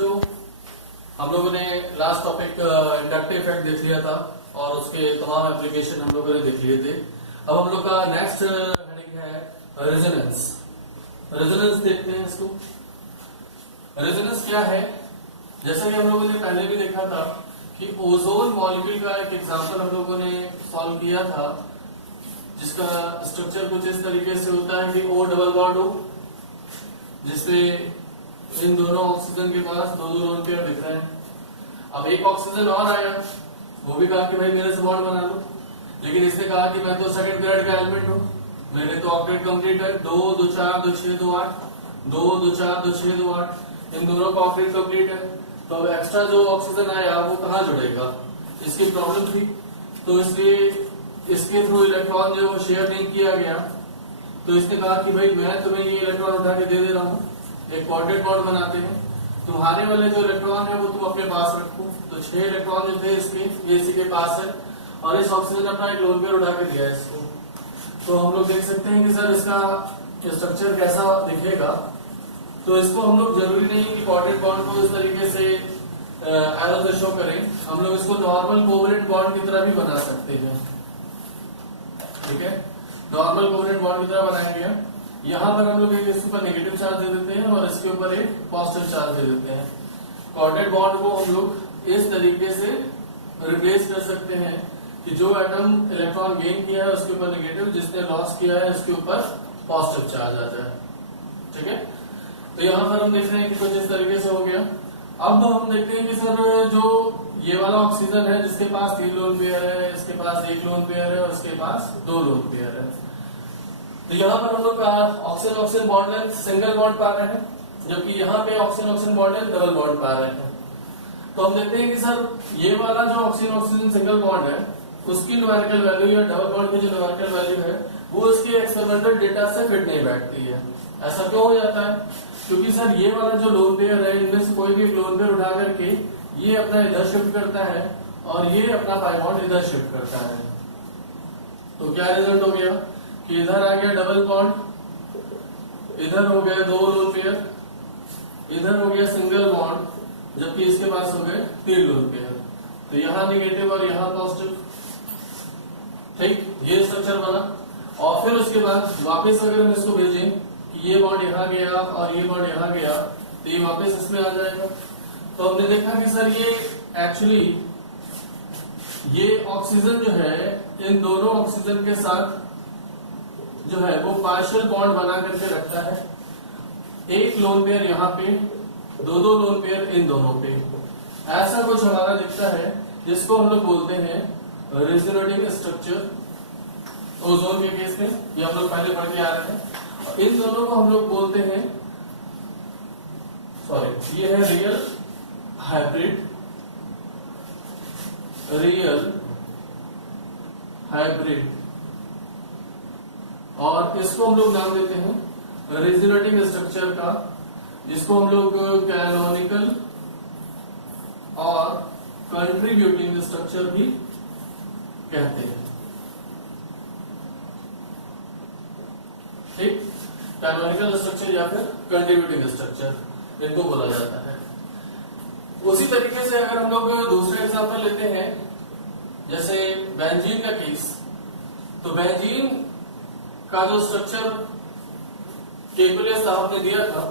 बच्चों, हम लोगों ने लास्ट टॉपिक इंडक्टिव इफेक्ट देख लिया था और उसके तमाम एप्लीकेशन हम लोगों ने देख लिए थे। अब हम लोग का नेक्स्ट हेडिंग है रेजोनेंस। रेजोनेंस देखते हैं इसको। रेजोनेंस क्या है? जैसे कि हम लोगों ने पहले भी देखा था कि ओजोन मॉलिक्यूल का एक एग्जांपल हम लोगों ने सॉल्व किया था, जिसका स्ट्रक्चर कुछ इस तरीके से होता है कि O डबल बॉन्ड हो, जिसपे इन दोनों ऑक्सीजन के पास दो दो लोन पेयर दिख रहे हैं। अब एक ऑक्सीजन और आया, वो भी कहा कि भाई मेरे से बॉन्ड बना लो, लेकिन इसने कहा कि मैं तो सेकंड ग्रेड का एलिमेंट हूँ, मेरे तो ऑक्टेट कंप्लीट है, 2 2 4 2 6 2 8, 2 2 4 2 6 2 8, इन दोनों का ऑक्टेट कंप्लीट है। तो अब एक्स्ट्रा जो ऑक्सीजन आया वो कहाँ जुड़ेगा, इसकी प्रॉब्लम थी। तो इसलिए इसके थ्रू इलेक्ट्रॉन जो शेयर नहीं किया गया, तो इसने कहा कि भाई मैं तुम्हें ये इलेक्ट्रॉन उठा के दे रहा हूँ, एक क्वाड्रेट बॉन्ड बनाते हैं, तुम्हारे वाले जो इलेक्ट्रॉन है वो तुम अपने पास रखो। तो 6 इलेक्ट्रॉन जो थे इसके इसी के पास है, और इस ऑक्सीजन ने अपना एक लोन पेयर उठा के दिया है इसको। तो हम लोग देख सकते हैं कि सर इसका स्ट्रक्चर कैसा दिखेगा। तो इसको हम लोग जरूरी नहीं कि क्वाड्रेट बॉन्ड को इस तरीके से एरो से शो करें, हम लोग इसको नॉर्मल कोवलेंट बॉन्ड की तरह भी बना सकते हैं। ठीक है, नॉर्मल कोवलेंट बॉन्ड की तरह बनाएंगे। यहाँ पर हम लोग एक इसके ऊपर नेगेटिव चार्ज दे देते हैं और इसके ऊपर एक पॉजिटिव चार्ज दे देते हैं। क्वाड्रेट बॉन्ड को हम लोग इस तरीके से रिप्लेस कर सकते हैं कि जो एटम इलेक्ट्रॉन गेन किया है उसके ऊपर नेगेटिव, जिसने लॉस किया है उसके ऊपर पॉजिटिव चार्ज आ जाए। ठीक है, तो यहाँ पर हम देख रहे हैं कि कुछ इस तरीके से हो गया। अब हम देखते हैं कि सर जो ये वाला ऑक्सीजन है जिसके पास 3 लोन पेयर है, इसके पास 1 लोन पेयर है और उसके पास 2 लोन पेयर है। तो यहाँ पर हम लोग oxygen oxygen bond length single bond पा रहे हैं, जबकि यहाँ पे oxygen oxygen bond length double bond पा रहे हैं। तो हम देखते हैं कि सर ये वाला जो ऑक्सीजन ऑक्सीजन सिंगल बॉन्ड है उसकी न्यूमेरिकल वैल्यू या डबल बॉन्ड की जो न्यूमेरिकल वैल्यू है वो उसके एक्सपेरिमेंटल डेटा से फिट नहीं बैठती है। ऐसा क्यों हो जाता है? क्योंकि सर ये वाला जो लोन पेयर है, इनमें से कोई भी एक लोन पेयर उठा करके ये अपना इधर शिफ्ट करता है और ये अपना पाई बॉन्ड इधर शिफ्ट करता है। तो क्या रिजल्ट हो गया कि इधर आ गया डबल बॉन्ड, इधर हो गया 2 लोन पेयर, इधर हो गया सिंगल बॉन्ड, जबकि इसके पास हो गए 3 लोन पेयर। तो यहाँ नेगेटिव और यहाँ पॉजिटिव। ठीक, ये स्ट्रक्चर बना। और फिर उसके बाद वापस अगर हम इसको भेजें कि ये बॉन्ड यहाँ गया और ये बॉन्ड यहाँ गया, तो ये वापस इसमें आ जाएगा। तो हमने देखा कि सर ये एक्चुअली ये ऑक्सीजन जो है इन दोनों ऑक्सीजन के साथ जो है वो पार्शियल बॉन्ड बना करके रखता है। एक लोन पेयर यहाँ पे, 2 लोन पेयर इन दोनों पे। ऐसा कुछ हमारा दिखता है जिसको हम लोग बोलते हैं रेजोनेटिंग स्ट्रक्चर। ओजोन के केस में ये हम लोग पहले पढ़ के आ रहे हैं। इन दोनों को हम लोग बोलते हैं, सॉरी, ये है रियल हाइब्रिड, रियल हाइब्रिड, और इसको हम लोग नाम देते हैं रेजोनेटिंग स्ट्रक्चर का, जिसको हम लोग कैनोनिकल और कंट्रीब्यूटिंग स्ट्रक्चर भी कहते हैं। ठीक, कैनोनिकल स्ट्रक्चर या फिर कंट्रीब्यूटिंग स्ट्रक्चर इनको बोला जाता है। उसी तरीके से अगर हम लोग दूसरे एग्जांपल लेते हैं, जैसे बेंजीन का केस, तो बेंजीन का जो स्ट्रक्चर केकुलियस साहब ने दिया था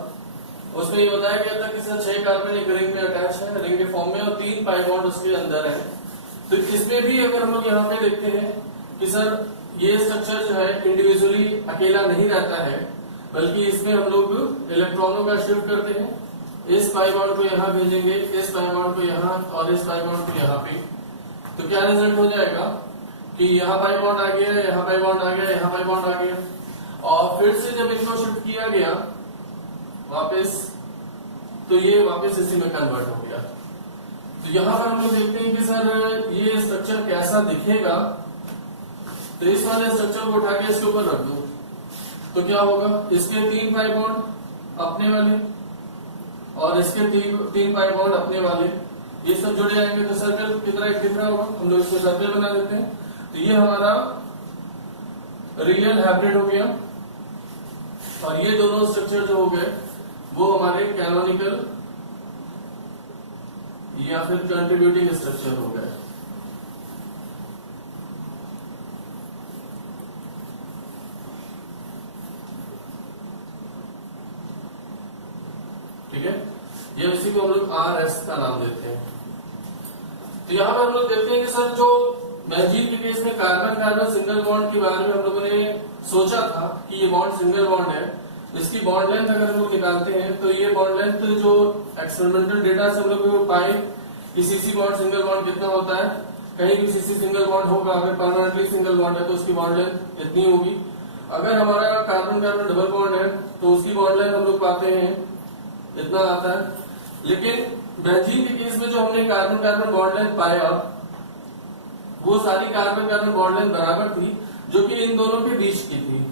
उसमें ये बताया गया था कि सर 6 कार्बन एक रिंग में अटैच है, रिंग के फॉर्म में, और 3 पाई बॉन्ड उसके अंदर है। तो इसमें भी अगर हम लोग यहाँ पे देखते हैं कि सर ये स्ट्रक्चर जो है इंडिविजुअली अकेला नहीं रहता है, बल्कि इसमें हम लोग इलेक्ट्रॉनों का शिफ्ट करते हैं। इस पाई बॉन्ड को यहाँ भेजेंगे, इस पाई बॉन्ड को यहाँ, और इस पाई बॉन्ड को यहाँ पे। तो क्या रिजल्ट हो जाएगा कि यहाँ पाई बॉन्ड आ गया, यहाँ पाई बॉन्ड आ गया, यहाँ पाई बॉन्ड आ गया, और फिर से जब इनको शिफ्ट किया गया वापस, तो ये वापस इसी में कन्वर्ट हो गया। तो यहाँ पर हम लोग देखते हैं कि सर ये स्ट्रक्चर कैसा दिखेगा। तो इस वाले स्ट्रक्चर को उठा के इसके ऊपर रख दो, तो क्या होगा, इसके 3 पाई बॉन्ड अपने वाले और इसके 3 पाई बॉन्ड अपने वाले, ये सब जुड़ जाएंगे तो सर्कल कितना एक दिख रहा होगा। हम लोग इसको सर्कल बना देते हैं। तो ये हमारा रियल हाइब्रिड हो गया, और ये दोनों स्ट्रक्चर जो हो गए वो हमारे कैनोनिकल या फिर कंट्रीब्यूटिंग स्ट्रक्चर हो गया। ठीक है, ये इसी को हम लोग RS का नाम देते हैं। तो यहाँ पर हम लोग देखते हैं कि सर जो बेंजीन के केस में कार्बन कार्बन सिंगल बॉन्ड के बारे में हम लोगों ने सोचा था कि ये बॉन्ड सिंगल बॉन्ड है, इसकी बॉन्ड लेंथ अगर हम लोग निकालते हैं तो ये बॉन्ड लेंथ जो एक्सपेरिमेंटल डेटा से हम लोग पाए कि CC बॉन्ड सिंगल बॉन्ड कितना होता है, कहीं भी CC सिंगल बॉन्ड होगा, अगर परमानेंटली सिंगल बॉन्ड है तो उसकी बॉन्ड लेंथ इतनी होगी। अगर हमारा कार्बन कार्बन डबल बॉन्ड है तो उसकी बॉन्ड लेंथ हम लोग पाते हैं इतना आता है। लेकिन बेंजीन के केस में जो हमने कार्बन कार्बन बॉन्ड लेंथ पाया वो सारी कार्बन कार्बन बॉन्ड लेंथ बराबर थी, जो कि इन दोनों के बीच की थी,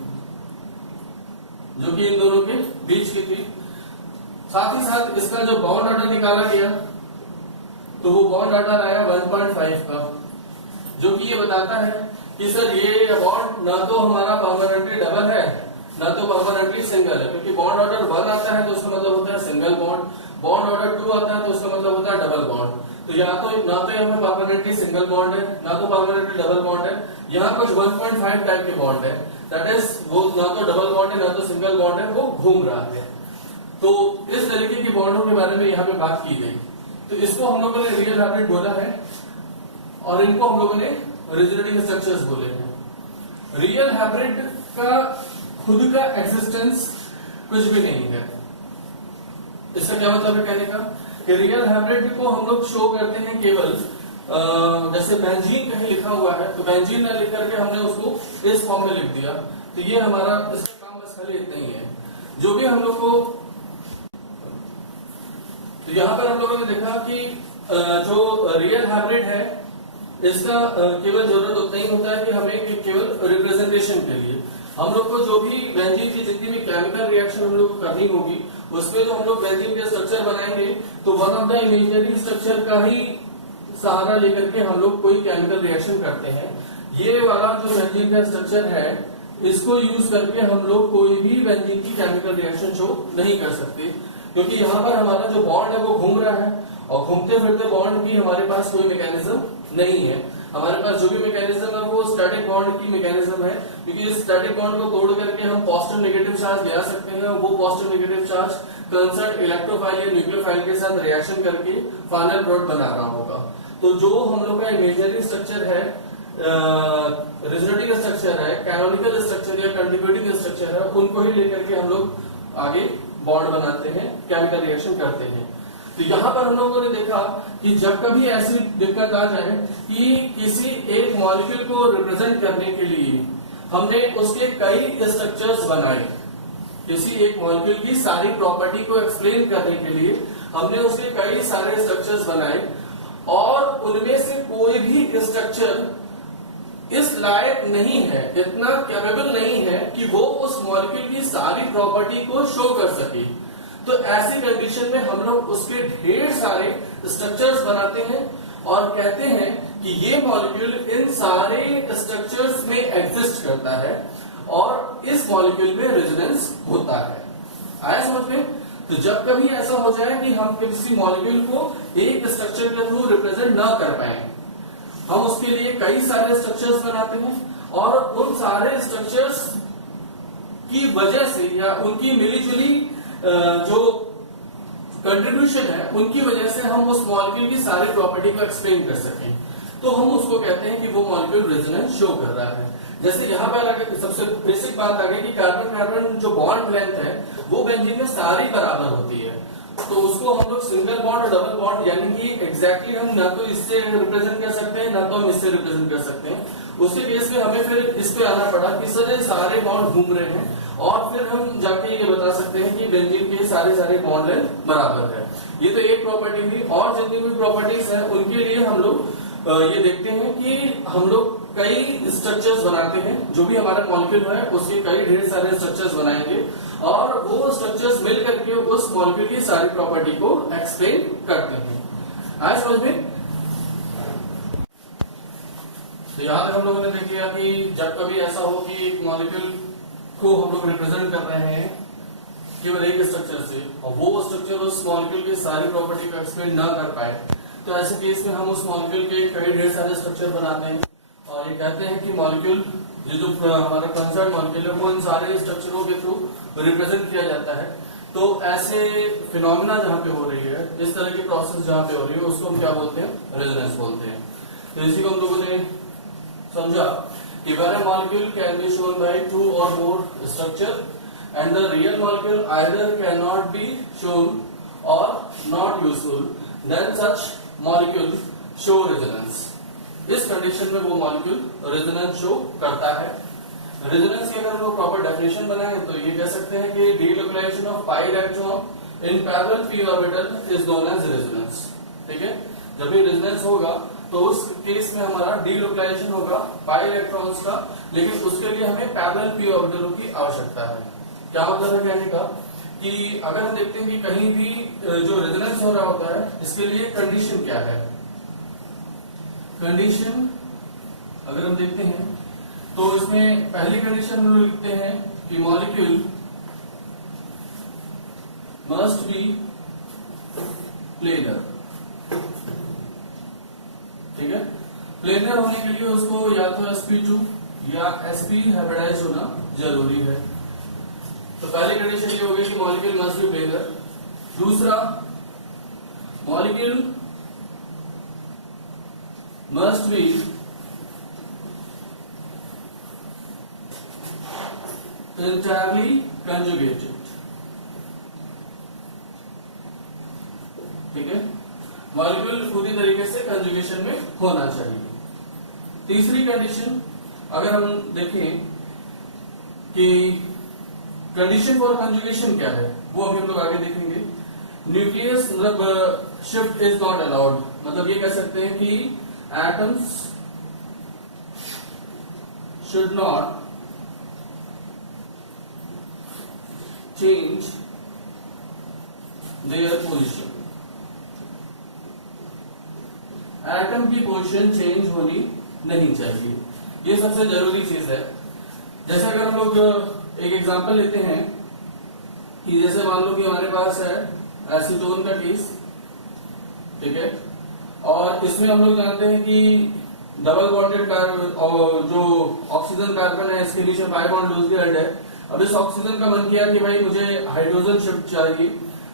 जो कि इन दोनों के बीच की थी। साथ ही साथ इसका जो बॉन्ड ऑर्डर निकाला गया तो वो बॉन्ड ऑर्डर आया 1.5 का, जो कि ये बताता है कि सर ये बॉन्ड ना तो हमारा परमानेंटली डबल है ना तो परमानेंटली सिंगल है, क्योंकि बॉन्ड ऑर्डर 1 आता है तो उसका मतलब होता है सिंगल बॉन्ड, बॉन्ड ऑर्डर 2 आता है तो उसका मतलब होता है डबल बॉन्ड। तो यहाँ तो ना तो यहाँ पे परमानेंटली सिंगल बॉन्ड है ना तो परमानेंटली डबल बॉन्ड है, यहाँ कुछ 1.5 टाइप के बॉन्ड है, दैट इज वो ना तो डबल बॉन्ड है ना तो सिंगल बॉन्ड है, वो घूम रहा है। तो इस तरीके के बॉन्डों के बारे में यहाँ पे बात की गई। तो इसको हम लोगों ने रियल हाइब्रिड बोला है और इनको हम लोगों ने रिजोनेटिंग स्ट्रक्चर्स बोले हैं। रियल हाइब्रिड का खुद का एक्सिस्टेंस कुछ भी नहीं है। इसका क्या मतलब है कहने का कि रियल हाइब्रिड को हम लोग शो करते हैं केवल जैसे बेंजीन कहीं लिखा हुआ है तो बेंजीन ने लिख करके हमने उसको इस फॉर्म में लिख दिया, तो ये हमारा इसका काम बस खाली इतना ही है। जो भी हम लोग को तो यहाँ पर हम लोगों ने देखा कि जो रियल हाइब्रिड है इसका केवल जरूरत उतना ही होता है कि हमें केवल रिप्रेजेंटेशन के लिए हम लोग को जो भी बेंजीन की जितनी भी केमिकल रिएक्शन हम लोग को करनी होगी उसमें जो हम लोग बेंजीन के स्ट्रक्चर बनाएंगे तो one of the imaginary structure का ही सहारा लेकर के हम लोग कोई केमिकल रिएक्शन करते हैं। ये वाला जो बेंजीन का स्ट्रक्चर है इसको यूज करके हम लोग कोई भी बेंजीन की केमिकल रिएक्शन शो नहीं कर सकते, क्योंकि यहाँ पर हमारा जो बॉन्ड है वो घूम रहा है और घूमते फिरते बॉन्ड की हमारे पास कोई मैकेनिज्म नहीं है। हमारे पास जो भी मैकेनिज्म है वो स्टैटिक बॉन्ड की मैकेनिज्म है, क्योंकि इस स्टैटिक बॉन्ड को तोड़ करके हम पॉजिटिव नेगेटिव चार्ज ले आ सकते हैं। वो positive negative charge concern electrophile या न्यूक्लियोफाइल के साथ रिएक्शन करके फाइनल प्रोडक्ट बना रहा होगा। तो जो हम लोग का इमेजिनरी स्ट्रक्चर है, रिजोनेटिंग स्ट्रक्चर है, कैनोनिकल स्ट्रक्चर या कंट्रीब्यूटिंग स्ट्रक्चर है, उनको ही लेकर के हम लोग आगे बॉन्ड बनाते हैं, केमिकल रिएक्शन करते हैं। तो यहाँ पर हम लोगों ने देखा कि जब कभी ऐसी दिक्कत आ जाए कि किसी एक मॉलिक्यूल को रिप्रेजेंट करने के लिए हमने उसके कई स्ट्रक्चर्स बनाए, किसी एक मॉलिक्यूल की सारी प्रॉपर्टी को एक्सप्लेन करने के लिए हमने उसके कई सारे स्ट्रक्चर्स बनाए और उनमें से कोई भी स्ट्रक्चर इस लायक नहीं है, इतना कैपेबल नहीं है कि वो उस मॉलिक्यूल की सारी प्रॉपर्टी को शो कर सके। तो ऐसी कंडीशन में हम लोग उसके ढेर सारे स्ट्रक्चर्स बनाते हैं और कहते हैं कि ये मॉलिक्यूल इन सारे स्ट्रक्चर्स में एग्जिस्ट करता है और इस मॉलिक्यूल में रेजोनेंस होता है। आया समझ में? तो जब कभी ऐसा हो जाए कि हम किसी मॉलिक्यूल को एक स्ट्रक्चर के थ्रू रिप्रेजेंट ना कर पाए, हम उसके लिए कई सारे स्ट्रक्चर्स बनाते हैं और उन सारे स्ट्रक्चर्स की वजह से या उनकी मिलीजुली जो कंट्रीब्यूशन है उनकी वजह से हम उस मॉलिक्यूल की सारी प्रॉपर्टी को एक्सप्लेन कर सकें, तो हम उसको कहते हैं कि वो मॉलिक्यूल रेजोनेंस शो कर रहा है। जैसे यहाँ पर सबसे बेसिक बात आ गई कि कार्बन कार्बन जो बॉन्ड लेंथ है वो बेंजीन में सारी बराबर होती है, तो उसको हम लोग सिंगल बॉन्ड और डबल बॉन्ड यानी कि एग्जैक्टली हम ना तो इससे रिप्रेजेंट कर सकते हैं ना तो हम इससे रिप्रेजेंट कर सकते हैं। उसके केस में हमें फिर इस पे आना पड़ा कि सर सारे बॉन्ड घूम रहे हैं और फिर हम जाके ये बता सकते हैं कि बेंजीन के सारे बॉन्ड लेंथ बराबर है। ये तो एक प्रॉपर्टी थी, और जितनी भी प्रॉपर्टीज है उनके लिए हम लोग ये देखते हैं कि हम लोग कई स्ट्रक्चर्स बनाते हैं, जो भी हमारा मॉलिक्यूल है उसके कई ढेर सारे स्ट्रक्चर्स बनाएंगे और वो स्ट्रक्चर्स मिल करके उस मॉलिक्यूल की सारी प्रॉपर्टी को एक्सप्लेन करते हैं। आया समझ में? तो यहाँ तक हम लोगों ने देख लिया कि जब कभी ऐसा हो कि एक मॉलिक्यूल को हम लोग रिप्रेजेंट कर रहे हैं केवल एक स्ट्रक्चर से और वो स्ट्रक्चर उस मॉलिक्यूल की सारी प्रॉपर्टी को एक्सप्लेन ना कर पाए, तो ऐसे केस में हम उस मॉलिक्यूल के कई ढेर सारे स्ट्रक्चर बनाते हैं और ये कहते हैं कि मॉलिक्यूल ये जो हमारा कंसर्न मॉलिक्यूल है वो इन सारे स्ट्रक्चरों के थ्रू रिप्रेजेंट किया जाता है। तो ऐसे फिनोमिना जहाँ पे हो रही है, इस तरह की प्रोसेस जहाँ पे हो रही है, उसको हम क्या बोलते हैं? रेजोनेंस बोलते हैं। तो इसी को हम लोगों ने समझा कि when a molecule can be shown by two or more structure and the real molecule either cannot be shown or not useful, then such molecule show resonance। इस कंडीशन में वो मॉलिक्यूल रेजोनेंस शो करता है। Resonance की अगर हम लोग proper definition बनाएं तो ये कह सकते हैं कि delocalisation of pi electron in parallel P orbital is known as resonance. ठीक है, जब भी रेजोनेंस होगा तो उस केस में हमारा डीलोकलाइजेशन होगा पाई इलेक्ट्रॉन्स का, लेकिन उसके लिए हमें पैरेलल पी ऑर्बिटलों की आवश्यकता है। क्या मतलब है कहने का कि अगर हम देखते हैं कि कहीं भी जो रेजोनेंस हो रहा होता है, इसके लिए कंडीशन क्या है? कंडीशन अगर हम देखते हैं तो इसमें पहली कंडीशन हम लोग लिखते हैं कि मॉलिक्यूल मस्ट बी प्लेनर। ठीक है, प्लेनर होने के लिए उसको या तो sp2 या sp हाइब्रिडाइज होना जरूरी है। तो पहली कंडीशन ये होगी कि मॉलिक्यूल मस्ट बी प्लेनर। दूसरा, molecule must be entirely conjugated। ठीक है, मॉलिक्यूल पूरी तरीके से कंजुगेशन में होना चाहिए। तीसरी कंडीशन अगर हम देखें कि कंडीशन फॉर कंजुगेशन क्या है, वो अभी हम लोग आगे देखेंगे। न्यूक्लियस मतलब शिफ्ट इज नॉट अलाउड, मतलब ये कह सकते हैं कि atoms should not change their position। Atom की पोजीशन चेंज होनी नहीं चाहिए, ये सबसे जरूरी चीज है। जैसे अगर हम लोग एक एग्जांपल लेते हैं कि जैसे मान लो कि हमारे पास है एसीटोन का केस, ठीक है, और इसमें हम लोग जानते हैं कि डबल बॉन्डेड कार्बन जो ऑक्सीजन कार्बन है इसके बीच में पाई बॉन्ड लूजली हेल्ड है। अब इस ऑक्सीजन का मन किया कि भाई मुझे हाइड्रोजन शिफ्ट चाहिए,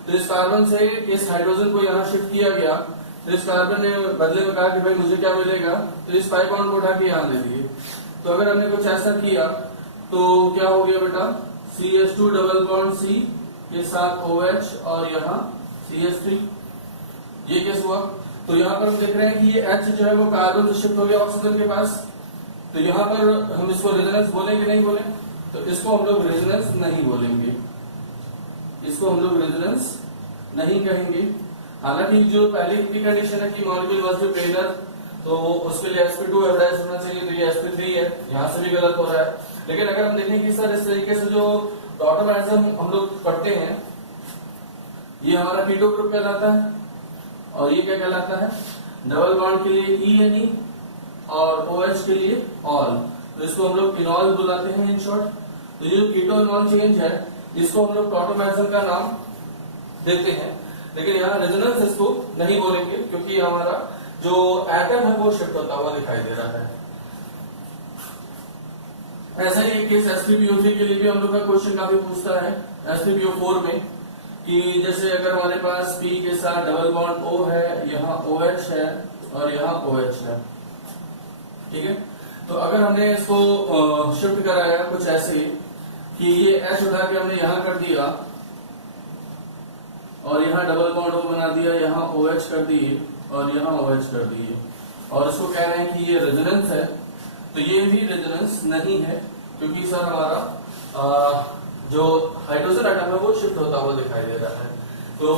तो इस कार्बन से इस हाइड्रोजन को यहाँ शिफ्ट किया गया, तो इस कार्बन ने बदले में कहा कि भाई मुझे क्या मिलेगा, तो इस पाई बॉन्ड को उठा के यहाँ दे दिए। तो अगर हमने कुछ ऐसा किया तो क्या हो गया बेटा, CH2 डबल बॉन्ड C के साथ OH और यहाँ CH3, ये केस हुआ। तो यहाँ पर हम देख रहे हैं कि ये H जो है वो कार्बन से शिफ्ट हो गया ऑक्सीजन के पास। तो यहाँ पर हम इसको रेजोनेंस बोलेंगे नहीं बोले, तो इसको हम लोग रेजोनेंस नहीं बोलेंगे, इसको हम लोग रेजोनेंस नहीं कहेंगे। हालांकि जो पहली की कंडीशन है कि मॉलिक्यूल मस्ट बी प्लेनर, तो उसके लिए sp2 हाइब्रिडाइज होना चाहिए, तो ये sp3 है, यहाँ से भी गलत हो रहा है। लेकिन अगर हम देखें कि सर इस तरीके से जो ऑटोमेटिज्म हम लोग पढ़ते हैं, ये हमारा कीटो ग्रुप कहलाता है और ये क्या कहलाता है, डबल बॉन्ड के लिए E N और OH के लिए ऑल, तो इसको हम लोग किनॉल बुलाते हैं इन शॉर्ट। तो ये जो कीटो नॉन चेंज है इसको हम लोग टॉटोमेरिज्म का नाम देते हैं, लेकिन यहाँ रेजोनेंस इसको नहीं बोलेंगे क्योंकि हमारा जो एटम है वो शिफ्ट होता हुआ दिखाई दे रहा है। ऐसा ही एक केस sp3 के लिए भी हम लोग का क्वेश्चन काफी पूछता है sp4 में, कि जैसे अगर हमारे पास P के साथ डबल बॉन्ड O है, यहाँ OH है और यहाँ OH है, ठीक है। तो अगर हमने इसको शिफ्ट कराया कुछ ऐसे कि ये H उठा के हमने यहाँ कर दिया और यहाँ डबल बॉन्ड O बना दिया, यहाँ OH कर दिए और यहाँ OH कर दिए, और इसको कह रहे हैं कि ये रेजोनेंस है, तो ये भी रेजोनेंस नहीं है क्योंकि सर हमारा जो हाइड्रोजन एटम है वो शिफ्ट होता हुआ दिखाई दे रहा है। तो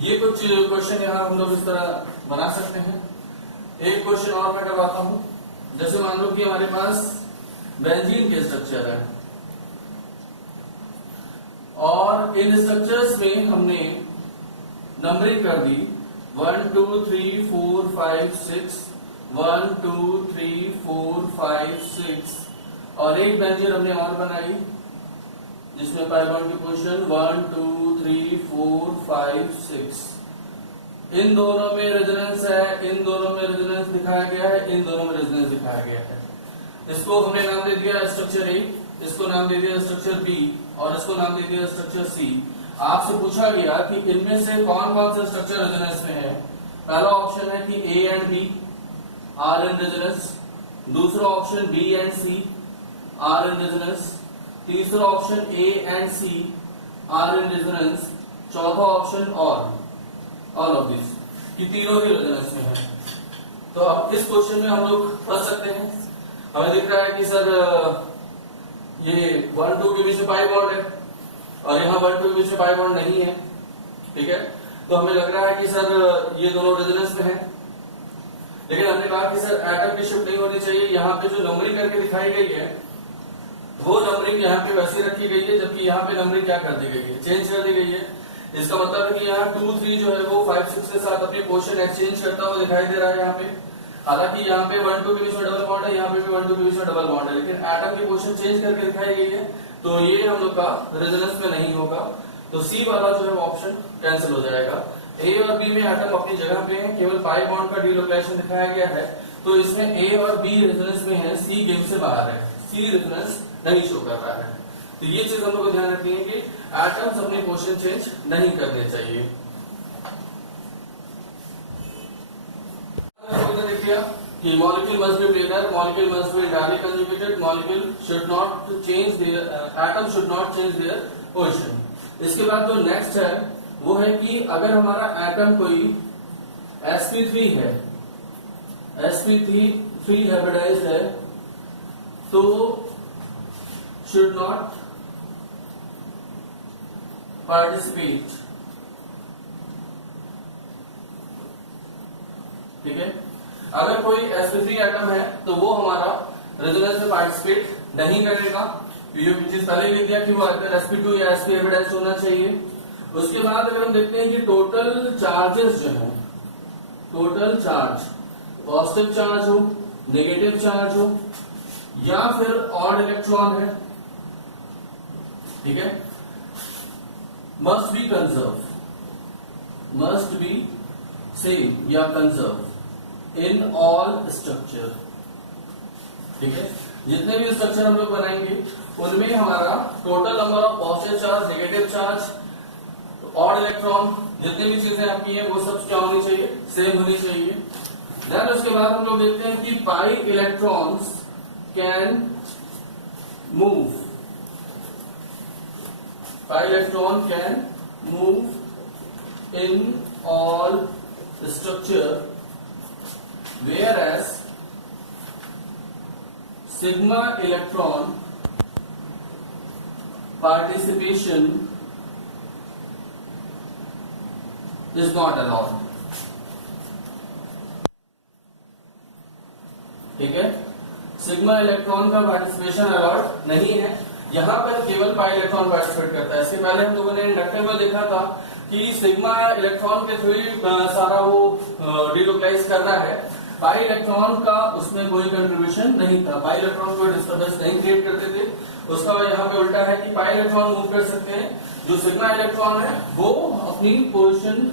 ये कुछ क्वेश्चन यहाँ हम लोग इस तरह बना सकते हैं। एक क्वेश्चन और मैं करवाता हूँ, जैसे मान लो कि हमारे पास बेंजीन के स्ट्रक्चर है और इन स्ट्रक्चर्स में हमने नंबरिंग कर दी 1 2 3 4 5 6 1 2 3 4 5 6 और एक बेंजीन हमने और बनाई जिसमें पाई बॉन्ड की पोजीशन 1 2 3 4 5 6, इन दोनों में रेजोनेंस है, इन दोनों में रेजोनेंस दिखाया गया है, इन दोनों में रेजोनेंस दिखाया गया है। इसको हमने नाम दे दिया स्ट्रक्चर ए, इसको नाम दे दिया स्ट्रक्चर बी और इसको नाम दे दिया स्ट्रक्चर सी। आपसे पूछा गया कि इनमें से कौन कौन से स्ट्रक्चर रेजोनेंस में है। पहला ऑप्शन है कि A and B are in resonance, दूसरा option B and C are in resonance, तीसरा option A and C are in resonance, चौथा ऑप्शन ऑल ऑफ दिस, कि तीनों ही रेजोनेंस में है। तो अब इस क्वेश्चन में हम लोग फंस सकते हैं। हमें दिख रहा है कि सर ये 1 2 के बीच में पाई बॉन्ड है और यहाँ 1 2 के बीच में पाई बॉन्ड नहीं है, ठीक है। तो हमें लग रहा है कि सर ये दोनों रेजोनेंस में है, लेकिन हमने कहा कि सर एटम की शिफ्ट नहीं होनी चाहिए। यहाँ पे जो नंबरिंग करके दिखाई गई है वो नंबरिंग यहाँ पे वैसी रखी गई है, जबकि यहाँ पे नंबरिंग क्या कर दी गई है, चेंज कर दी गई है। इसका मतलब है कि यहाँ 2 3 जो है वो 5 6 के साथ अपनी पोजीशन एक्सचेंज करता हुआ दिखाई दे रहा है यहाँ पे। हालांकि यहाँ पे 1 2 के बीच में डबल बॉन्ड है, यहाँ पे भी 1 2 के बीच में डबल बॉन्ड है, लेकिन एटम की पोजीशन चेंज करके दिखाई गई है, तो ये हम लोग का रेजोनेंस में नहीं होगा। तो सी वाला जो है ऑप्शन कैंसिल हो जाएगा। ए और बी में एटम अपनी जगह पे है, केवल पाई बॉन्ड का डीलोकेशन दिखाया गया है, तो इसमें ए और बी रेजोनेंस में है, सी गेम से बाहर है, सी रेजोनेंस नहीं शो कर रहा है। तो ये चीज हम लोग को ध्यान रखनी है कि एटम्स अपनी पोजीशन चेंज नहीं करने चाहिए। देखिए कि molecule must be planar, molecule must be directly conjugated, molecule should not change their, atom should not change their position. इसके बाद जो नेक्स्ट है वो है कि अगर हमारा एटम कोई sp3 है, sp3 हाइब्रिडाइज्ड है, तो शुड नॉट पार्टिसिपेट, ठीक है। अगर कोई sp3 एटम है तो वो हमारा रेजोनेंस में पार्टिसिपेट नहीं करेगा। ये चीज पहले लिख दिया कि वो अगर sp2 या sp हाइब्रिडाइज्ड होना चाहिए। उसके बाद अगर हम देखते हैं कि टोटल चार्जेस जो है, टोटल चार्ज पॉजिटिव चार्ज हो, नेगेटिव चार्ज हो या फिर ऑड इलेक्ट्रॉन है, ठीक है, must be conserve, must be same या कंजर्व इन ऑल स्ट्रक्चर, ठीक है। जितने भी स्ट्रक्चर हम लोग बनाएंगे उनमें हमारा total number of positive charge, negative charge, odd electron, जितनी भी चीजें आपकी हैं वो सब क्या होनी चाहिए, सेम होनी चाहिए। देन उसके बाद हम लोग देखते हैं कि pi electrons can move, pi electron can move in all structure, whereas sigma electron participation is not allowed, ठीक है। सिग्मा इलेक्ट्रॉन का पार्टिसिपेशन अलाउड नहीं है, यहाँ पर केवल पाई इलेक्ट्रॉन पार्टिसिपेट करता है। इसके पहले हम लोगों ने इंडक्टिव में देखा था कि सिग्मा इलेक्ट्रॉन के थ्रू सारा वो डिलोकलाइज करना है, पाई इलेक्ट्रॉन का उसमें कोई कंट्रीब्यूशन नहीं था, पाई इलेक्ट्रॉन कोई डिस्टर्बेंस नहीं क्रिएट करते थे। उसका यहाँ पे उल्टा है कि पाई इलेक्ट्रॉन मूव कर सकते हैं, जो सिग्मा इलेक्ट्रॉन है वो अपनी पोजीशन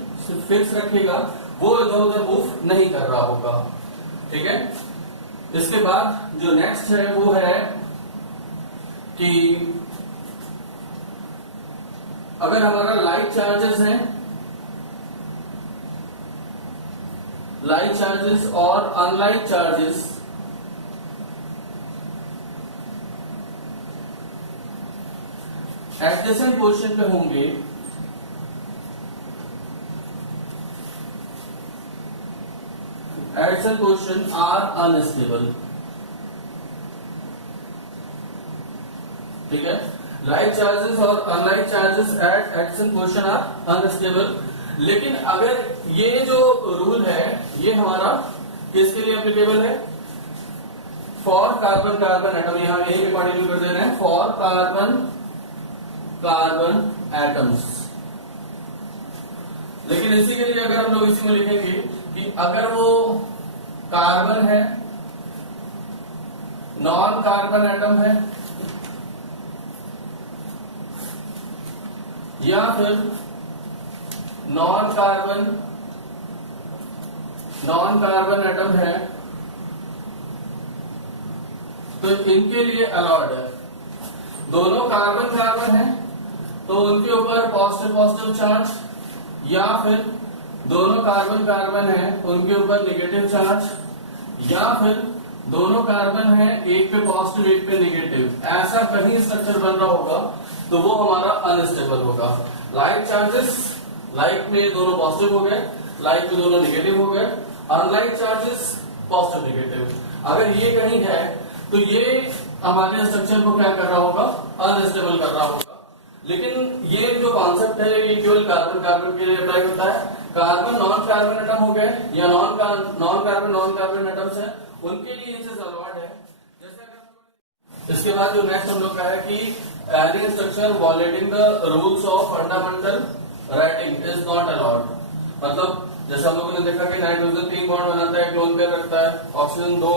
फिक्स रखेगा, वो इधर उधर मूव नहीं कर रहा होगा, ठीक है। इसके बाद जो नेक्स्ट है वो है कि अगर हमारा लाइट चार्जेस हैं, लाइट चार्जेस और अनलाइट चार्जेस एडजेसेंट पोजीशन पे होंगे, एडजेसेंट पोजीशन आर अनस्टेबल, ठीक है। लाइट चार्जेस और unlike charges at adjacent position are unstable. लेकिन अगर ये जो रूल है ये हमारा किसके लिए एप्लीकेबल है, फॉर कार्बन कार्बन एटम, यहां ए के पार्टिकल कर दे रहे हैं, फॉर कार्बन कार्बन एटम्स। लेकिन इसी के लिए अगर हम लोग इसी में लिखेंगे कि अगर वो कार्बन है, नॉन कार्बन एटम है, या फिर non carbon non carbon atom है तो इनके लिए अलाउड है। दोनों कार्बन कार्बन है तो उनके ऊपर पॉजिटिव पॉजिटिव चार्ज, या फिर दोनों कार्बन कार्बन है उनके ऊपर नेगेटिव चार्ज, या फिर दोनों कार्बन है एक पे पॉजिटिव एक पे नेगेटिव, ऐसा कहीं स्ट्रक्चर बन रहा होगा तो वो हमारा अनस्टेबल होगा। लाइक चार्जेस, लाइक में दोनों पॉजिटिव हो गए, लाइक में दोनों नेगेटिव हो गए, अनलाइक चार्जेस पॉजिटिव नेगेटिव, अगर ये कहीं है तो ये हमारे स्ट्रक्चर को क्या कर रहा होगा, अनस्टेबल कर रहा होगा। लेकिन ये जो कॉन्सेप्ट है ये केवल कार्बन कार्बन के लिए अप्लाई होता है। कार्बन नॉन कार्बन एटम हो गए या non carbon non carbon atoms है उनके लिए ये चीज अलाउड है। जैसे अगर इसके बाद जो नेक्स्ट हम लोग का है कि any structure violating the rules of fundamental writing is not allowed. मतलब जैसे हम लोगों ने देखा कि नाइट्रोजन 3 बॉन्ड बनाता है, 1 लोन पेयर रखता है, ऑक्सीजन 2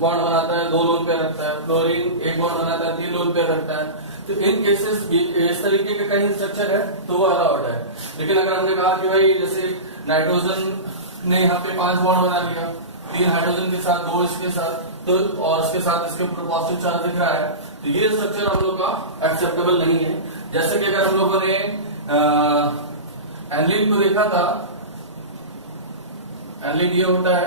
बॉन्ड बनाता है, 2 लोन पेयर रखता है, क्लोरीन 1 बॉन्ड बनाता है, 3 लोन पेयर रखता है। तो इन केसेस इस तरीके के कहीं स्ट्रक्चर है तो वो अलाउड है। लेकिन अगर हमने कहा कि भाई जैसे नाइट्रोजन ने यहाँ पे 5 बॉन्ड बना लिया, 3 हाइड्रोजन के साथ, 2 इसके साथ, तो और इसके साथ इसके ऊपर पॉजिटिव चार्ज दिख रहा है, तो ये स्ट्रक्चर हम लोग का एक्सेप्टेबल नहीं है। जैसे कि अगर हम लोगों ने एनलिन को देखा था, एनलिन ये होता है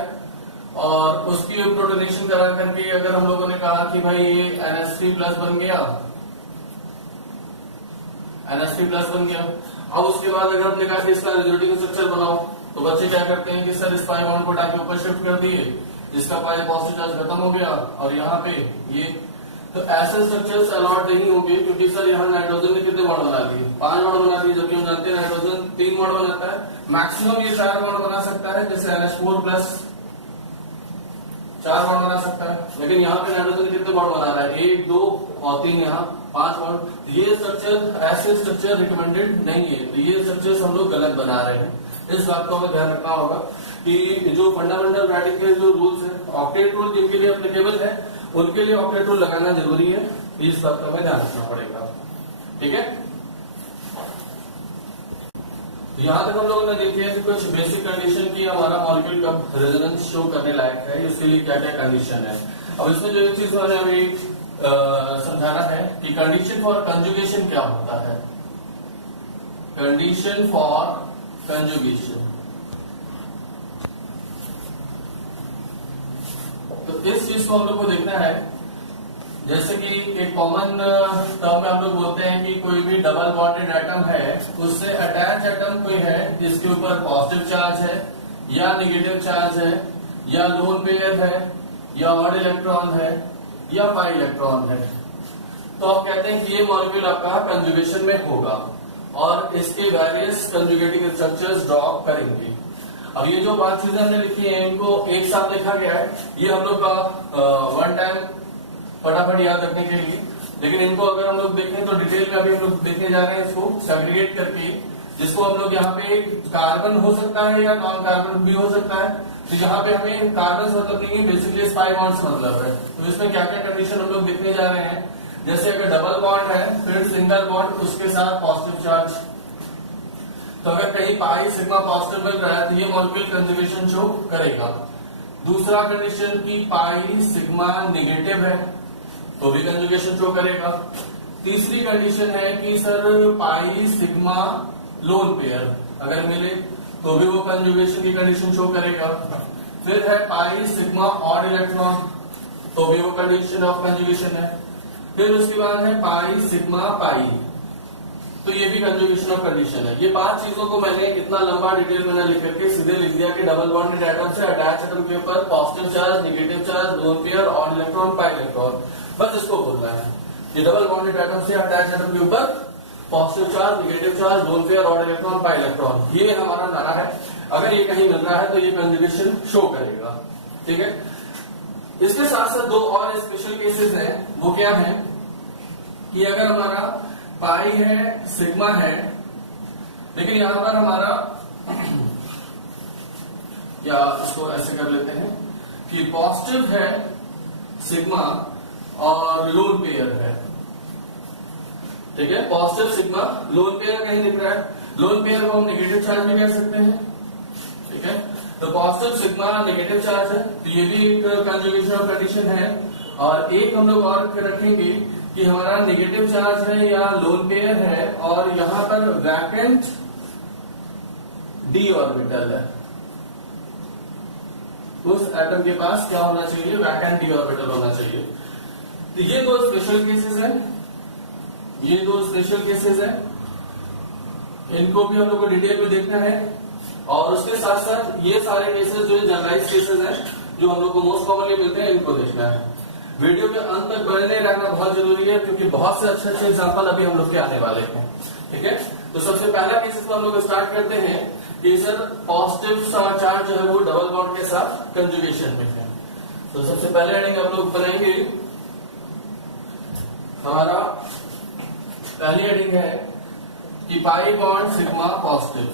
और उसकी प्रोटोनेशन करा करके अगर हम लोगों ने कहा कि भाई ये NH3 प्लस बन गया, NH3 प्लस बन गया। अब उसके बाद अगर हमने कहा कि इसका रेजोनेटिंग स्ट्रक्चर बनाओ तो बच्चे क्या करते हैं कि सर इस पाई बॉन्ड को उठा के ऊपर शिफ्ट कर दिए, जिसका पाई पॉजिटिव चार्ज खत्म हो गया और यहाँ पे ये, तो ऐसे स्ट्रक्चर्स अलाउड नहीं होंगे क्योंकि सर यहाँ नाइट्रोजन ने कितने बॉन्ड बना लिए, 5 बॉन्ड बना दिए, जबकि हम जानते हैं नाइट्रोजन 3 बॉन्ड बनाता है, मैक्सिमम ये 4 बॉन्ड बना सकता है, जैसे NH4 प्लस 4 बॉन्ड बना सकता है। लेकिन यहाँ पे नाइट्रोजन कितने बॉन्ड बना रहा है, 1 2 और 3, यहाँ 5 बॉन्ड। ये स्ट्रक्चर, ऐसे स्ट्रक्चर रिकमेंडेड नहीं है, तो ये स्ट्रक्चर्स हम लोग गलत बना रहे हैं। इस बात को हमें ध्यान रखना होगा कि जो फंडामेंटल राइटिंग के जो रूल्स है, ऑक्टेट रूल जिनके लिए एप्लीकेबल है उनके लिए ऑक्टेट रूल लगाना जरूरी है, इस बात का हमें ध्यान रखना पड़ेगा। ठीक है, तो यहाँ तक हम लोगों ने देखे हैं कि कुछ बेसिक कंडीशन की हमारा मॉलिक्यूल कब रेजोनेंस शो करने लायक है, इसके लिए क्या क्या कंडीशन है। अब इसमें जो एक चीज मैंने अभी समझाना है कि कंडीशन फॉर कंजुगेशन क्या होता है। कंडीशन फॉर कंजुगेशन, तो इस चीज को हम लोग को देखना है। जैसे कि एक कॉमन टर्म में हम लोग बोलते हैं कि कोई भी डबल बॉन्डेड एटम है उससे अटैच एटम कोई है जिसके ऊपर पॉजिटिव चार्ज है या नेगेटिव चार्ज है या लोन पेयर है या ऑड इलेक्ट्रॉन है या पाई इलेक्ट्रॉन है, तो आप कहते हैं कि ये मॉलिक्यूल आपका कंजुगेशन में होगा और इसके वेरियस कंजुगेटिंग स्ट्रक्चर्स ड्रॉ करेंगे। अब ये जो 5 चीजें हमने लिखी हैं इनको एक साथ लिखा गया है, ये हम लोग का वन टाइम फटाफट याद रखने के लिए। लेकिन इनको अगर हम लोग देखें तो डिटेल में अभी हम लोग देखने जा रहे हैं इसको सेग्रीगेट करके, जिसको हम लोग यहाँ पे कार्बन हो सकता है या नॉन कार्बन भी हो सकता है। तो यहाँ पे हमें कार्बन मतलब नहीं है, बेसिकली स्पाई बॉन्ड्स मतलब है। तो इसमें क्या क्या कंडीशन हम लोग देखने जा रहे हैं, जैसे अगर डबल बॉन्ड है फिर सिंगल बॉन्ड उसके साथ पॉजिटिव चार्ज, तो अगर कहीं पाई सिग्मा पॉजिटिव मिल रहा है तो ये मॉलिक्यूल कंजुगेशन शो करेगा। दूसरा कंडीशन की पाई सिग्मा नेगेटिव है तो भी कंजुगेशन शो करेगा। तीसरी कंडीशन है कि sir pi sigma lone pair अगर मिले तो भी वो कंजुगेशन की कंडीशन शो करेगा। फिर है पाई सिग्मा ऑड इलेक्ट्रॉन, तो भी वो कंडीशन ऑफ कंजुगेशन है। फिर उसके बाद है पाई सिग्मा पाई, तो ये भी कंजुगेशन ऑफ कंडीशन है। ये 5 चीजों को मैंने इतना लंबा डिटेल में लिख करके सीधे लिख दिया कि डबल बॉन्डेड एटम से अटैच एटम के ऊपर positive charge, negative charge, lone pair, odd electron, pi electron, बस इसको बोलना है कि डबल बॉन्डेड एटम से अटैच एटम के ऊपर positive charge, negative charge, lone pair, odd electron, pi electron, ये हमारा नारा है। अगर ये कहीं मिल रहा है तो ये कंजुगेशन शो करेगा। ठीक है, इसके साथ साथ 2 और स्पेशल केसेस हैं, वो क्या है कि अगर हमारा पाई है सिग्मा है, लेकिन यहां पर हमारा या इसको ऐसे कर लेते हैं कि पॉजिटिव है सिग्मा और लोन पेयर है। ठीक है, पॉजिटिव सिग्मा लोन पेयर कहीं दिख रहा है, लोन पेयर को हम नेगेटिव चार्ज भी कह सकते हैं। ठीक है, तो पॉजिटिव सिग्मा नेगेटिव चार्ज है, तो ये भी एक कंजुगेशन ऑफ कंडीशन है। और एक हम लोग और रखेंगे कि हमारा नेगेटिव चार्ज है या लोन पेयर है और यहां पर वैकेंट डी ऑर्बिटल है। उस एटम के पास क्या होना चाहिए, वैकेंट डी ऑर्बिटल होना चाहिए। तो ये दो स्पेशल केसेस हैं, ये दो स्पेशल केसेस हैं, इनको भी हम लोग को डिटेल में देखना है। और उसके साथ साथ ये सारे केसेस जो जनरलाइज केसेस हैं जो हम लोग को मोस्ट कॉमनली मिलते हैं, इनको देखना है। वीडियो के अंत तक बने रहना बहुत जरूरी है क्योंकि बहुत से अच्छे एग्जाम्पल अभी हम लोग के आने वाले हैं। ठीक है, तो सबसे पहला केसेस तो हम लोग स्टार्ट करते हैं कि सर पॉजिटिव चार्ज जो है वो डबल बॉन्ड के साथ कंजुगेशन में है। तो सबसे पहले हेडिंग हम लोग बनाएंगे, हमारा पहली हेडिंग है कि पाई बॉन्ड सिग्मा पॉजिटिव।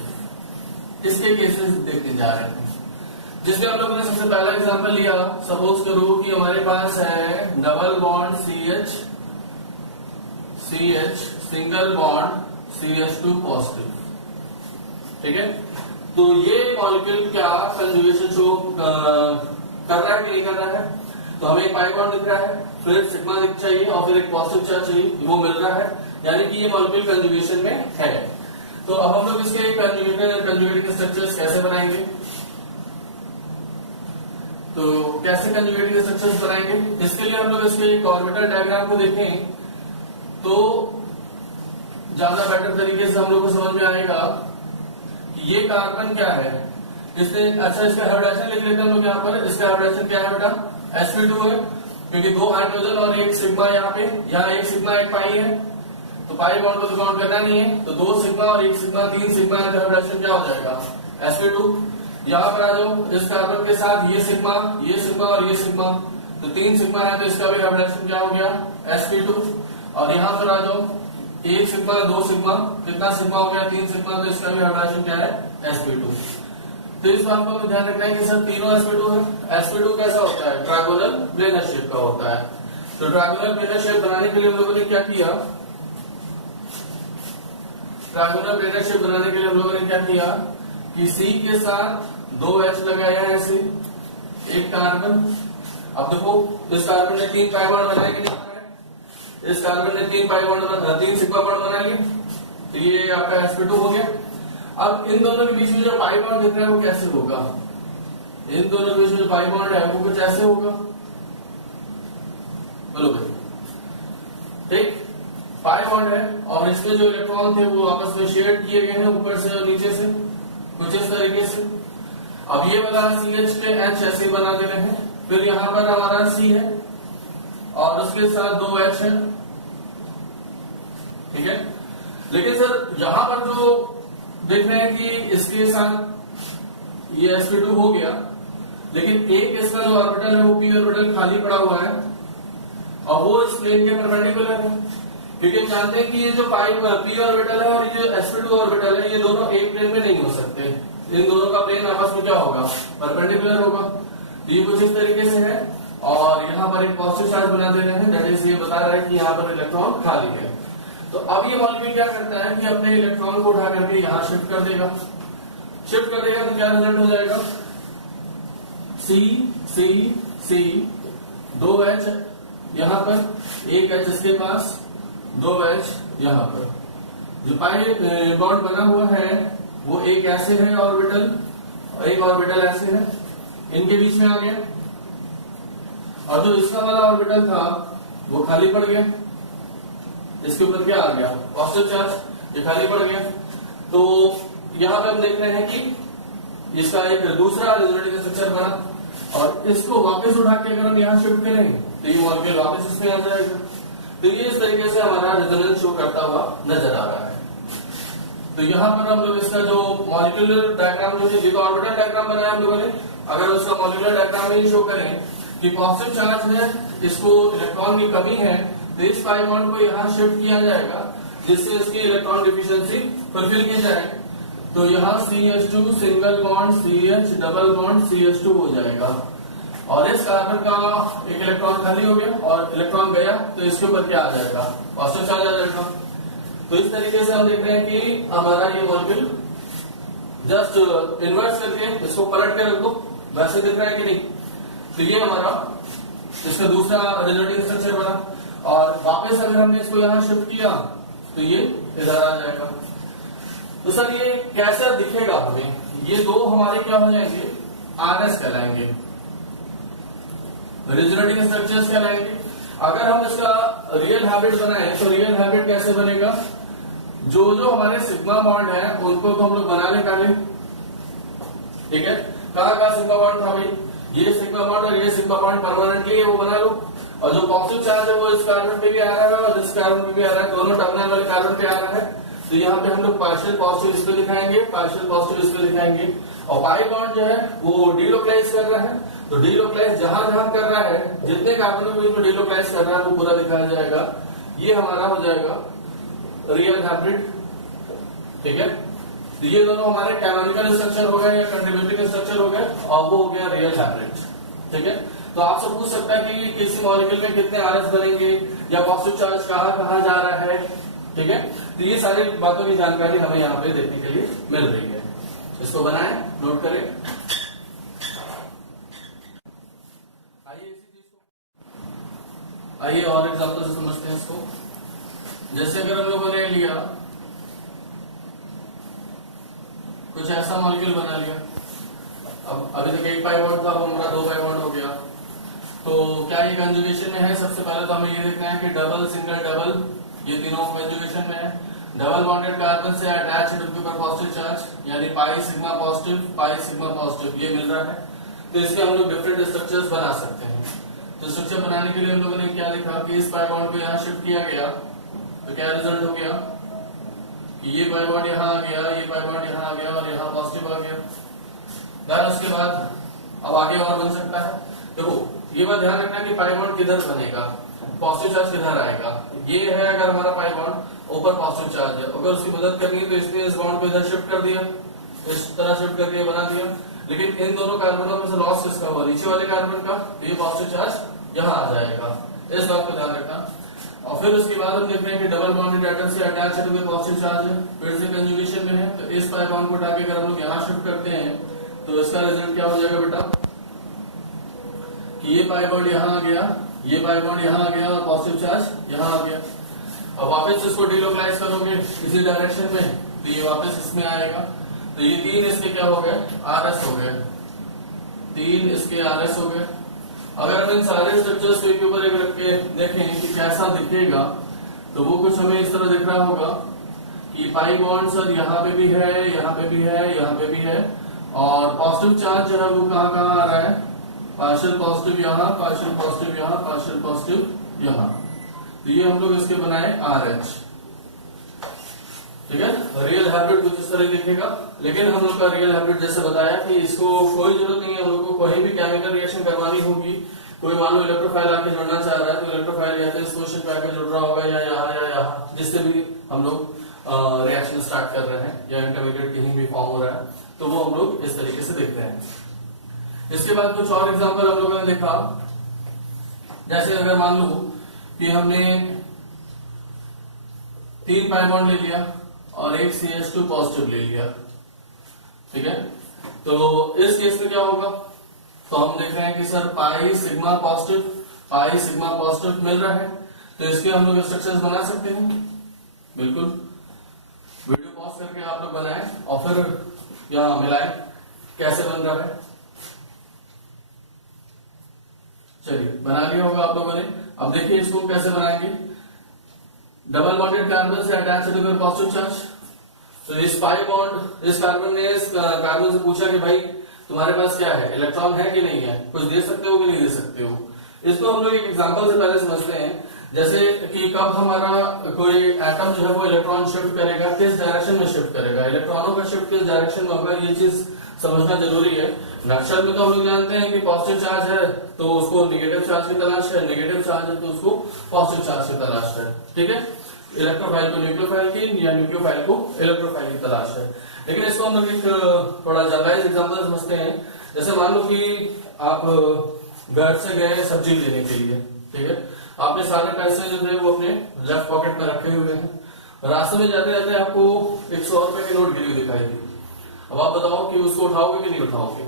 इसके केसेस देखने जा रहे हैं जिसमें हम लोगों ने सबसे पहला एग्जांपल लिया। सपोज करो कि हमारे पास है double bond CH single bond CH2 positive. ठीक है, तो ये मॉलिक्यूल क्या कंजुगेशन शो कर रहा है कि नहीं कर रहा है। तो हमें एक पाई बॉन्ड दिख रहा है, फिर सिग्मा चाहिए और फिर एक पॉजिटिव चार्ज चाहिए, वो मिल रहा है, यानी कि ये मॉलिक्यूल कंजुगेशन में है। तो अब हम लोग इसके कंजुगेटिंग स्ट्रक्चर्स कैसे बनाएंगे, तो कैसे कंजुगेटिंग स्ट्रक्चर्स बनाएंगे, इसके लिए हम लोग इसके एक ऑर्बिटल डायग्राम को देखें तो ज्यादा बेटर तरीके से हम लोग को समझ में आएगा कि ये कार्बन क्या है। इसने अच्छा इसका हाइब्रिडेशन लिख लेते हैं हम लोग यहाँ पर। इसका हाइब्रिडेशन क्या है बेटा, sp2 है, क्योंकि दो हाइड्रोजन और एक सिग्मा यहाँ पे, यहाँ एक सिग्मा एक पाई है, तो पाई बॉन्ड को तो काउंट करना नहीं है, तो दो सिग्मा और एक सिग्मा, तीन सिग्मा का हाइब्रिडेशन क्या हो जाएगा, sp2। यहाँ पर आ जाओ, इस कार्बन के साथ ये सिग्मा और ये सिग्मा, तो तीन सिग्मा है, तो इसका भी हाइब्रिडेशन क्या हो गया, sp2। और यहाँ पर आ जाओ, एक सिग्मा दो सिग्मा, कितना सिग्मा हो गया, तीन सिग्मा, तो इसका भी हाइब्रिडेशन क्या है, sp2। तो इस बात को ध्यान रखना है कि सर तीनों sp2 है। sp2 कैसा होता है, ट्रायंगुलर प्लेनर शेप का होता है। तो ट्रायंगुलर प्लेनर शेप बनाने के लिए हम लोगों ने क्या किया, ट्रायंगुलर प्लेनर शेप बनाने के लिए हम लोगों ने क्या किया कि C के साथ दो H लगाया है ऐसे, एक कार्बन। अब देखो इस कार्बन ने तीन पाई बॉन्ड बनाए कि नहीं बनाए, इस कार्बन ने तीन पाई बॉन्ड तीन सिग्मा बॉन्ड बना लिए, तो ये आपका sp2 हो गया। अब इन दोनों के बीच में जो पाई बॉन्ड दिख रहा है वो कैसे होगा, इन दोनों के बीच में जो पाई बॉन्ड है वो कुछ ऐसे होगा, बोलो भाई। ठीक, पाई बॉन्ड है और इसमें जो इलेक्ट्रॉन थे वो आपस में शेयर किए गए हैं ऊपर से और नीचे से, कुछ इस तरीके से। अब ये वाला CH पे H ऐसे बना दे रहे हैं, फिर यहाँ पर हमारा C है और उसके साथ दो H है। ठीक है, लेकिन सर यहाँ पर जो देख रहे हैं कि इसके साथ ये sp2 हो गया, लेकिन एक इसका जो ऑर्बिटल है वो p ऑर्बिटल खाली पड़ा हुआ है और वो इस प्लेन के परपेंडिकुलर है, क्योंकि हम जानते हैं कि ये जो p ऑर्बिटल है और ये जो sp2 ऑर्बिटल है ये दोनों एक प्लेन में नहीं हो सकते, इन दोनों का प्लेन आपस में क्या होगा, परपेंडिकुलर होगा। तो ये कुछ इस तरीके से है और यहाँ पर एक पॉजिटिव चार्ज बना दे रहे हैं, दैट इज ये बता रहा है कि यहाँ पर इलेक्ट्रॉन खाली है। तो अब ये मॉलिक्यूल क्या करता है कि अपने इलेक्ट्रॉन को उठा करके यहाँ शिफ्ट कर देगा, तो क्या रिजल्ट हो जाएगा, C दो H यहाँ पर, एक H इसके पास, दो H यहाँ पर। जो पाई बॉन्ड बना हुआ है वो एक ऐसे है ऑर्बिटल और एक ऑर्बिटल ऐसे है, इनके बीच में आ गया। और जो इसका वाला ऑर्बिटल था वो खाली पड़ गया, इसके ऊपर क्या आ गया, पॉजिटिव चार्ज, ये खाली पड़ गया। तो यहाँ पे हम देख रहे हैं कि इसका एक दूसरा रेजोनेटिंग स्ट्रक्चर बना और इसको वापस उठा के अगर हम यहाँ शिफ्ट करें तो ये मॉलिक्यूल वापस इसमें आ जाएगा। तो ये इस तरीके से हमारा रेजोनेंस शो करता हुआ नजर आ रहा है। तो यहाँ पर हम लोग इसका जो मॉलिक्यूलर डायग्राम जो है, ऑर्बिटल डायग्राम बनाया हम लोगों ने, अगर उसका मॉलिक्यूलर डायग्राम में शो करें कि पॉजिटिव चार्ज है, इसको इलेक्ट्रॉन की कमी है, तो इस पाई बॉन्ड को यहाँ शिफ्ट किया जाएगा जिससे इसकी इलेक्ट्रॉन डिफिशियंसी फुलफिल की जाए। तो यहाँ CH2 single bond CH double bond CH2 हो जाएगा और इस कार्बन का एक इलेक्ट्रॉन खाली हो गया और इलेक्ट्रॉन गया तो इसके ऊपर क्या आ जाएगा, पॉजिटिव चार्ज आ जाएगा। तो इस तरीके से हम देख रहे हैं कि हमारा ये मॉलिक्यूल जस्ट इन्वर्स करके इसको पलट के रख दो, वैसे दिख रहा है कि नहीं। तो ये हमारा इसका दूसरा रिजल्टिंग स्ट्रक्चर बना, और वापस अगर हमने इसको यहां शिफ्ट किया तो ये इधर आ जाएगा। तो सर ये कैसा दिखेगा हमें, ये दो हमारे क्या हो जाएंगे, आरएस कहलाएंगे, रिजल्टिंग स्ट्रक्चर्स कहलाएंगे। अगर हम इसका रियल हैबिट बनाए तो रियल हैबिट कैसे बनेगा, जो जो हमारे सिग्मा बॉन्ड है उनको तो हम लोग बना ले पहले, ठीक है। कहाँ सिग्मा बॉन्ड था भाई, ये सिग्मा बॉन्ड और ये सिग्मा बॉन्ड परमानेंटली है वो बना लो, और जो पॉजिटिव चार्ज है वो इस कार्बन पे भी आ रहा है और इस कार्बन पे भी आ रहा है, दोनों टर्मिनल वाले कार्बन पे आ रहा है। तो यहाँ पे हम लोग पार्शियल पॉजिटिव इस पे दिखाएंगे, पार्शियल पॉजिटिव इस पे दिखाएंगे, और पाई बॉन्ड जो है वो डीलोकलाइज कर रहा है, तो डीलोकलाइज जहां जहां कर रहा है, जितने कार्बन को इसमें डीलोकलाइज कर रहा है वो पूरा दिखाया जाएगा। ये हमारा हो जाएगा रियल हैबिट, ठीक है। तो ये दोनों हमारे कैनोनिकल स्ट्रक्चर हो गए या कंट्रीब्यूटिंग स्ट्रक्चर हो गए, और वो हो गया रियल हैबिट, ठीक है। तो आपसे पूछ सकता है कि किसी मॉलिक्यूल में कितने आरएस बनेंगे या पॉजिटिव चार्ज कहाँ जा रहा है, ठीक है। तो ये सारी बातों की जानकारी हमें यहाँ पे देखने के लिए मिल रही है। इसको बनाएं, नोट करें। आइए इसी चीज को आइए और एग्जाम्पल से समझते हैं इसको। जैसे अगर हम लोगों ने लिया कुछ ऐसा मॉलिक्यूल बना लिया, अब अभी तक एक पाई बॉन्ड था, अब हमारा 2 पाई बॉन्ड हो गया, तो क्या ये कंजुगेशन में है। सबसे पहले तो हमें ये देखना है कि डबल, सिंगल, डबल, ये तीनों कंजुगेशन में है। डबल बॉन्डेड कार्बन से अटैच उनके ऊपर पॉजिटिव चार्ज, यानी पाई sigma positive, pi sigma positive, ये मिल रहा है। तो इसके हम लोग डिफरेंट स्ट्रक्चर्स बना सकते हैं। तो स्ट्रक्चर बनाने के लिए हम लोगों ने क्या देखा कि इस पाई बॉन्ड को यहाँ शिफ्ट किया गया, तो क्या रिजल्ट हो गया कि ये पाई बॉन्ड यहाँ आ गया, ये पाई बॉन्ड यहाँ आ गया और यहाँ पॉजिटिव आ गया। देन उसके बाद अब आगे और बन सकता है। देखो ये बात ध्यान रखना कि पाई बॉन्ड किधर बनेगा, पॉजिटिव चार्ज किधर आएगा। ये है अगर हमारा पाई बॉन्ड, ऊपर पॉजिटिव चार्ज है, अगर उसकी मदद करनी है तो इसलिए इस बॉन्ड को इधर शिफ्ट कर दिया, इस तरह शिफ्ट कर दिया, बना दिया। लेकिन इन दोनों कार्बनों में से लॉस किसका हुआ, नीचे वाले कार्बन का, ये पॉजिटिव चार्ज यहाँ आ जाएगा, इस बात को ध्यान रखना। और फिर उसके बाद हम देख रहे हैं कि डबल बॉन्डेड एटम से अटैच है तो पॉजिटिव चार्ज है, फिर से कंजुगेशन में है, तो इस पाई बॉन्ड को उठा के अगर हम लोग यहाँ शिफ्ट करते हैं तो इसका रिजल्ट क्या हो जाएगा बेटा कि ये पाई बॉन्ड यहाँ आ गया, ये पाई बॉन्ड यहाँ आ गया और पॉजिटिव चार्ज यहाँ आ गया। अब वापस इसको डीलोकलाइज करोगे इसी डायरेक्शन में तो ये वापस इसमें आएगा। तो ये 3 इसके क्या हो गए, आरएस हो गए, 3 इसके आरएस हो गए। अगर हम इन सारे स्ट्रक्चर्स को एक ऊपर एक रख के देखें कि कैसा दिखेगा तो वो कुछ हमें इस तरह दिख रहा होगा कि पाई बॉन्ड सर यहाँ पे भी है, यहाँ पे भी है, यहाँ पे भी है, और पॉजिटिव चार्ज जो है वो कहाँ कहाँ आ रहा है, पार्शियल पॉजिटिव यहाँ, पार्शियल पॉजिटिव यहाँ, पार्शियल पॉजिटिव यहाँ। तो ये हम लोग इसके बनाए RH, ठीक है। रियल हैबिट कुछ इस तरह दिखेगा, लेकिन हम लोग का रियल हैबिट जैसे बताया कि इसको कोई जरूरत नहीं है, हम लोग को कोई भी केमिकल रिएक्शन करवानी होगी। कोई मान लो इलेक्ट्रोफाइल आके जुड़ना चाह रहा है तो इलेक्ट्रोफाइल या तो इस पोजीशन पे आके जुड़ रहा होगा या यहाँ, जिससे भी हम लोग रिएक्शन स्टार्ट कर रहे हैं या इंटरमीडिएट कहीं भी फॉर्म हो रहा है, तो वो हम लोग इस तरीके से देखते हैं। इसके बाद कुछ और एग्जाम्पल हम लोगों ने देखा, जैसे अगर मान लो कि हमने 3 पाई बॉन्ड ले लिया और एक CH2 पॉजिटिव ले लिया, ठीक है। तो इस केस में क्या होगा, तो हम देख रहे हैं कि sir pi sigma positive, pi sigma positive मिल रहा है, तो इसके हम लोग स्ट्रक्चर्स बना सकते हैं। बिल्कुल, वीडियो पॉज करके आप लोग बनाएं और फिर यहाँ मिलाएं कैसे बन रहा है। चलिए बना लिया होगा आप लोगों ने। अब देखिए इसको कैसे बनाएंगे। डबल बॉन्डेड कार्बन से अटैच है तो पॉजिटिव चार्ज, तो इस पाई बॉन्ड, इस कार्बन ने इस कार्बन से पूछा कि भाई तुम्हारे पास क्या है, इलेक्ट्रॉन है कि नहीं है, कुछ दे सकते हो कि नहीं दे सकते हो। इसको हम लोग एक एग्जांपल से पहले समझते हैं, जैसे कि कब हमारा कोई एटम जो है वो इलेक्ट्रॉन शिफ्ट करेगा, किस डायरेक्शन में शिफ्ट करेगा, इलेक्ट्रॉनों का शिफ्ट किस डायरेक्शन में होगा, ये चीज समझना जरूरी है। नक्शल में तो हम लोग जानते हैं कि पॉजिटिव चार्ज है तो उसको निगेटिव चार्ज की तलाश है, नेगेटिव चार्ज है तो उसको पॉजिटिव चार्ज की तलाश है, ठीक है। इलेक्ट्रोफाइल को न्यूक्लियोफाइल की या न्यूक्लियोफाइल को इलेक्ट्रोफाइल की तलाश है। लेकिन इसको हम लोग एक थोड़ा जनरलाइज एग्जांपल समझते हैं। जैसे मान लो कि आप घर से गए सब्जी लेने के लिए, ठीक है, आपने सारे पैसे जो थे वो अपने लेफ्ट पॉकेट में रखे हुए हैं, रास्ते में जाते जाते आपको एक 100 रुपए की नोट गिरी हुई दिखाई दी। अब आप बताओ कि उसको उठाओगे कि नहीं उठाओगे?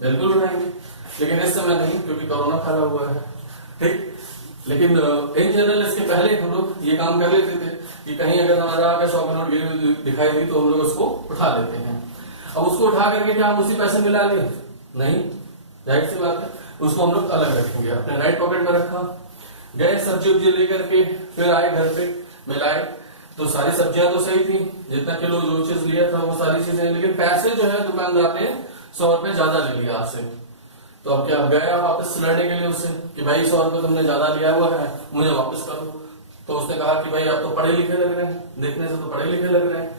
बिल्कुल उठाएंगे, लेकिन इस समय नहीं क्योंकि कोरोना फैला हुआ है, ठीक। लेकिन इन जनरल इसके पहले हम लोग ये काम कर लेते थे कि कहीं अगर हमारा 100 का नोट गिरी दिखाई दी तो हम लोग उसको उठा लेते हैं। अब उसको उठा करके क्या हम उसी पैसे मिला लें? नहीं, जाहिर सी बात है, उसको हम लोग अलग रखेंगे, अपने राइट पॉकेट में रखा, गए सब्जी उब्जी लेकर के, फिर आए घर पे मिलाए तो सारी सब्जियां तो सही थी, जितना किलो जो चीज लिया था वो सारी चीजें, लेकिन पैसे जो है दुकानदार ने 100 रुपए ज्यादा ले लिया आपसे। तो अब क्या गया वापस लड़ने के लिए उससे कि भाई 100 रुपए तुमने ज्यादा लिया हुआ है, मुझे वापस करो। तो उसने कहा कि भाई आप तो पढ़े लिखे लग रहे हैं, देखने से तो पढ़े लिखे लग रहे हैं,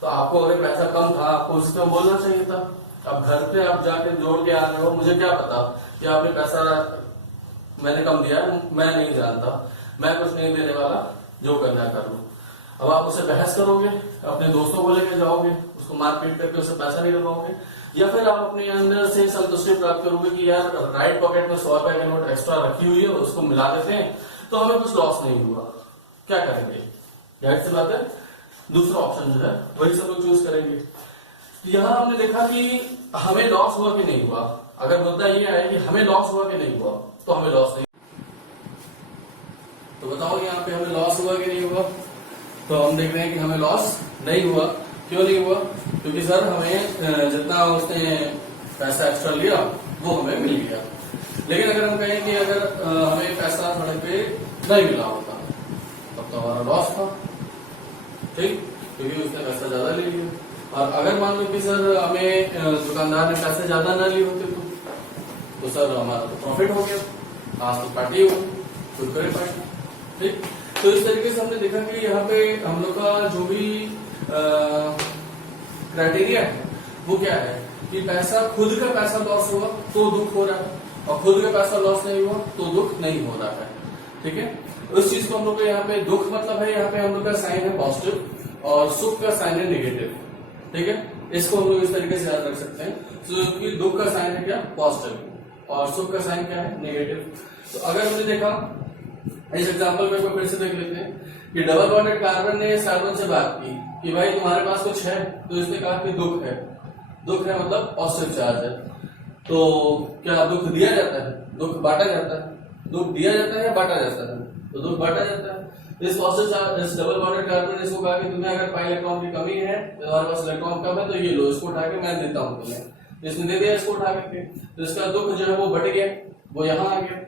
तो आपको अगर पैसा कम था आपको उसी समय बोलना चाहिए था। अब घर पे आप जाके जोड़ के आ रहे हो, मुझे क्या पता कि आपने पैसा मैंने कम दिया है, मैं नहीं जानता, मैं कुछ नहीं देने वाला, जो करना है कर लो। अब आप उसे बहस करोगे, अपने दोस्तों को लेकर जाओगे, उसको मारपीट करके उसे पैसा नहीं दिलवाओगे, या फिर आप अपने अंदर से संतुष्टि प्राप्त करोगे कि यार राइट पॉकेट में 100 रुपए का नोट एक्स्ट्रा रखी हुई है, उसको मिला देते हैं तो हमें कुछ लॉस नहीं हुआ, क्या करेंगे? जाहिर सी बात है दूसरा ऑप्शन जो है वही सब लोग चूज करेंगे। यहाँ हमने देखा कि हमें लॉस हुआ कि नहीं हुआ। अगर मुद्दा ये है कि हमें लॉस हुआ कि नहीं हुआ, तो हमें लॉस नहीं, तो बताओ यहाँ पे हमें लॉस हुआ कि नहीं हुआ? तो हम देख रहे हैं कि हमें लॉस नहीं हुआ। क्यों नहीं हुआ? क्योंकि सर हमें जितना उसने पैसा एक्स्ट्रा लिया वो हमें मिल गया। लेकिन अगर हम कहें कि अगर हमें पैसा थोड़े पे नहीं मिला होता तब तो हमारा लॉस था, ठीक, क्योंकि उसने पैसा ज्यादा ले लिया। और अगर मान लो कि सर हमें दुकानदार ने पैसे ज्यादा ना लिए होते तो सर हमारा तो प्रॉफिट हो गया, आज तो पार्टी हो, कुरकुरे पार्टी, ठीक। तो इस तरीके से हमने देखा कि यहाँ पे हम लोग का जो भी क्राइटेरिया है वो क्या है कि पैसा, खुद का पैसा लॉस हुआ तो दुख हो रहा है, और खुद का पैसा लॉस नहीं हुआ तो दुख नहीं हो रहा है, ठीक है। उस चीज को हम लोग यहाँ पे दुख मतलब है, यहाँ पे हम लोग का साइन है पॉजिटिव और सुख का साइन है नेगेटिव, ठीक है। इसको हम लोग इस तरीके से याद रख सकते हैं। तो कि दुख का साइन है क्या? पॉजिटिव, और सुख का साइन क्या है? नेगेटिव। तो अगर हमने देखा इस एग्जाम्पल में फिर से देख लेते हैं कि डबल बॉन्डेड कार्बन ने इस कार्बन से बात की कि भाई तुम्हारे पास कुछ है, तो इसने कहा कि दुख है। दुख है मतलब पॉजिटिव चार्ज है। तो क्या दुख दिया जाता है? दुख बांटा जाता है। दुख दिया जाता है या बांटा जाता है? तो दुख बांटा जाता है। इस पॉजिटिव चार्ज, इस डबल बॉन्डेड कार्बन ने इसको कहा कि तुम्हें अगर पाई इलेक्ट्रॉन की कमी है, तुम्हारे पास इलेक्ट्रॉन कम है, तो ये लो, इसको उठा के मैं देता हूँ तुम्हें। इसने दे दिया इसको उठा करके, तो इसका दुख जो है वो बढ़ गया, वो यहाँ आ गया,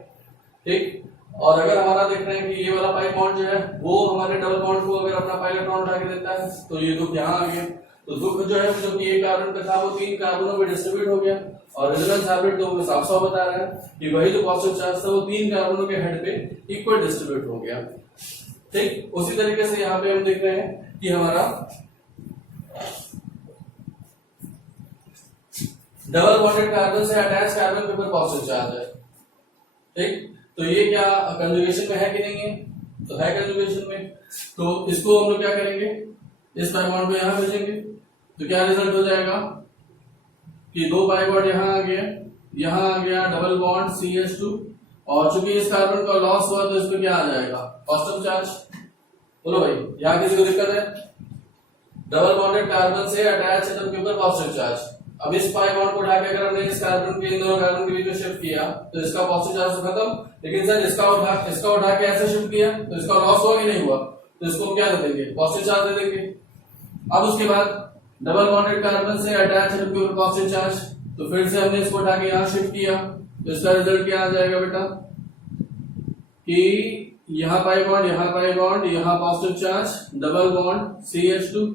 ठीक। और अगर हमारा देख रहे हैं कि ये वाला पाई बॉन्ड जो है वो हमारे डबल बॉन्ड को अगर अपना पाई इलेक्ट्रॉन उठा के देता है, तो ये दुख यहाँ आ गया। तो दुख जो है जो कि एक कार्बन पे था वो 3 कार्बनों में डिस्ट्रीब्यूट हो गया, और रेजोनेंस हाइब्रिड तो हमें साफ बता रहा है कि वही जो पॉजिटिव चार्ज था वो 3 कार्बनों के हेड पे इक्वल डिस्ट्रीब्यूट हो गया, ठीक। उसी तरीके से यहाँ पे हम देख रहे हैं कि हमारा डबल बॉन्डेड कार्बन से अटैच कार्बन के ऊपर पॉजिटिव चार्ज है, ठीक। तो ये क्या कंजुगेशन में है कि नहीं है? तो है कंजुगेशन में। तो इसको हम लोग क्या करेंगे, इस पाई बॉन्ड को यहां भेजेंगे, तो क्या रिजल्ट हो जाएगा कि 2 पाई बॉन्ड यहां आ गया डबल बॉन्ड CH2, और चूंकि इस कार्बन का लॉस हुआ तो इसमें क्या आ जाएगा? Positive charge. बोलो भाई, यहां किसी को दिक्कत है? डबल बॉन्डेड कार्बन से अटैच एटम के ऊपर पॉजिटिव चार्ज। अब इस पाई बॉन्ड को उठा के अगर हमने इस कार्बन के, इन दोनों कार्बन के बीच में शिफ्ट किया तो इसका पॉजिटिव चार्ज तो खत्म, लेकिन सर इसका उठा के ऐसे शिफ्ट किया तो इसका लॉस हुआ कि नहीं हुआ? तो इसको हम क्या दे देंगे? पॉजिटिव चार्ज दे देंगे। अब उसके बाद डबल बॉन्डेड कार्बन से अटैच एटम के ऊपर पॉजिटिव चार्ज, तो फिर से हमने इसको उठा के यहाँ शिफ्ट किया, तो इसका रिजल्ट क्या आ जाएगा बेटा कि यहाँ पाई बॉन्ड, यहाँ positive charge, double bond CH2,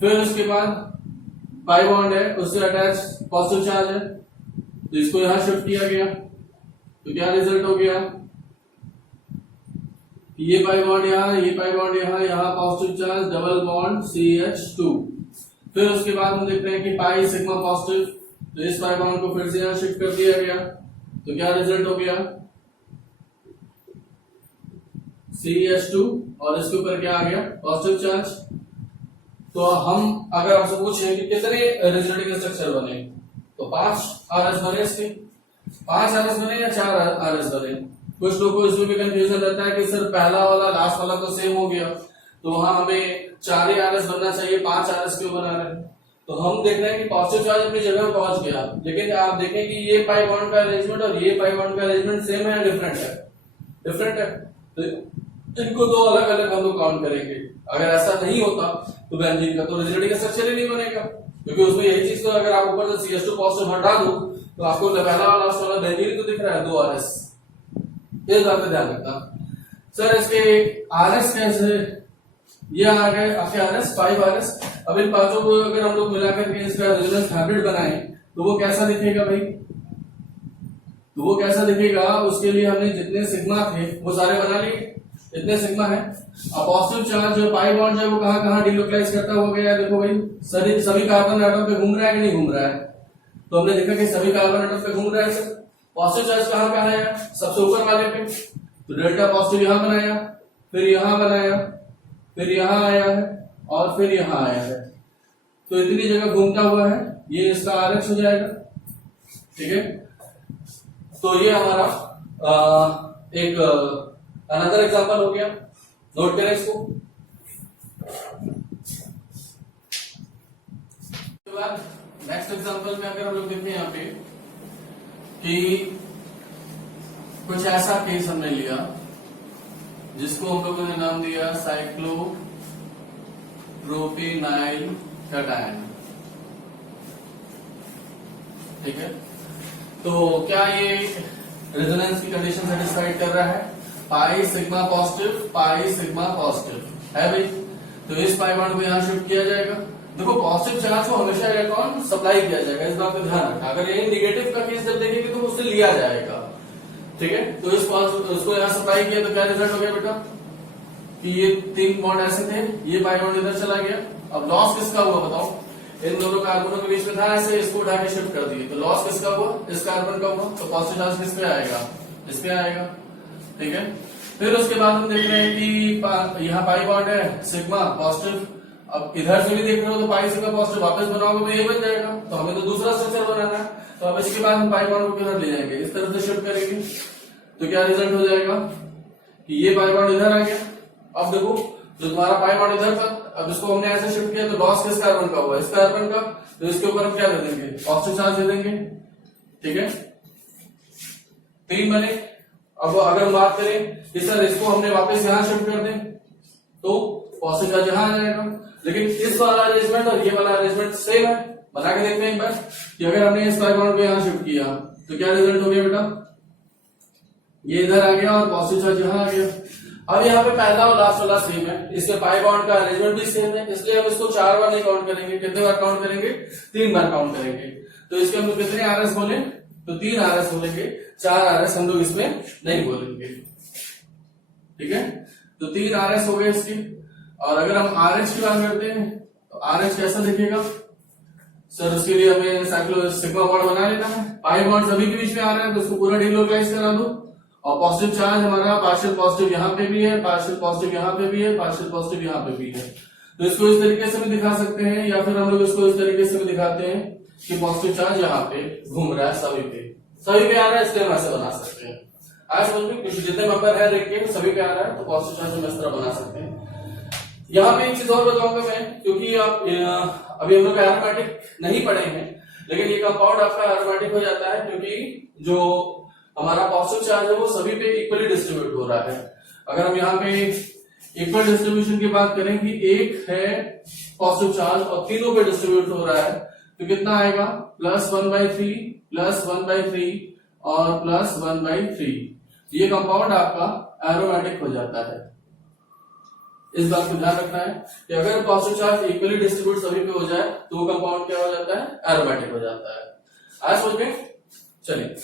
फिर उसके बाद पाई बॉन्ड है उससे अटैच पॉजिटिव चार्ज है, तो इसको यहां शिफ्ट किया गया, तो क्या रिजल्ट हो गया? ये पाई बॉन्ड यहाँ positive charge, double bond CH2। फिर उसके बाद हम देख रहे हैं कि पाई सिग्मा पॉजिटिव, तो इस पाई बॉन्ड को फिर से यहाँ शिफ्ट कर दिया गया, तो क्या रिजल्ट हो गया? CH2, और इसके ऊपर क्या आ गया? Positive charge. तो हम अगर आपसे पूछे कि कितने रेजोनेटिंग स्ट्रक्चर बने, तो 5 RS बने, इसके 5 RS बने या 4 RS बने? कुछ लोगों को इसमें भी कंफ्यूजन रहता है कि सर पहला वाला लास्ट वाला तो सेम हो गया, तो वहां हमें 4 ही RS बनना चाहिए, 5 RS क्यों बना रहे हैं? तो हम देख रहे हैं कि पॉजिटिव चार्ज अपनी जगह पर पहुंच गया, लेकिन आप देखें कि ये पाई बॉन्ड का अरेंजमेंट और ये पाई बॉन्ड का अरेंजमेंट सेम है या डिफरेंट है? डिफरेंट है। तो इनको दो अलग अलग हम लोग काउंट करेंगे। अगर ऐसा नहीं होता तो बेंजीन का तो रिजिडिटी का स्ट्रक्चर ही नहीं बनेगा, क्योंकि उसमें यही चीज, तो अगर आप ऊपर से CH2 पॉजिटिव हटा दो तो आपको पहला वाला लास्ट वाला बेंजीन तो दिख रहा है 2 RS। इस बात का ध्यान रखना। सर इसके RS कैसे, ये आ गए आपके RS 5 RS। अब इन पांचों को अगर हम लोग मिलाकर के इसका रेजोनेंस हाइब्रिड बनाएं तो वो कैसा दिखेगा भाई? तो वो कैसा दिखेगा, उसके लिए हमने जितने सिग्मा थे वो सारे बना लिए, इतने सिग्मा है। अब पॉजिटिव चार्ज जो पाई बॉन्ड है वो कहां कहां डिलोकलाइज करता हुआ गया, देखो भाई सभी कार्बन एटम पे घूम रहा है कि नहीं घूम रहा है? तो हमने देखा कि सभी कार्बन एटम पे घूम रहा है। सर पॉजिटिव चार्ज कहां पे आया? सबसे ऊपर वाले पे, तो डेल्टा पॉजिटिव यहां बनाया, फिर यहां बनाया, फिर यहां आया है और फिर यहां आया है। तो इतनी जगह घूमता हुआ है, ये इसका RH हो जाएगा। ठीक है, तो ये हमारा एक अनदर एग्जांपल हो गया, नोट करें इसको। नेक्स्ट एग्जांपल में अगर हम लोग देखें यहाँ पे कि कुछ ऐसा केस हमने लिया जिसको हम लोगों ने नाम दिया साइक्लोप्रोपेनाइल कैटायन। ठीक है, तो क्या ये रेजोनेंस की कंडीशन सेटिस्फाइड कर रहा है? पाई सिग्मा पॉजिटिव है भाई, तो इस पाई बॉन्ड को यहां शिफ्ट किया जाएगा। देखो पॉजिटिव चार्ज को हमेशा इलेक्ट्रॉन सप्लाई किया जाएगा, इस बात का ध्यान रखना। अगर ये नेगेटिव का केस जब देखेंगे तो उससे लिया जाएगा। ठीक है, तो उसको यहां सप्लाई किया तो क्या रिजल्ट हो गया बेटा कि ये 3 बॉन्ड ऐसे थे, ये पाई बॉन्ड इधर चला गया। अब लॉस किसका हुआ बताओ? इन दोनों कार्बनों के बीच में था ऐसे, इसको उठा के शिफ्ट कर दिए, तो लॉस किसका हुआ? इस कार्बन का हुआ। तो पॉजिटिव चार्ज किस पे आएगा? इस पे आएगा। ठीक है, फिर उसके बाद हम देख रहे हैं कि यहाँ पाई बॉन्ड है सिग्मा पॉजिटिव। अब इधर से भी देख रहे हो तो पाई सिग्मा पॉजिटिव वापस बनाओगे तो ये बन जाएगा, तो हमें तो दूसरा स्ट्रक्चर बनाना है। तो अब इसके बाद हम पाई बॉन्ड को किधर ले जाएंगे? इस तरफ से शिफ्ट करेंगे, तो क्या रिजल्ट हो जाएगा कि ये पाई बॉन्ड इधर आ गया। अब देखो जो तुम्हारा पाई बॉन्ड इधर था, अब इसको हमने ऐसे शिफ्ट किया तो लॉस किस कार्बन का हुआ? इस कार्बन का। तो इसके ऊपर हम क्या दे देंगे? पॉजिटिव चार्ज दे देंगे। ठीक है, 3 बने। अब अगर हम बात करें कि सर इसको हमने वापस यहां शिफ्ट कर दें तो पॉजिटिव चार्ज यहां आ जाएगा, लेकिन इस वाला अरेंजमेंट और ये वाला अरेंजमेंट सेम है। बना के देखते हैं एक बार कि अगर हमने इस पाई बॉन्ड को यहां शिफ्ट किया तो क्या रिजल्ट हो गया बेटा? ये इधर आ गया और पॉजिटिव चार्ज यहां आ गया। अब यहाँ पे पहला और लास्ट वाला सेम है, इसके पाई बॉन्ड का अरेंजमेंट भी सेम है, इसलिए हम इसको 4 बार नहीं काउंट करेंगे। कितने बार काउंट करेंगे? 3 बार काउंट करेंगे। तो इसके हम लोग कितने RS बोले? तो 3 RS बोलेंगे, 4 RS हम लोग इसमें नहीं बोलेंगे। ठीक है, तो 3 RS हो गए इसके। और अगर हम RH की बात करते हैं तो RH कैसा दिखेगा? सर उसके लिए हमें साइक्लो सिग्मा बॉन्ड बना लेना है। पाई बॉन्ड सभी के बीच में आ रहा है तो उसको पूरा डिलोकलाइज करा दो। और पॉजिटिव चार्ज हमारा पार्शियल पॉजिटिव यहाँ पे भी है, पार्शियल पॉजिटिव यहाँ पे भी है, पार्शियल पॉजिटिव यहाँ पे भी है। तो इसको इस तरीके से भी दिखा सकते हैं, या फिर हम लोग इसको इस तरीके से भी दिखाते हैं कि पॉजिटिव चार्ज यहाँ पे घूम रहा है, सभी पे आ रहा है, इसलिए हम ऐसे बना सकते हैं। आज समझ में, क्योंकि जितने मेंबर है रेड के सभी पे आ रहा है तो पॉजिटिव चार्ज हम इस तरह बना सकते हैं। यहाँ पे एक चीज और बताऊंगा मैं, क्योंकि आप अभी हम लोग एरोमेटिक नहीं पढ़े हैं, लेकिन ये कंपाउंड आपका एरोमेटिक हो जाता है क्योंकि जो हमारा पॉजिटिव चार्ज है वो सभी पे इक्वली डिस्ट्रीब्यूट हो रहा है। अगर हम यहाँ पे इक्वल डिस्ट्रीब्यूशन की बात करें कि एक है पॉजिटिव चार्ज और तीनों पे डिस्ट्रीब्यूट हो रहा है, तो कितना आएगा? +1/3, +1/3 और +1/3। ये कंपाउंड आपका एरोमेटिक हो जाता है। इस बात को ध्यान रखना है कि अगर पॉजिटिव चार्ज इक्वली डिस्ट्रीब्यूट सभी पे हो जाए तो वो कंपाउंड क्या हो जाता है? एरोमेटिक हो जाता है। आज समझ में? चलिए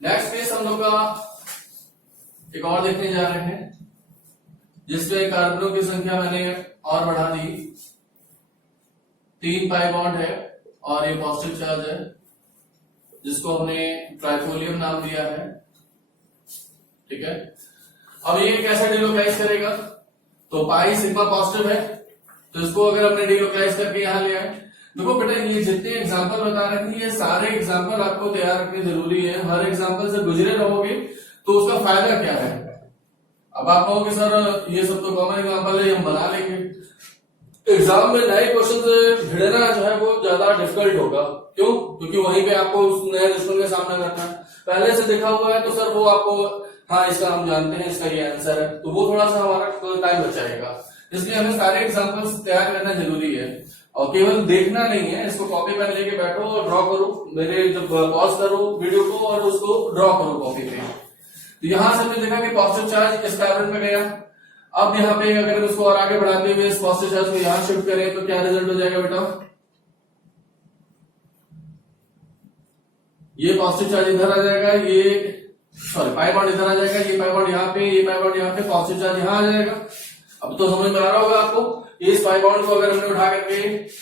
नेक्स्ट केस हम लोग का एक और देखने जा रहे हैं, जिसपे कार्बनों की संख्या मैंने और बढ़ा दी। 3 पाई बॉन्ड है और ये पॉजिटिव चार्ज है, जिसको हमने ट्राइफोलियम नाम दिया है। ठीक है, अब ये कैसे डिलोकलाइज करेगा? तो पाई सिग्मा पॉजिटिव है, तो इसको अगर हमने डिलोकलाइज करके यहां ले आए, देखो बेटा ये जितने एग्जांपल बता रहे थे ये सारे एग्जांपल आपको तैयार रखने जरूरी है। हर एग्जांपल से गुजरे रहोगे तो उसका फायदा क्या है? अब आप कहोगे सर ये सब तो कॉमन एग्जांपल है, हम बना लेंगे। एग्जाम में नए क्वेश्चन से भिड़ना जो है वो ज्यादा डिफिकल्ट होगा। क्यों? क्योंकि वहीं पे आपको उस नए दुश्मन का सामना करना है। पहले से देखा हुआ है तो सर वो आपको, हाँ इसका हम जानते हैं, इसका ये आंसर है, तो वो थोड़ा सा हमारा टाइम बचाएगा। इसलिए हमें सारे एग्जाम्पल्स तैयार करना जरूरी है, और केवल देखना नहीं है, इसको कॉपी पेन लेके बैठो और ड्रॉ करो। मेरे जब पॉज करो वीडियो को और उसको ड्रॉ करो कॉपी पे। तो यहां से हमने देखा कि पॉजिटिव चार्ज इस कार्बन में गया। अब यहाँ पे अगर उसको और आगे बढ़ाते हुए इस पॉजिटिव चार्ज को यहां शिफ्ट करें तो क्या रिजल्ट हो जाएगा बेटा? ये पॉजिटिव चार्ज इधर आ जाएगा, ये सॉरी पाई बॉन्ड इधर आ जाएगा, ये पाई बॉन्ड यहाँ पे, ये पाई बॉन्ड यहाँ पे, पॉजिटिव चार्ज यहाँ आ जाएगा। अब तो समझ में आ रहा होगा आपको, इस पाई बॉन्ड को अगर हमने उठा करके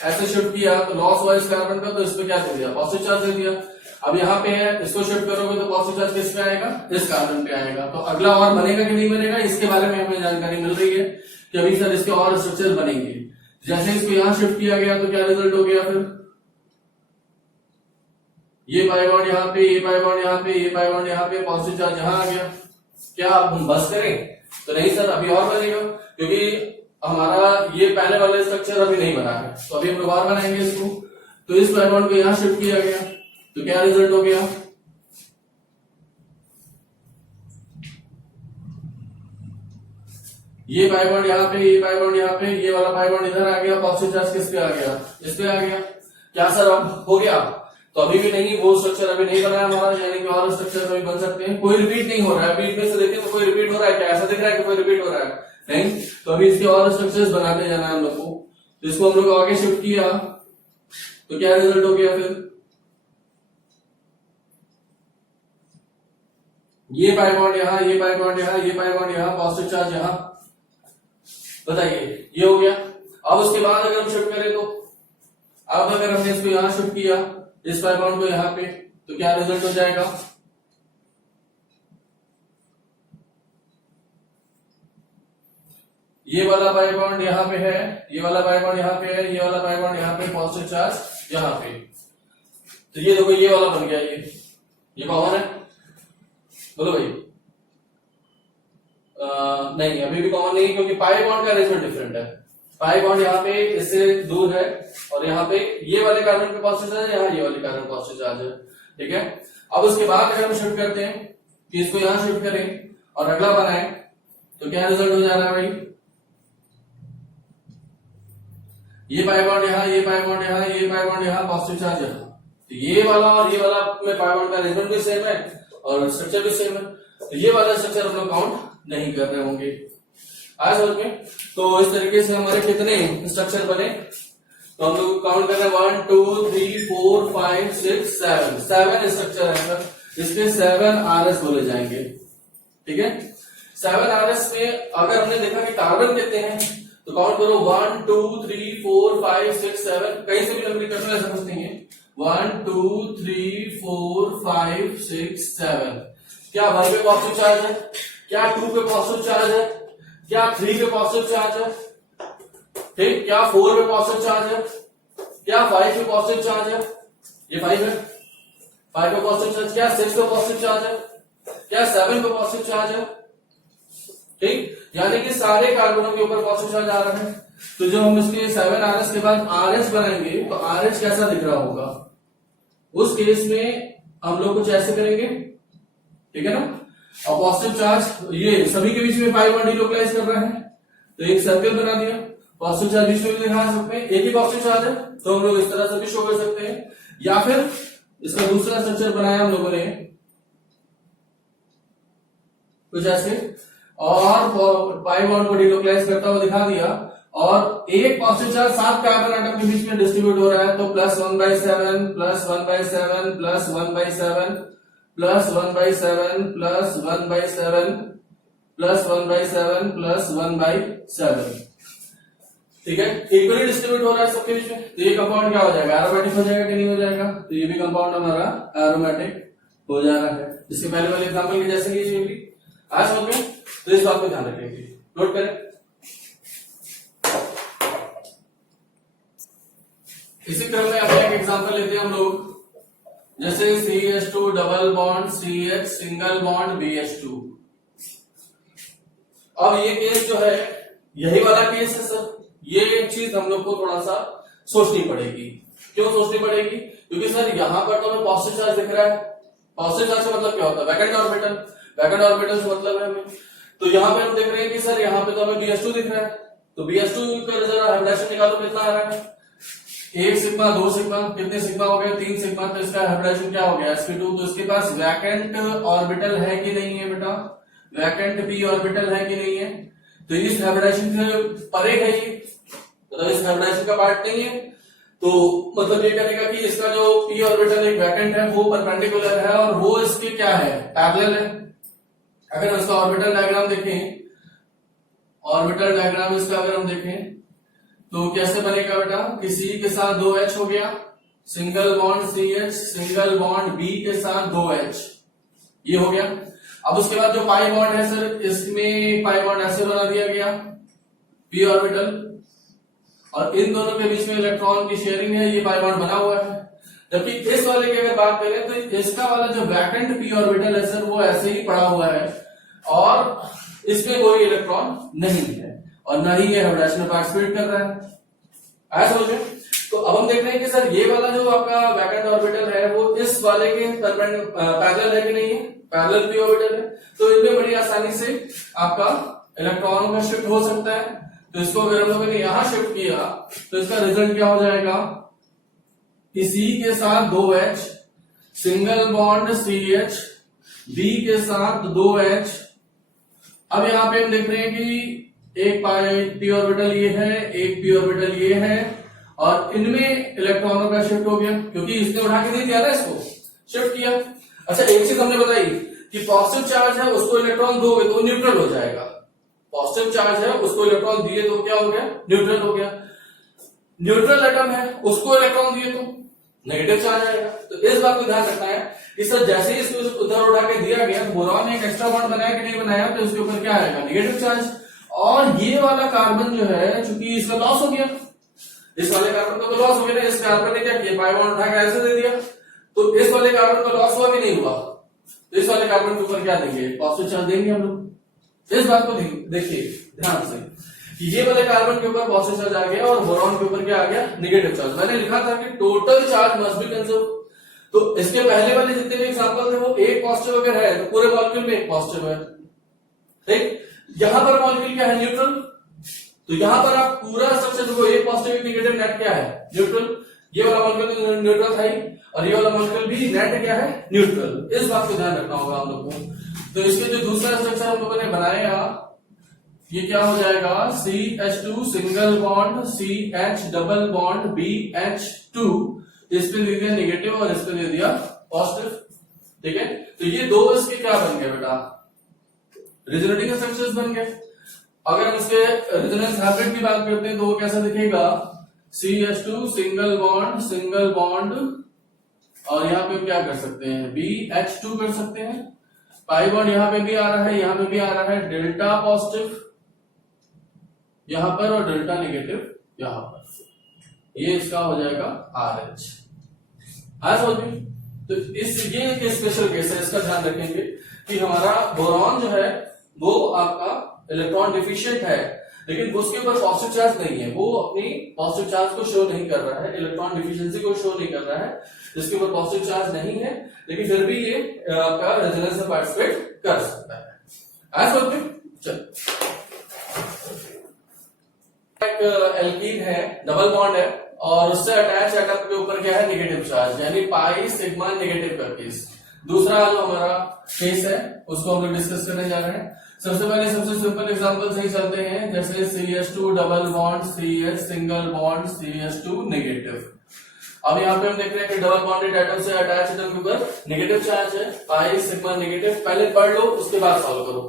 ऐसे शिफ्ट किया तो लॉस हुआ इस कार्बन का, तो इसमें क्या दे दिया? पॉजिटिव चार्ज दे दिया। अब यहाँ पे है, इसको शिफ्ट करोगे तो पॉजिटिव चार्ज किस पे आएगा? इस कार्बन पे आएगा। तो अगला और बनेगा कि नहीं बनेगा, इसके बारे में हमें जानकारी मिल रही है कि अभी सर इसके और स्ट्रक्चर बनेंगे। जैसे इसको यहाँ शिफ्ट किया गया तो क्या रिजल्ट हो गया? फिर ये पाई बॉन्ड यहाँ पे, ये पाई बॉन्ड यहाँ पे, ये पाई बॉन्ड यहाँ पे, पॉजिटिव चार्ज यहाँ आ गया। क्या अब हम बस करें? तो नहीं सर, अभी और बनेगा, क्योंकि हमारा ये पहले वाला स्ट्रक्चर अभी नहीं बना है, तो अभी हम दोबारा बनाएंगे इसको। तो इस पाई बॉन्ड को यहाँ शिफ्ट किया गया तो क्या रिजल्ट हो गया? ये पाई बॉन्ड यहाँ पे, ये पाई बॉन्ड यहाँ पे, ये वाला पाई बॉन्ड इधर आ गया, पॉजिटिव चार्ज किस पे आ गया? इस पे आ गया। क्या सर अब हो गया? तो अभी भी नहीं, वो स्ट्रक्चर अभी नहीं बना है हमारा, यानी कि और स्ट्रक्चर अभी बन सकते हैं। कोई रिपीट नहीं हो रहा है, बीच में से देखें तो कोई रिपीट हो रहा है क्या? ऐसा दिख रहा है कि कोई रिपीट हो रहा है? नहीं। तो अभी इसके और स्ट्रक्चर्स बनाते जाना है हम लोग को। तो इसको हम लोग आगे शिफ्ट किया तो क्या रिजल्ट हो गया? फिर ये पाई बॉन्ड यहाँ, ये पाई बॉन्ड यहाँ, ये पाई बॉन्ड यहाँ, पॉजिटिव चार्ज यहाँ। बताइए, ये हो गया। अब उसके बाद अगर हम शिफ्ट करें तो, अब अगर हमने इसको यहाँ शिफ्ट किया, इस पाई बॉन्ड को यहाँ पे, तो क्या रिजल्ट हो जाएगा? ये वाला पाई बॉन्ड यहाँ पे है, ये वाला पाई बॉन्ड यहाँ पे है, ये वाला पाई बॉन्ड यहाँ पे, पॉजिटिव चार्ज यहाँ पे। तो ये देखो, ये वाला बन गया, ये कॉमन है। बोलो भाई। नहीं, अभी भी कॉमन नहीं, क्योंकि पाई बॉन्ड का अरेंजमेंट डिफरेंट है। पाई बॉन्ड यहाँ पे इससे दूर है, और यहाँ पे ये वाले कार्बन पे पॉजिटिव चार्ज है, यहाँ ये वाले कार्बन पॉजिटिव चार्ज है। ठीक है। अब उसके बाद अगर हम शिफ्ट करते हैं कि इसको यहाँ शिफ्ट करें और अगला बनाए तो क्या रिजल्ट हो जा रहा है भाई? ये पाई बॉन्ड यहाँ, ये पाई बॉन्ड यहाँ, ये पाई बॉन्ड यहाँ, पॉजिटिव चार्ज यहाँ। तो ये वाला और ये वाला में पाई बॉन्ड का अरेंजमेंट भी सेम है और स्ट्रक्चर भी सेम है, तो ये वाला स्ट्रक्चर हम लोग काउंट नहीं कर रहे होंगे। आज समझ में? तो इस तरीके से हमारे कितने स्ट्रक्चर बने? तो हम लोग काउंट कर रहे हैं 1 2 3 4 5 6 7 7 स्ट्रक्चर है सर। इसके 7 RS बोले जाएंगे। ठीक है। 7 RS में अगर हमने देखा कि कार्बन कितने हैं तो काउंट करो 1 2 3 4 5 6 7। कहीं से भी नंबरिंग कर लो, ऐसा कुछ नहीं है। 1 2 3 4 5 6 7। क्या 1 पे पॉजिटिव चार्ज है? क्या 2 पे पॉजिटिव चार्ज है? क्या 3 पे पॉजिटिव चार्ज है? ठीक। क्या 4 पे पॉजिटिव चार्ज है? क्या 5 पे पॉजिटिव चार्ज है? ये 5 है, 5 पे पॉजिटिव चार्ज। क्या 6 पे पॉजिटिव चार्ज है? क्या 7 पे पॉजिटिव चार्ज है? ठीक। यानी कि सारे कार्बनों के ऊपर पॉजिटिव चार्ज आ रहा है। तो जब हम इसके 7 RS के बाद RS बनाएंगे तो RS कैसा दिख रहा होगा? उस केस में हम लोग कुछ ऐसे करेंगे। ठीक है ना। और पॉजिटिव चार्ज ये सभी के बीच में पाई बॉन्ड डिलोकलाइज कर रहे हैं, तो एक सर्कल बना दिया। पॉजिटिव चार्ज बीच में भी दिखा सकते हैं, एक ही पॉजिटिव चार्ज है तो हम लोग इस तरह से भी शो कर सकते हैं। या फिर इसका दूसरा स्ट्रक्चर बनाया हम लोगों ने कुछ ऐसे, और पाई बॉन्ड को डिलोकलाइज करता हुआ दिखा दिया, और एक पॉजिटिव चार्ज 7 कार्बन एटम के बीच में डिस्ट्रीब्यूट हो रहा है, तो +1/7 +1/7 +1/7 +1/7 +1/7 +1/7 +1/7। ठीक है। इक्वली डिस्ट्रीब्यूट हो रहा है सबके बीच में, तो ये कंपाउंड क्या हो जाएगा? एरोमेटिक हो जाएगा कि नहीं हो जाएगा? तो ये भी कंपाउंड हमारा एरोमेटिक हो जा रहा है। इसके पहले वाले एग्जाम्पल के जैसे कि ये भी आज समझ में, तो इस बात को ध्यान रखेंगे। नोट करें। इसी क्रम में अपने एक एग्जाम्पल लेते हैं हम लोग, जैसे CH2 double bond CH single bond BH2। अब ये केस जो है यही वाला केस है सर, ये एक चीज हम लोग को थोड़ा सा सोचनी पड़ेगी। क्यों सोचनी पड़ेगी? क्योंकि सर यहां पर तो हमें पॉजिटिव चार्ज दिख रहा है। पॉजिटिव चार्ज का मतलब क्या होता है? Vacant orbital. वैकेंट ऑर्बिटल से मतलब है हमें, तो यहां पे हम देख रहे हैं कि सर यहां पे तो हमें BH2 दिख रहा है, तो BH2 का जरा हाइब्रिडेशन निकालो कितना आ रहा है? 1 सिग्मा, 2 सिग्मा, कितने सिग्मा हो गए? 3 सिग्मा, तो इसका हाइब्रिडेशन क्या हो गया? sp2। तो इसके पास वैकेंट ऑर्बिटल है कि नहीं है बेटा? वैकेंट p ऑर्बिटल है कि नहीं है? तो इस हाइब्रिडेशन से परे है ये, मतलब इस हाइब्रिडेशन का पार्ट नहीं है, तो मतलब ये करेगा कि इसका जो p ऑर्बिटल एक वैकेंट है वो परपेंडिकुलर है और वो इसके क्या है? पैरेलल है। अगर इसका ऑर्बिटल डायग्राम देखें, ऑर्बिटल डायग्राम इसका अगर हम देखें तो कैसे बनेगा बेटा? कि C के साथ 2H हो गया, single bond CH, single bond B के साथ 2H, ये हो गया। अब उसके बाद जो पाई बॉन्ड है सर, इसमें पाई बॉन्ड ऐसे बना दिया गया, p ऑर्बिटल, और इन दोनों के बीच में इलेक्ट्रॉन की शेयरिंग है, ये पाई बॉन्ड बना हुआ है। जबकि इस वाले की अगर बात करें तो इसका वाला जो वैकेंट p ऑर्बिटल है सर, वो ऐसे ही पड़ा हुआ है और इसमें कोई इलेक्ट्रॉन नहीं है और न ही ये हाइब्रिडेशन में पार्टिसिपेट कर रहा है। आया समझ में? तो अब हम देख रहे हैं कि सर ये वाला जो आपका वैकेंट ऑर्बिटल है वो इस वाले के पैरेलल है कि नहीं है? पैरेलल p ऑर्बिटल है, तो इनमें बड़ी आसानी से आपका इलेक्ट्रॉन का शिफ्ट हो सकता है। तो इसको अगर हम लोगों ने यहां शिफ्ट किया तो इसका रिजल्ट क्या हो जाएगा? कि C के साथ 2H, single bond CH, B के साथ 2H। अब यहां पे हम देख रहे हैं कि एक p ऑर्बिटल ये है, एक p ऑर्बिटल ये है, और इनमें इलेक्ट्रॉनों का शिफ्ट हो गया क्योंकि इसने उठा के नहीं दिया ना, इसको शिफ्ट किया। अच्छा, एक चीज हमने बताई कि पॉजिटिव चार्ज है उसको इलेक्ट्रॉन दोगे तो न्यूट्रल हो जाएगा। पॉजिटिव चार्ज है उसको इलेक्ट्रॉन दिए तो क्या हो गया? न्यूट्रल हो गया। न्यूट्रल एटम है उसको इलेक्ट्रॉन दिए तो नेगेटिव चार्ज आएगा। तो इस बात को ध्यान रखना है कि सर जैसे ही इसको उधर उठा के दिया गया तो बोरॉन ने एक एक्स्ट्रा बॉन्ड बनाया कि नहीं बनाया, तो इसके ऊपर क्या आएगा? Negative charge. और ये वाला कार्बन जो है, चूंकि इसका लॉस हो गया, इस वाले कार्बन का तो लॉस हो गया ना, इस कार्बन ने क्या किया? पाई बॉन्ड उठा के ऐसे दे दिया, तो इस वाले कार्बन का लॉस हुआ कि नहीं हुआ? तो इस वाले कार्बन के ऊपर क्या देंगे? पॉजिटिव चार्ज देंगे हम लोग। इस बात को देखिए ध्यान से कि ये वाले कार्बन के ऊपर पॉजिटिव चार्ज आ गया और बोरॉन के ऊपर क्या आ गया? Negative charge. मैंने लिखा था कि total charge must be conserve. तो इसके पहले वाले जितने भी एग्जांपल थे वो एक पॉजिटिव अगर है तो पूरे मॉलिक्यूल में एक पॉजिटिव है, ठीक। यहां पर मॉलिक्यूल क्या है? न्यूट्रल। तो यहां पर आप पूरा स्ट्रक्चर देखो, एक पॉजिटिव एक नेगेटिव, नेट क्या है? न्यूट्रल। ये वाला मॉलिक्यूल न्यूट्रल था ही, और ये वाला मॉलिक्यूल भी नेट क्या है? न्यूट्रल। इस बात को ध्यान रखना होगा हम लोग को। तो इसके जो दूसरा स्ट्रक्चर हम लोगों ने बनाया, ये क्या हो जाएगा? CH2 single bond CH double bond BH2, इस पे दे दिया नेगेटिव और इस पे दे दिया पॉजिटिव, ठीक है। तो ये दो इसके क्या बन गए बेटा? रेजोनेटिंग स्ट्रक्चर्स बन गए। अगर हम इसके रेजोनेंस हाइब्रिड की बात करते हैं तो वो कैसा दिखेगा? CH2 सिंगल बॉन्ड, और यहाँ पे हम क्या कर सकते हैं? BH2 कर सकते हैं। पाई बॉन्ड यहां पे भी आ रहा है, यहां पे भी आ रहा है, डेल्टा पॉजिटिव यहां पर और डेल्टा नेगेटिव यहां पर, ये इसका हो जाएगा RH। समझ में? तो ये एक स्पेशल केस है, इसका ध्यान रखेंगे कि हमारा बोरॉन जो है वो आपका इलेक्ट्रॉन डिफिशिएंट है, लेकिन उसके ऊपर पॉजिटिव चार्ज नहीं है, वो अपनी पॉजिटिव चार्ज को शो नहीं कर रहा है, इलेक्ट्रॉन डिफिशिएंसी को शो नहीं कर रहा है, जिसके ऊपर पॉजिटिव चार्ज नहीं है, लेकिन फिर भी ये आपका रेजोनेंस में पार्टिसिपेट कर सकता है। आया समझ में? चलो, एक एल्कीन है, डबल बॉन्ड है, और उससे अटैच एटम के ऊपर क्या है? नेगेटिव चार्ज, यानी पाई सिग्मा नेगेटिव का केस। दूसरा जो हमारा केस है उसको हम लोग डिस्कस करने जा रहे हैं। सबसे पहले सबसे सिंपल एग्जांपल से ही चलते हैं, जैसे CH2 double bond CH single bond CH2 negative. अब यहाँ पे हम देख रहे हैं कि डबल बॉन्डेड एटम से अटैच एटम के ऊपर नेगेटिव चार्ज है, पाई सिग्मा नेगेटिव। पहले पढ़ लो उसके बाद सॉल्व करो।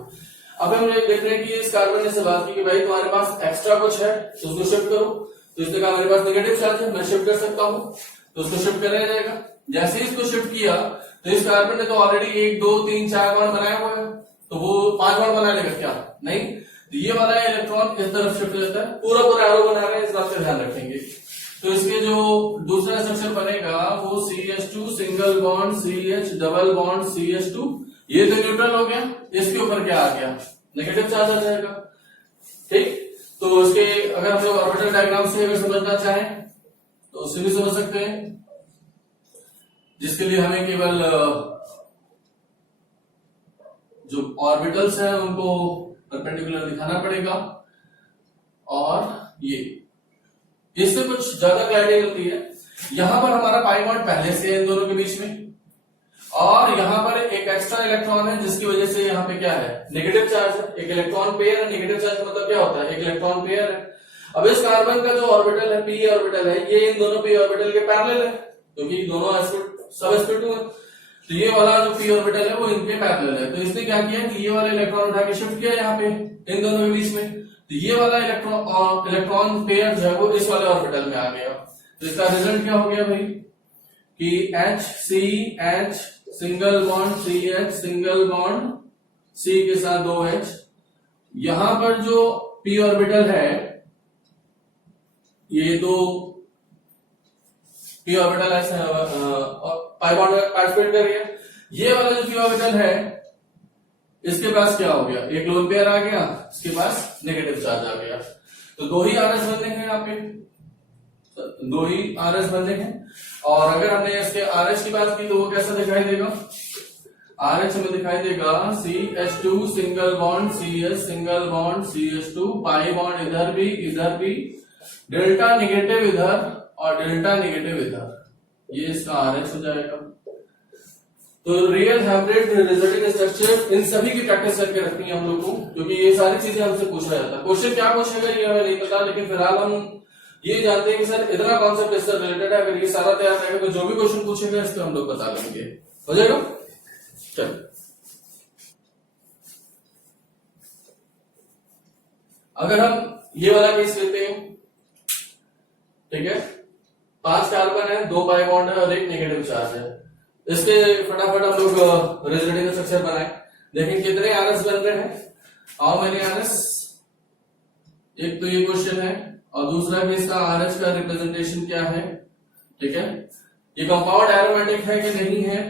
अब हम देख रहे हैं कि इस कार्बन ने से बात की कि भाई तुम्हारे पास एक्स्ट्रा कुछ है तो उसको शिफ्ट करो, तो इसने कहा मेरे पास नेगेटिव चार्ज है, मैं शिफ्ट कर सकता हूं, तो उसको शिफ्ट करना जाएगा। जैसे ही इसको शिफ्ट किया तो इस कार्बन ने तो ऑलरेडी 1 2 3 4 बॉन्ड बनाया हुआ है, तो वो 5 बॉन्ड बना लेगा क्या? नहीं। तो ये वाला इलेक्ट्रॉन इस तरफ शिफ्ट हो जाता है, पूरा एरो बना रहे हैं, इस बात का ध्यान रखेंगे। तो इसके जो दूसरा स्ट्रक्चर बनेगा वो CH2 single bond CH double bond CH2, ये तो न्यूट्रल हो गया, इसके ऊपर क्या आ गया? नेगेटिव चार्ज आ जाएगा, ठीक। तो इसके अगर हम लोग ऑर्बिटल डायग्राम से अगर समझना चाहें तो उससे भी समझ सकते हैं, जिसके लिए हमें केवल जो ऑर्बिटल्स हैं उनको परपेंडिकुलर दिखाना पड़ेगा। और ये इससे कुछ ज्यादा क्लैरिटी होती है। यहां पर हमारा पाई बॉन्ड पहले से है इन दोनों के बीच में, और यहां पर एक एक्स्ट्रा इलेक्ट्रॉन है जिसकी वजह से यहाँ पे क्या है, नेगेटिव चार्ज है। एक इलेक्ट्रॉन पेयर है, नेगेटिव चार्ज मतलब क्या होता है, एक इलेक्ट्रॉन पेयर है। अब इस कार्बन का जो ऑर्बिटल है, पी ऑर्बिटल है, ये इन दोनों पी ऑर्बिटल के पैरेलल है, क्योंकि दोनों सब sp2 है। तो ये वाला जो पी ऑर्बिटल है वो इनके पैरेलल है। तो इसने क्या किया कि ये वाला इलेक्ट्रॉन उठा के शिफ्ट किया यहाँ पे इन दोनों के बीच में। तो ये वाला इलेक्ट्रॉन पेयर जो है वो इस वाले ऑर्बिटल में आ गया। तो इसका रिजल्ट क्या हो गया भाई कि HCH single bond CH single bond C के साथ 2H। यहां पर जो p ऑर्बिटल है, ये दो p ऑर्बिटल ऐसे पाई बॉन्ड पार्टिसिपेट कर रही है। ये वाला जो p ऑर्बिटल है इसके पास क्या हो गया, एक लोन पेयर आ गया, इसके पास नेगेटिव चार्ज आ गया। तो दो ही RS बनने हैं यहाँ पे, दो ही RS बनने हैं। और अगर हमने इसके RH की बात की तो वो कैसा दिखाई देगा, RH में दिखाई देगा CH2 single bond CH single bond CH2, pi bond इधर भी, डेल्टा निगेटिव इधर और डेल्टा निगेटिव इधर, ये इसका RH हो जाएगा। तो real hybrid resulting structure in सभी की प्रैक्टिस करके रखनी है हम लोग को, क्योंकि ये सारी चीजें हमसे पूछा जाता है। क्वेश्चन क्या पूछेगा ये हमें नहीं पता, लेकिन फिलहाल हम ये जानते हैं कि सर इतना कॉन्सेप्ट इससे रिलेटेड है। अगर ये सारा तैयार रहेगा तो जो भी क्वेश्चन पूछेगा इसको हम लोग बता लेंगे। हो जाएगा। चल अगर हम ये वाला केस लेते हैं, ठीक है, 5 कार्बन है, 2 पाई बॉन्ड है और एक नेगेटिव चार्ज है। इसके फटाफट हम लोग रिजल्टिंग स्ट्रक्चर बनाए, देखें कितने RS बन रहे हैं, हाउ मेनी RS। एक तो ये क्वेश्चन है, और दूसरा कि इसका RH का रिप्रेजेंटेशन क्या है, ठीक है, ये कंपाउंड एरोमेटिक है कि नहीं है,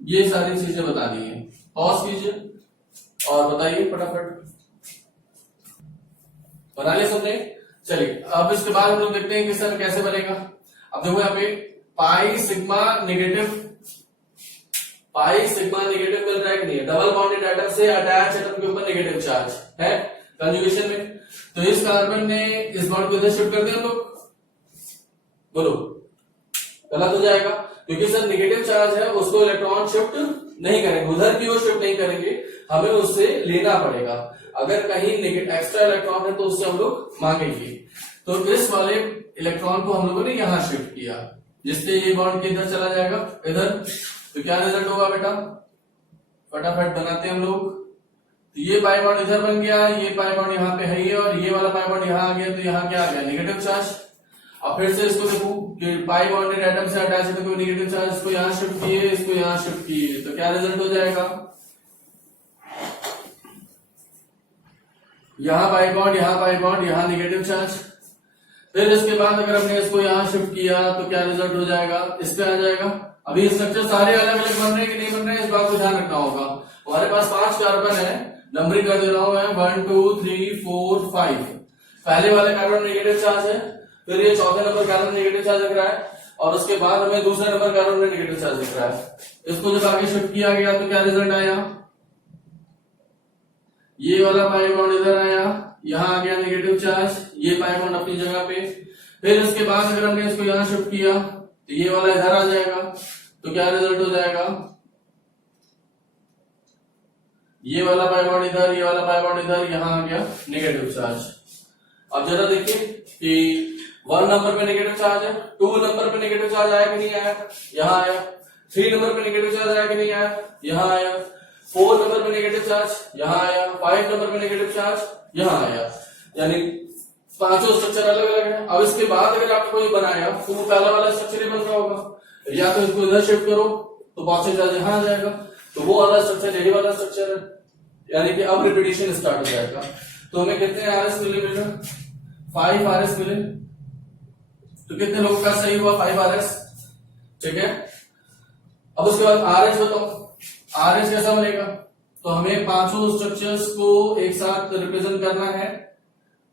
ये सारी चीजें बतानी है। पॉज कीजिए और बताइए फटाफट, बना लिया सबने। चलिए अब इसके बाद हम लोग देखते हैं कि सर कैसे बनेगा। अब देखो यहाँ पे पाई सिग्मा नेगेटिव मिल रहा है कि नहीं, डबल बॉन्डेड एटम से अटैच एटम के ऊपर नेगेटिव चार्ज है कंजुगेशन में। तो इस कार्बन ने इस बॉन्ड को इधर शिफ्ट कर दिया, हम लोग बोलो गलत हो जाएगा, क्योंकि सर नेगेटिव चार्ज है, उसको इलेक्ट्रॉन शिफ्ट नहीं करेंगे, उधर की ओर शिफ्ट नहीं करेंगे, हमें उससे लेना पड़ेगा। अगर कहीं एक्स्ट्रा इलेक्ट्रॉन है तो उससे हम लोग मांगेंगे। तो इस वाले इलेक्ट्रॉन को हम लोगों ने यहां शिफ्ट किया, जिससे ये बॉन्ड किधर चला जाएगा, इधर। तो क्या रिजल्ट होगा बेटा, फटाफट बनाते हैं हम लोग। तो ये पाई बॉन्ड इधर बन गया, ये पाई बॉन्ड यहाँ पे है, ये और ये वाला पाई बॉन्ड यहाँ आ गया, तो यहाँ क्या आ गया, नेगेटिव चार्ज। अब फिर से इसको देखो कि पाई बॉन्डेड एटम से अटैच है तो कोई नेगेटिव चार्ज, इसको यहाँ शिफ्ट किए, इसको यहाँ शिफ्ट किए, तो क्या रिजल्ट हो जाएगा, यहाँ पाई बॉन्ड, यहाँ नेगेटिव चार्ज। फिर इसके बाद अगर हमने इसको यहाँ शिफ्ट किया तो क्या रिजल्ट हो जाएगा, इस पे आ जाएगा। अभी स्ट्रक्चर सारे अलग अलग बन रहे हैं कि नहीं बन रहे हैं, इस बात को ध्यान रखना होगा। हमारे पास 5 कार्बन है, नंबरिंग कर दे रहा हूं मैं, 1 2 3 4 5। पहले वाले कार्बन नेगेटिव चार्ज है, फिर ये चौथे नंबर कार्बन नेगेटिव चार्ज दिख रहा है, और उसके बाद हमें दूसरे नंबर कार्बन में नेगेटिव चार्ज दिख रहा है। इसको जब आगे शिफ्ट किया गया तो क्या रिजल्ट आया, ये वाला पाई बॉन्ड इधर आया, यहाँ आ गया नेगेटिव चार्ज, ये पाई बॉन्ड अपनी जगह पे। फिर इसके बाद अगर हमने इसको यहाँ शिफ्ट किया तो ये वाला इधर आ जाएगा, तो क्या रिजल्ट हो जाएगा, ये वाला पाई बॉन्ड इधर, ये वाला पाई बॉन्ड इधर, यहाँ आ गया नेगेटिव चार्ज। अब जरा देखिए कि 1 नंबर पे नेगेटिव चार्ज है, 2 नंबर पे नेगेटिव चार्ज आया कि नहीं आया, यहाँ आया। 3 नंबर पे नेगेटिव चार्ज आया कि नहीं आया, यहाँ आया। 4 नंबर पे नेगेटिव चार्ज यहाँ आया, 5 नंबर पे नेगेटिव चार्ज यहाँ आया। यानी पांचों स्ट्रक्चर अलग अलग है। अब इसके बाद अगर आपको ये बनाया तो वो पहला वाला स्ट्रक्चर ही बन रहा होगा, या तो इसको इधर शिफ्ट करो तो पॉजिटिव चार्ज यहाँ आ जाएगा, तो वो वाला स्ट्रक्चर यही वाला स्ट्रक्चर है, यानी कि अब रिपीटिशन स्टार्ट हो जाएगा। तो हमें कितने RS मिले बेटा, 5 RS मिले। तो कितने लोगों का सही हुआ, 5 RS, ठीक है। अब उसके बाद RH बताओ, RH कैसा बनेगा, तो हमें पांचों स्ट्रक्चर्स को एक साथ रिप्रेजेंट करना है।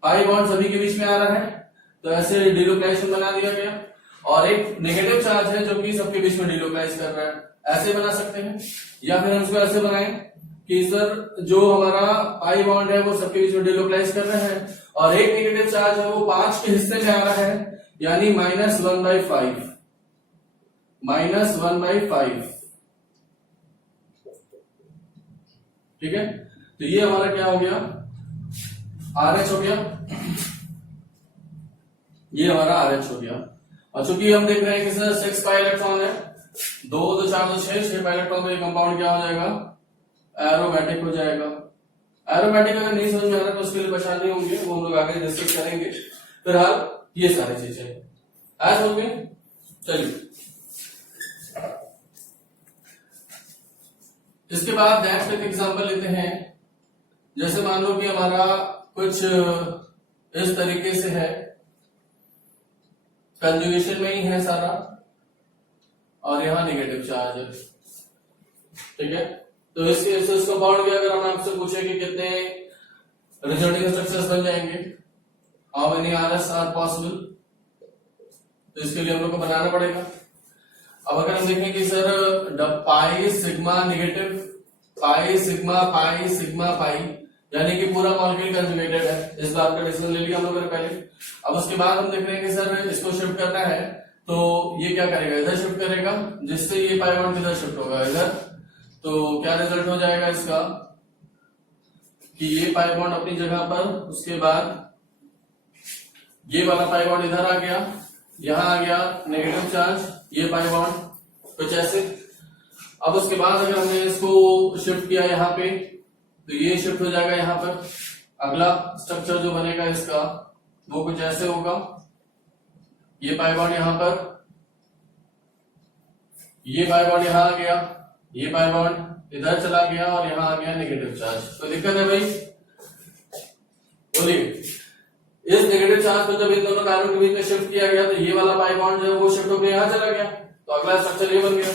पाई बॉन्ड सभी के बीच में आ रहा है, तो ऐसे डिलोकलाइजेशन बना दिया गया। और एक नेगेटिव चार्ज है जो कि सबके बीच में डिलोकलाइज कर रहा है, ऐसे बना सकते हैं। या फिर हम इसको ऐसे बनाएं कि सर जो हमारा पाई बॉन्ड है वो सबके बीच में डिलोकलाइज कर रहे हैं, और एक नेगेटिव चार्ज है वो 5 के हिस्से में आ रहा है, यानी -1/5, -1/5। ठीक है, तो ये हमारा क्या हो गया, RH हो गया, ये हमारा RH हो गया। और चूंकि हम देख रहे हैं कि सर 6 पाई इलेक्ट्रॉन है, 2 2 4 2 6 पाई इलेक्ट्रॉन, तो ये कंपाउंड क्या हो जाएगा, एरोमेटिक हो जाएगा। एरोमेटिक अगर नहीं समझ में आ रहा तो उसके लिए परेशानी होंगे, वो हम लोग आगे डिस्कस करेंगे। फिलहाल ये सारी चीजें आज हो गई। चलिए इसके बाद नेक्स्ट एक एग्जांपल लेते हैं। जैसे मान लो कि हमारा कुछ इस तरीके से है, कंजुगेशन में ही है सारा, और यहां नेगेटिव चार्ज है। ठीक है, तो इस कंपाउंड के अगर हम आपसे पूछे कि कितने रिजल्टिंग स्ट्रक्चर्स बन जाएंगे, how many RS are possible, तो इसके लिए हम लोग को बनाना पड़ेगा। अब अगर हम देखें कि sir pi sigma negative, pi sigma pi sigma pi, यानी कि पूरा मॉलिक्यूल कंजुगेटेड है, इस बात का डिसीजन ले लिया हम लोगों ने पहले। अब उसके बाद हम देख रहे हैं कि सर इसको शिफ्ट करना है, तो ये क्या करेगा, इधर शिफ्ट करेगा, जिससे ये पाई बॉन्ड इधर शिफ्ट होगा इधर। तो क्या रिजल्ट हो जाएगा इसका कि ये पाई बॉन्ड अपनी जगह पर, उसके बाद ये वाला पाई बॉन्ड इधर आ गया, यहां आ गया नेगेटिव चार्ज, ये पाई बॉन्ड कुछ ऐसे। अब उसके बाद अगर हमने इसको शिफ्ट किया यहाँ पे, तो ये शिफ्ट हो जाएगा यहाँ पर। अगला स्ट्रक्चर जो बनेगा इसका वो कुछ ऐसे होगा, ये पाई बॉन्ड यहाँ पर, ये पाई बॉन्ड यहाँ आ गया, ये पाई बॉन्ड इधर चला गया, और यहाँ आ गया नेगेटिव चार्ज। तो दिक्कत है भाई, बोलिए। इस नेगेटिव चार्ज को जब इन दोनों कार्बन के बीच में शिफ्ट किया गया, तो ये वाला पाई बॉन्ड जो है वो शिफ्ट होकर यहाँ चला गया, तो अगला स्ट्रक्चर ये बन गया।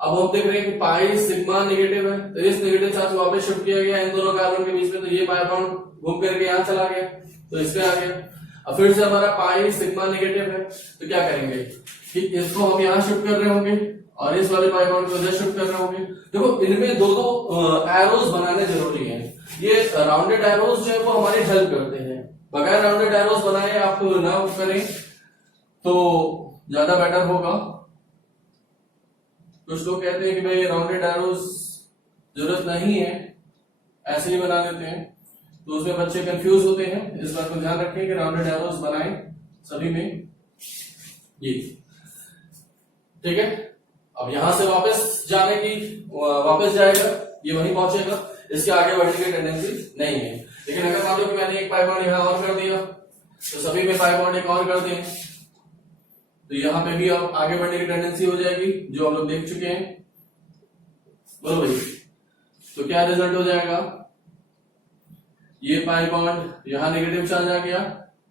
अब हम देख रहे हैं कि पाई सिग्मा नेगेटिव है, तो इस नेगेटिव चार्ज को वापस शिफ्ट किया गया इन दोनों कार्बन के बीच में, तो ये पाई बॉन्ड घूम करके यहाँ चला गया, तो इसमें आ गया। अब फिर से हमारा पाई सिग्मा नेगेटिव है, तो क्या करेंगे कि इसको हम यहाँ शिफ्ट कर रहे होंगे, और इस वाले पाई बॉन्ड को इधर शिफ्ट कर रहे होंगे। देखो इनमें दो एरोज बनाने जरूरी है। ये राउंडेड एरोज जो है वो हमारी हेल्प करते हैं, बगैर राउंडेड एरोज बनाए आप ना करें तो ज्यादा बेटर होगा। कुछ लोग कहते हैं कि भाई राउंडेड एरोज जरूरत नहीं है, ऐसे ही बना देते हैं, तो उसमें बच्चे कंफ्यूज होते हैं। इस बात को ध्यान रखें कि राउंडेड एरोज बनाएं सभी में। ये ठीक है, अब यहां से वापस जाने की, वापस जाएगा, ये वहीं पहुंचेगा, इसके आगे बढ़ने की टेंडेंसी नहीं है। लेकिन अगर मान लो कि मैंने एक पाई बॉन्ड यहां और कर दिया, तो सभी में पाई बॉन्ड एक और कर दें, तो यहां पे भी अब आगे बढ़ने की टेंडेंसी हो जाएगी, जो हम लोग देख चुके हैं। बोलो भाई, तो क्या रिजल्ट हो जाएगा, ये पाई बॉन्ड यहां नेगेटिव चार्ज आ गया,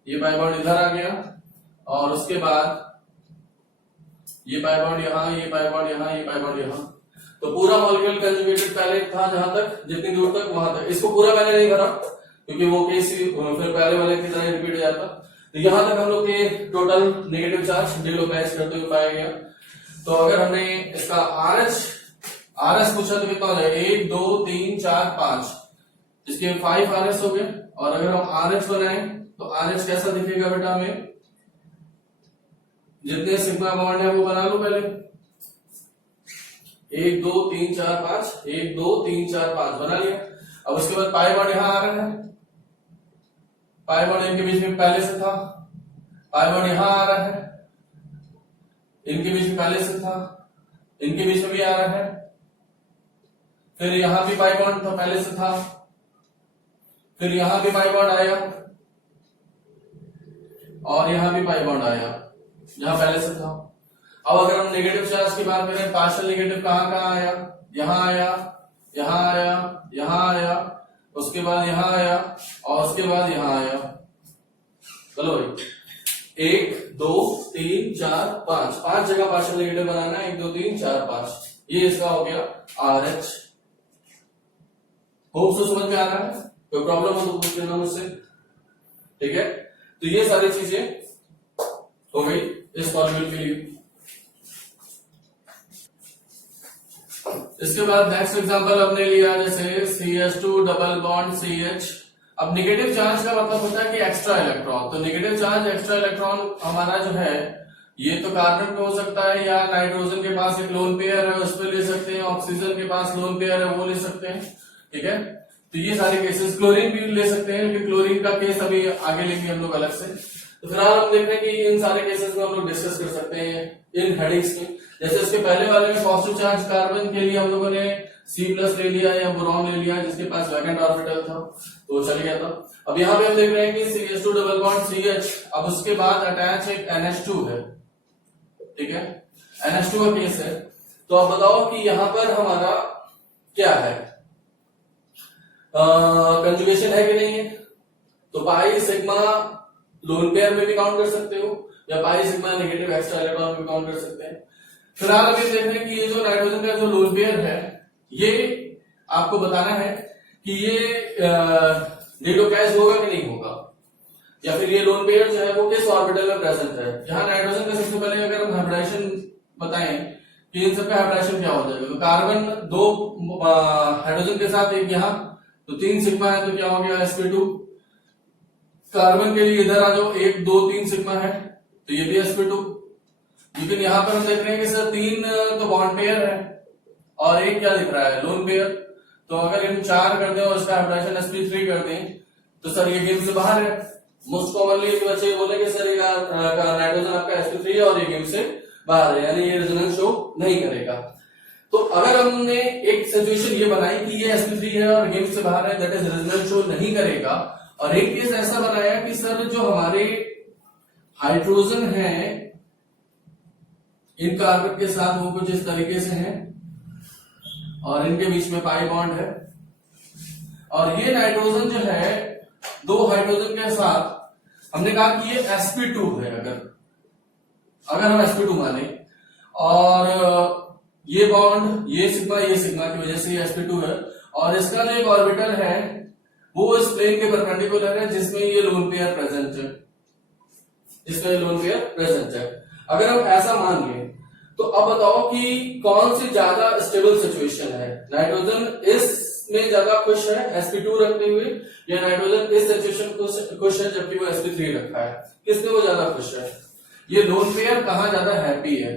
ये पाई बॉन्ड इधर आ गया, और उसके बाद ये पाई बॉन्ड यहां, ये पाई बॉन्ड यहां, ये पाई बॉन्ड यहां। तो पूरा मॉलिक्यूल कंजुगेटेड पहले था जहां तक, जितनी दूर तक वहां तक। इसको पूरा मैंने नहीं भरा क्योंकि वो केस फिर पहले वाले की तरह रिपीट हो जाता। तो यहां तक हम लोग के टोटल नेगेटिव चार्ज डिलोकलाइज करते हुए पाया गया। तो अगर हमने इसका RS पूछा तो कितना हो जाएगा, 1 2 3 4 5, इसके 5 RS हो गए। और अगर हम RH बनाए तो RH कैसा दिखेगा बेटा, हमें जितने सिग्मा बॉन्ड है वो बना लो पहले, 1 2 3 4 5, 1 2 3 4 5 बना लिया। अब उसके बाद पाई बॉन्ड यहां आ रहा है, पाई बॉन्ड इनके बीच में पहले से था, पाई बॉन्ड यहां आ रहा है, इनके बीच में पहले से था, इनके बीच में भी आ रहा है, फिर यहां भी पाई बॉन्ड था पहले से था, फिर यहां भी पाई बॉन्ड आया, और यहां भी पाई बॉन्ड आया जहां पहले से था। अब अगर हम नेगेटिव चार्ज की बात करें, पार्शियल नेगेटिव कहां कहां आया, यहां आया, यहां आया, यहां आया, उसके बाद यहां आया, और उसके बाद यहां आया। चलो भाई, 1 2 3 4 5, 5 जगह पार्शियल नेगेटिव बनाना है, 1 2 3 4 5। ये इसका हो गया RH। होप सो समझ में आ रहा है, कोई प्रॉब्लम हो तो पूछ लेना मुझसे, ठीक है। तो ये सारी चीजें हो गई इस पॉलिमर के लिए। इसके बाद नेक्स्ट एग्जांपल हमने लिया जैसे CH2 डबल बॉन्ड CH। अब नेगेटिव चार्ज का मतलब होता है कि एक्स्ट्रा इलेक्ट्रॉन, तो नेगेटिव चार्ज एक्स्ट्रा इलेक्ट्रॉन हमारा जो है ये तो कार्बन पे हो सकता है, या नाइट्रोजन के पास एक लोन पेयर है उस पर ले सकते हैं, ऑक्सीजन के पास लोन पेयर है वो ले सकते हैं, ठीक है। तो ये सारे केसेस, क्लोरीन भी ले सकते हैं, लेकिन क्लोरीन का केस अभी आगे लेंगे हम लोग अलग से। तो फिलहाल हम देख रहे हैं कि इन सारे केसेस में हम लोग डिस्कस कर सकते हैं इन हेडिंग्स में। जैसे इसके पहले वाले में पॉजिटिव चार्ज कार्बन के लिए हम लोगों ने C+ ले लिया या बोरॉन ले लिया जिसके पास वैकेंट ऑर्बिटल था, तो चल गया था। अब यहाँ पे हम देख रहे हैं कि CH2 डबल बॉन्ड CH, अब उसके बाद अटैच एक NH2 है, ठीक है, NH2 का केस है। तो अब बताओ कि यहां पर हमारा क्या है, कंजुगेशन है कि नहीं है। तो पाई सिग्मा लोन पेयर में भी काउंट कर सकते हो, या pi sigma negative extra electron में भी काउंट कर सकते हैं। फिलहाल अभी देख रहे हैं कि ये जो नाइट्रोजन का जो लोन पेयर है, ये आपको बताना है कि ये डिटोकैश होगा कि नहीं होगा, या फिर ये लोन पेयर जो है वो किस ऑर्बिटल में प्रेजेंट है। यहाँ नाइट्रोजन का सबसे पहले अगर हम हाइब्रिडेशन बताएं कि इन सबका हाइब्रिडेशन क्या हो जाएगा, तो कार्बन 2 हाइड्रोजन के साथ एक यहाँ, तो 3 सिग्मा है, तो क्या हो गया sp2। कार्बन के लिए इधर आ जाओ, 1 2 3 सिग्मा है, तो ये भी sp2। लेकिन यहाँ पर हम देख रहे हैं कि सर 3 तो बॉन्ड पेयर है और एक क्या दिख रहा है, लोन पेयर। तो अगर इन 4 कर दें और इसका हाइब्रिडेशन sp3 कर दें तो सर ये गेम से बाहर है। मोस्ट कॉमनली बच्चे बोलेंगे सर ये नाइट्रोजन आपका sp3 है और ये गेम से बाहर है, यानी ये रेजोनेंस शो नहीं करेगा। तो अगर हमने एक सिचुएशन ये बनाई कि ये sp3 है और गेम से बाहर है, दैट इज रेजोनेंस शो नहीं करेगा, और एक केस ऐसा बनाया कि सर जो हमारे हाइड्रोजन है इन कार्बन के साथ वो कुछ इस तरीके से हैं और इनके बीच में पाई बॉन्ड है, और ये नाइट्रोजन जो है 2 हाइड्रोजन के साथ हमने कहा कि ये sp2 है। अगर हम sp2 माने और ये बॉन्ड ये सिग्मा की वजह से ये sp2 है, और इसका जो एक ऑर्बिटल है वो इस प्लेन के परपेंडिकुलर है जिसमें ये लोन पेयर प्रेजेंट है, जिसमें लोन पेयर प्रेजेंट है। अगर हम ऐसा मान लें तो अब बताओ कि कौन सी ज्यादा स्टेबल सिचुएशन है, नाइट्रोजन इसमें ज्यादा खुश है sp2 रखते हुए, या नाइट्रोजन इस सिचुएशन खुश है जबकि वो sp3 रखा है, किसमें वो ज्यादा खुश है। ये लोन पेयर कहां ज्यादा हैप्पी है,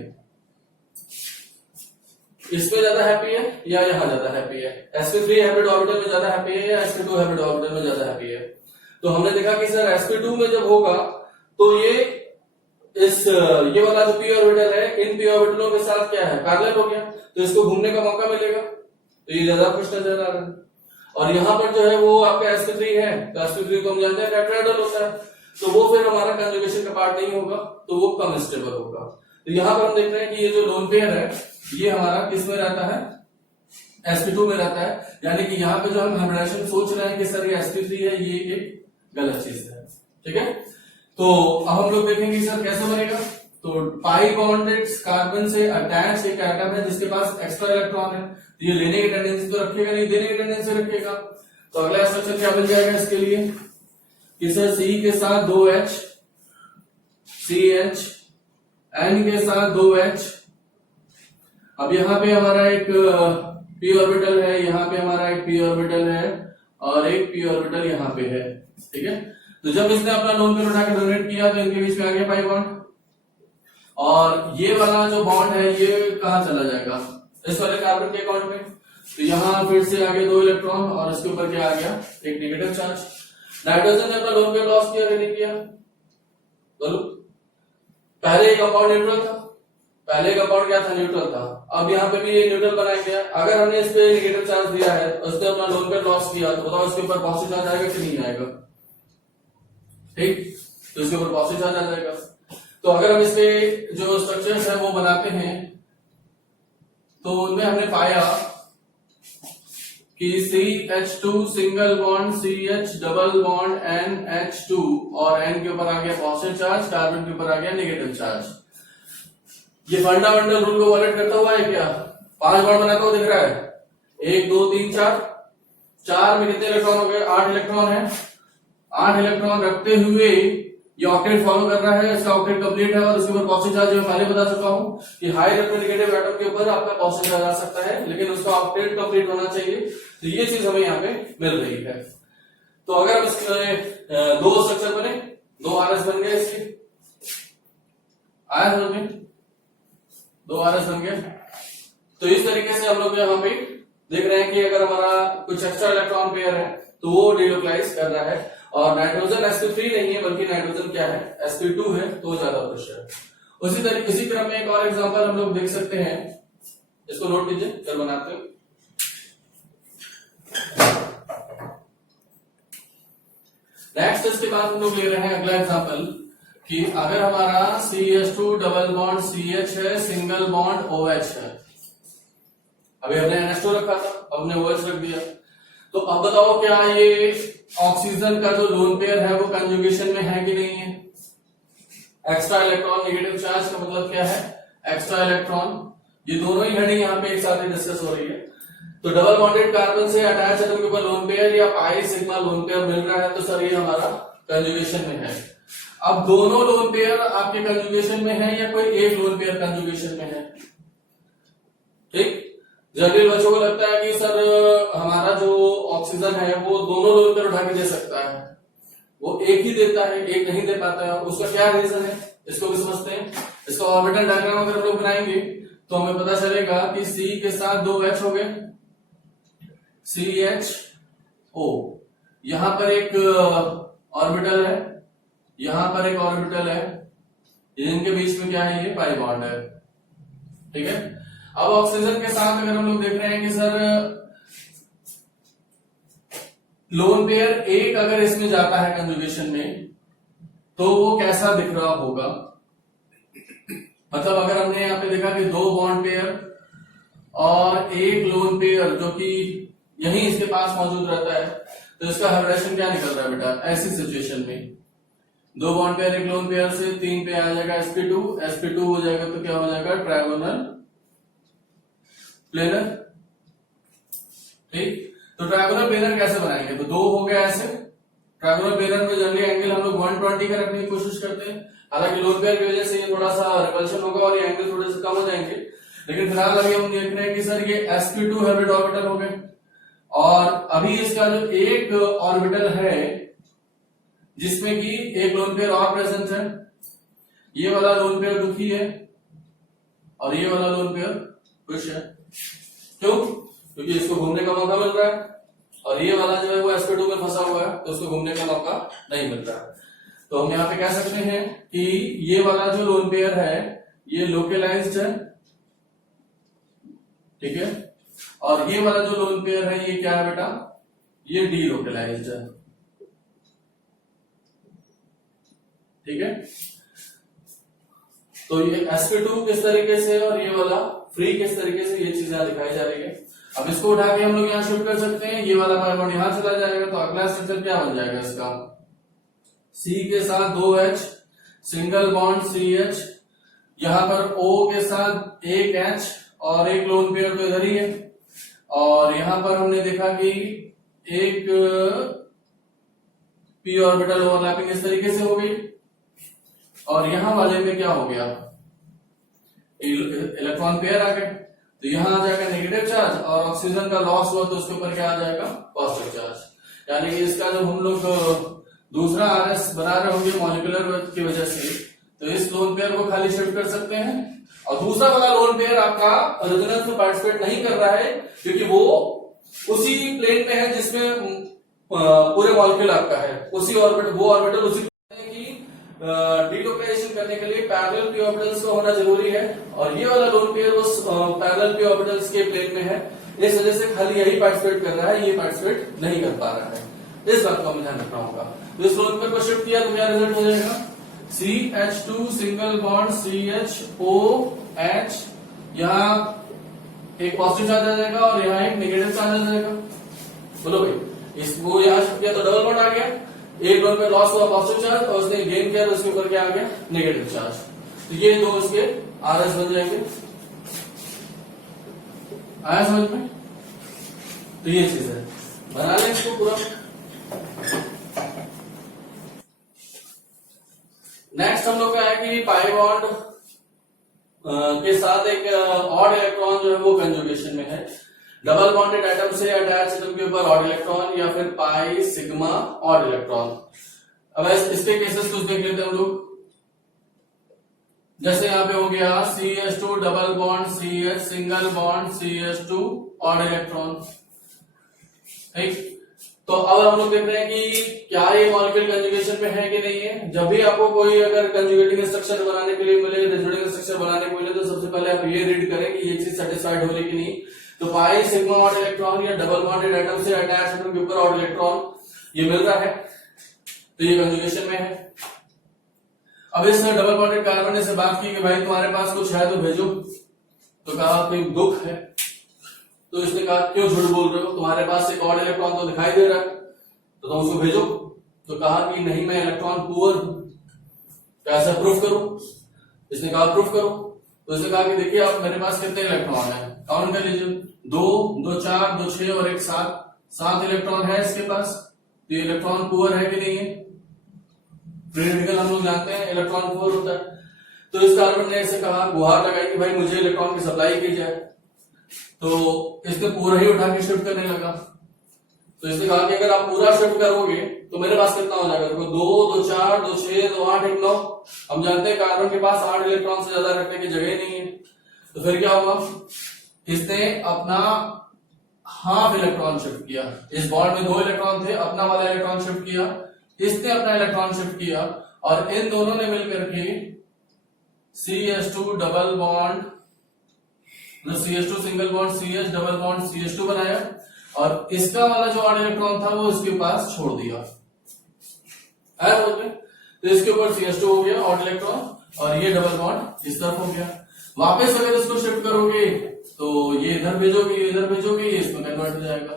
इसमें ज्यादा हैप्पी है या यहां ज्यादा हैप्पी है, sp3 हैबिट ऑर्बिटल में ज्यादा हैप्पी है या sp2 हैबिट ऑर्बिटल में ज्यादा हैप्पी है। तो हमने देखा कि सर sp2 में जब होगा तो ये ये वाला जो p ऑर्बिटल है इन p ऑर्बिटलों के साथ क्या है, पैरेलल हो गया, तो इसको घूमने का मौका मिलेगा, तो ये ज्यादा खुश नजर आ रहा है। और यहां पर जो है वो आपका sp3 है, तो sp3 को हम जानते हैं टेट्राहेड्रल होता है, तो वो फिर हमारा कंजुगेशन का पार्ट नहीं होगा, तो वो कम स्टेबल होगा। तो यहां पर हम देख रहे हैं कि ये जो लोन पेयर है ये हमारा किस में रहता है, sp2 में रहता है, यानी कि यहाँ पे जो हम हाइब्रिडेशन सोच रहे हैं कि सर ये sp3 है, ये एक गलत चीज है, ठीक है। तो अब हम लोग देखेंगे सर कैसे बनेगा। तो पाई बॉन्डेड कार्बन से अटैच एक एटम है जिसके पास एक्स्ट्रा इलेक्ट्रॉन है, तो ये लेने की टेंडेंसी तो रखेगा नहीं, देने की टेंडेंसी रखेगा। तो अगला स्ट्रक्चर क्या बन जाएगा इसके लिए कि सर C के साथ 2H, CH, N के साथ 2H। अब यहाँ पे हमारा एक p ऑर्बिटल है, यहाँ पे हमारा एक p ऑर्बिटल है और एक p ऑर्बिटल यहाँ पे है, ठीक है। तो जब इसने अपना लोन पेयर उठा के डोनेट किया तो इनके बीच में आ गया पाई बॉन्ड, और ये वाला जो बॉन्ड है ये कहाँ चला जाएगा, इस वाले कार्बन के अकाउंट में। तो यहाँ फिर से आ गए 2 इलेक्ट्रॉन और इसके ऊपर क्या आ गया, एक नेगेटिव चार्ज। नाइट्रोजन ने अपना लोन पेयर लॉस किया नहीं किया, बोलो। पहले कंपाउंड न्यूट्रल था, पहले कंपाउंड क्या था, न्यूट्रल था। अब यहाँ पे भी ये न्यूट्रल बनाया गया। अगर हमने इस पे नेगेटिव चार्ज दिया है, उसने अपना लोन पेयर लॉस किया, तो बताओ इसके ऊपर पॉजिटिव चार्ज आएगा कि नहीं आएगा, ठीक। तो इसके ऊपर पॉजिटिव चार्ज आ जाएगा। तो अगर हम इसके जो स्ट्रक्चर्स है वो बनाते हैं तो उनमें हमने पाया कि CH2 single bond CH double bond NH2 और N के ऊपर आ गया पॉजिटिव चार्ज, कार्बन के ऊपर आ गया नेगेटिव चार्ज। ये फंडामेंटल रूल को वॉलेट करता हुआ है क्या, 5 बॉन्ड बनाता हुआ दिख रहा है, 1 2 3 4, 4 में कितने इलेक्ट्रॉन हो गए? 8 इलेक्ट्रॉन है। 8 इलेक्ट्रॉन रखते हुए ये ऑक्टेट फॉलो कर रहा है, इसका ऑक्टेट कंप्लीट है और उसके ऊपर पॉजिटिव चार्ज मैं पहले बता चुका हूं कि हाई नेगेटिव एटम के ऊपर आपका पॉजिटिव चार्ज आ सकता है, लेकिन उसका ऑक्टेट कंप्लीट होना चाहिए। तो ये चीज हमें यहाँ पे मिल रही है। तो अगर हम इसमें 2 स्ट्रक्चर बने, 2 आरएस बन गए, इसके आया समझ में, 2 आरएस बन गए। तो इस तरीके से हम लोग यहाँ पे देख रहे हैं कि अगर हमारा कुछ एक्स्ट्रा इलेक्ट्रॉन पेयर है तो वो डिलोकलाइज कर रहा है, और नाइट्रोजन sp3 नहीं है बल्कि नाइट्रोजन क्या है, sp2 है, तो ज्यादा खुश है। उसी तरीके इसी क्रम में एक और एग्जांपल हम लोग देख सकते हैं, इसको नोट कीजिए, चल बनाते हैं। नेक्स्ट इसके बाद हम लोग ले रहे हैं अगला एग्जांपल कि अगर हमारा CH2 डबल बॉन्ड CH है, सिंगल बॉन्ड OH है। अभी हमने NH2 रखा था, अब हमने OH रख दिया। तो अब बताओ क्या ये ऑक्सीजन का जो लोन पेयर है वो कंजुगेशन में है कि नहीं है? एक्स्ट्रा इलेक्ट्रॉन नेगेटिव चार्ज का मतलब क्या है? Extra electron. ये दोनों ही हेडिंग यहाँ पे एक साथ ही डिस्कस हो रही है। तो डबल बॉन्डेड कार्बन से अटैच एटम के ऊपर लोन पेयर या पाई सिग्मा लोन पेयर मिल रहा है, तो सर ये हमारा कंजुगेशन में है। अब दोनों लोन पेयर आपके कंजुगेशन में है या कोई एक लोन पेयर कंजुगेशन में है? ठीक, जनरल बच्चों को लगता है कि सर हमारा जो ऑक्सीजन है वो दोनों लोन पेयर उठा के दे सकता है, वो एक ही देता है, एक नहीं दे पाता है। उसका क्या रीजन है, इसको भी समझते हैं। इसका ऑर्बिटल डायग्राम अगर हम लोग बनाएंगे तो हमें पता चलेगा कि C के साथ 2 H हो गए, CHO, यहां पर एक ऑर्बिटल है, यहां पर एक ऑर्बिटल है, इनके बीच में क्या है, ये पाई बॉन्ड है। ठीक है। अब ऑक्सीजन के साथ अगर हम लोग देख रहे हैं कि सर लोन पेयर एक अगर इसमें जाता है कंजुगेशन में तो वो कैसा दिख रहा होगा? मतलब अगर हमने यहाँ पे देखा कि 2 बॉन्ड पेयर और एक लोन पेयर जो कि यहीं इसके पास मौजूद रहता है, तो इसका हाइब्रिडेशन क्या निकल रहा है बेटा? ऐसी सिचुएशन में 2 बॉन्ड पेयर एक लोन पेयर से 3 पे आ जाएगा sp2, sp2 हो जाएगा तो क्या हो जाएगा? Trigonal planar. ठीक, तो ट्रायगोनल प्लेनर कैसे बनाएंगे? तो 2 हो गया ऐसे। ट्रायगोनल प्लेनर में जनरली एंगल हम लोग 120 का रखने की कोशिश करते हैं, हालांकि लोन पेयर की वजह से ये थोड़ा सा रिपल्शन होगा और ये एंगल थोड़े से कम हो जाएंगे, लेकिन फिलहाल अभी हम देख रहे हैं कि सर ये sp2 हैबिट ऑर्बिटल हो गए, और अभी इसका जो एक ऑर्बिटल है जिसमें कि एक लोन पेयर और प्रेजेंट है, ये वाला लोन पेयर दुखी है और ये वाला लोन पेयर खुश है। क्यों? क्योंकि इसको घूमने का मौका मिल रहा है, और ये वाला जो है वो sp2 में फंसा हुआ है तो उसको घूमने का मौका नहीं मिल रहा है। तो हम यहाँ पे कह सकते हैं कि ये वाला जो लोन पेयर है ये लोकलाइज्ड है, ठीक है, और ये वाला जो लोन पेयर है ये क्या है बेटा? ये डीलोकलाइज्ड है। ठीक है, तो ये sp2 किस तरीके से और ये वाला फ्री किस तरीके से, ये चीजें दिखाई जा रही है। अब इसको उठा के हम लोग यहाँ शिफ्ट कर सकते हैं, ये वाला पाई बॉन्ड यहां चला जाएगा, तो अगला स्ट्रक्चर क्या बन जाएगा इसका? C के साथ 2 H, सिंगल बॉन्ड CH, यहां पर O के साथ 1 H और एक लोन पेयर तो इधर ही है, और यहां पर हमने देखा कि एक p ऑर्बिटल ओवरलैपिंग इस तरीके से हो गई, और यहां वाले में क्या हो गया? इलेक्ट्रॉन पेयर आ गए, तो यहां आ जाएगा नेगेटिव चार्ज, और ऑक्सीजन का लॉस हुआ तो उसके ऊपर क्या आ जाएगा? Positive charge. यानी कि इसका जब हम लोग दूसरा आरएस बना रहे होंगे मॉलिक्यूलर की वजह से, तो इस लोन पेयर को खाली शिफ्ट कर सकते हैं, और दूसरा वाला लोन पेयर आपका रेजोनेंस में पार्टिसिपेट नहीं कर रहा है क्योंकि वो उसी प्लेन में है जिसमें पूरे मॉलिक्यूल आपका है, उसी ऑर्बिटल, वो ऑर्बिटल उसी डीलोकलाइजेशन करने के लिए पैरेलल p ऑर्बिटल्स का होना जरूरी है, और ये वाला लोन पेयर उस पैरेलल p ऑर्बिटल्स के प्लेन में है, इस वजह से खाली यही पार्टिसिपेट कर रहा है, ये पार्टिसिपेट नहीं कर पा रहा है। इस बात को हमें ध्यान रखना होगा। तो इस लोन पेयर को शिफ्ट किया तो क्या रिजल्ट हो जाएगा? CH2 सिंगल बॉन्ड CHOH, यहाँ एक पॉजिटिव चार्ज आ जाएगा और यहाँ एक नेगेटिव चार्ज आ जाएगा। बोलो भाई, इसको यहाँ शिफ्ट किया तो डबल बॉन्ड आ गया, एक लोन पे लॉस हुआ पॉजिटिव चार्ज और उसने गेन किया तो उसके ऊपर क्या आ गया? Negative charge. तो ये दो इसके आरएस बन जाएंगे। आया समझ में? तो ये चीज है। बना लें इसको पूरा। नेक्स्ट हम लोग का है कि पाई बॉन्ड के साथ एक ऑड इलेक्ट्रॉन जो है वो कंजुगेशन में है। डबल बॉन्डेड एटम से अटैच एटम के ऊपर ऑड इलेक्ट्रॉन या फिर पाई सिग्मा ऑड इलेक्ट्रॉन। अब इसके केसेस कुछ देख लेते हैं हम लोग। जैसे यहाँ पे हो गया CH2 double bond CH single bond CH2 odd electron, ठीक। तो अब हम लोग देख रहे हैं कि क्या ये मॉलिक्यूलर कंजुगेशन में है कि नहीं है। जब भी आपको कोई अगर कंजुगेटिंग स्ट्रक्चर बनाने के लिए मिले, रेजोनेटिंग स्ट्रक्चर बनाने को मिले, तो सबसे पहले आप ये रीड करें कि ये चीज सेटिस्फाइड हो रही कि नहीं। तो पाई सिग्मा ऑड इलेक्ट्रॉन या डबल बॉन्डेड एटम से अटैच एटम के ऊपर ऑड इलेक्ट्रॉन ये मिल रहा है, तो ये कंजुगेशन में है। अब इस डबल बॉन्डेड कार्बन ने से बात की कि भाई तुम्हारे पास कुछ है तो भेजो, तो कहा कोई दुख है, तो इसने कहा क्यों झूठ बोल रहे हो, तुम्हारे पास एक ऑड इलेक्ट्रॉन तो दिखाई दे रहा है, तो तुम उसको भेजो। तो कहा कि नहीं, मैं इलेक्ट्रॉन पुअर हूं, कैसे प्रूफ करूं। इसने कहा प्रूफ करो। तो इसने कहा कि देखिए आप मेरे पास कितने इलेक्ट्रॉन है, काउंट कर लीजिए, 2 2 4 2 6 और 1 7 इलेक्ट्रॉन है इसके पास। तो ये इलेक्ट्रॉन पुअर है कि नहीं है। फ्री रेडिकल हम लोग जानते हैं इलेक्ट्रॉन पुअर होता है। तो इस कार्बन ने इसे कहा, गुहार लगाई कि भाई मुझे इलेक्ट्रॉन की सप्लाई की जाए। तो इसने पूरा ही उठा के शिफ्ट करने लगा। तो इसने कहा कि अगर आप पूरा शिफ्ट करोगे तो मेरे पास कितना हो जाएगा, देखो 2 2 4 2 6 2 8 1 9। हम जानते हैं कार्बन के पास 8 इलेक्ट्रॉन से ज्यादा रखने की जगह नहीं है। तो फिर क्या होगा, इसने अपना हाफ इलेक्ट्रॉन शिफ्ट किया। इस बॉन्ड में 2 इलेक्ट्रॉन थे, अपना वाला इलेक्ट्रॉन शिफ्ट किया, इसने अपना इलेक्ट्रॉन शिफ्ट किया, और इन दोनों ने मिलकर के CH2 double bond, CH2 single bond CH double bond CH2 बनाया, और इसका वाला जो ऑड इलेक्ट्रॉन था वो इसके पास छोड़ दिया है। तो इसके ऊपर CH2 हो गया ऑड इलेक्ट्रॉन, और ये डबल बॉन्ड इस तरफ हो गया। वापस अगर इसको शिफ्ट करोगे तो ये इधर भेजोगे, इधर भेजोगे, ये इसमें कन्वर्ट हो जाएगा।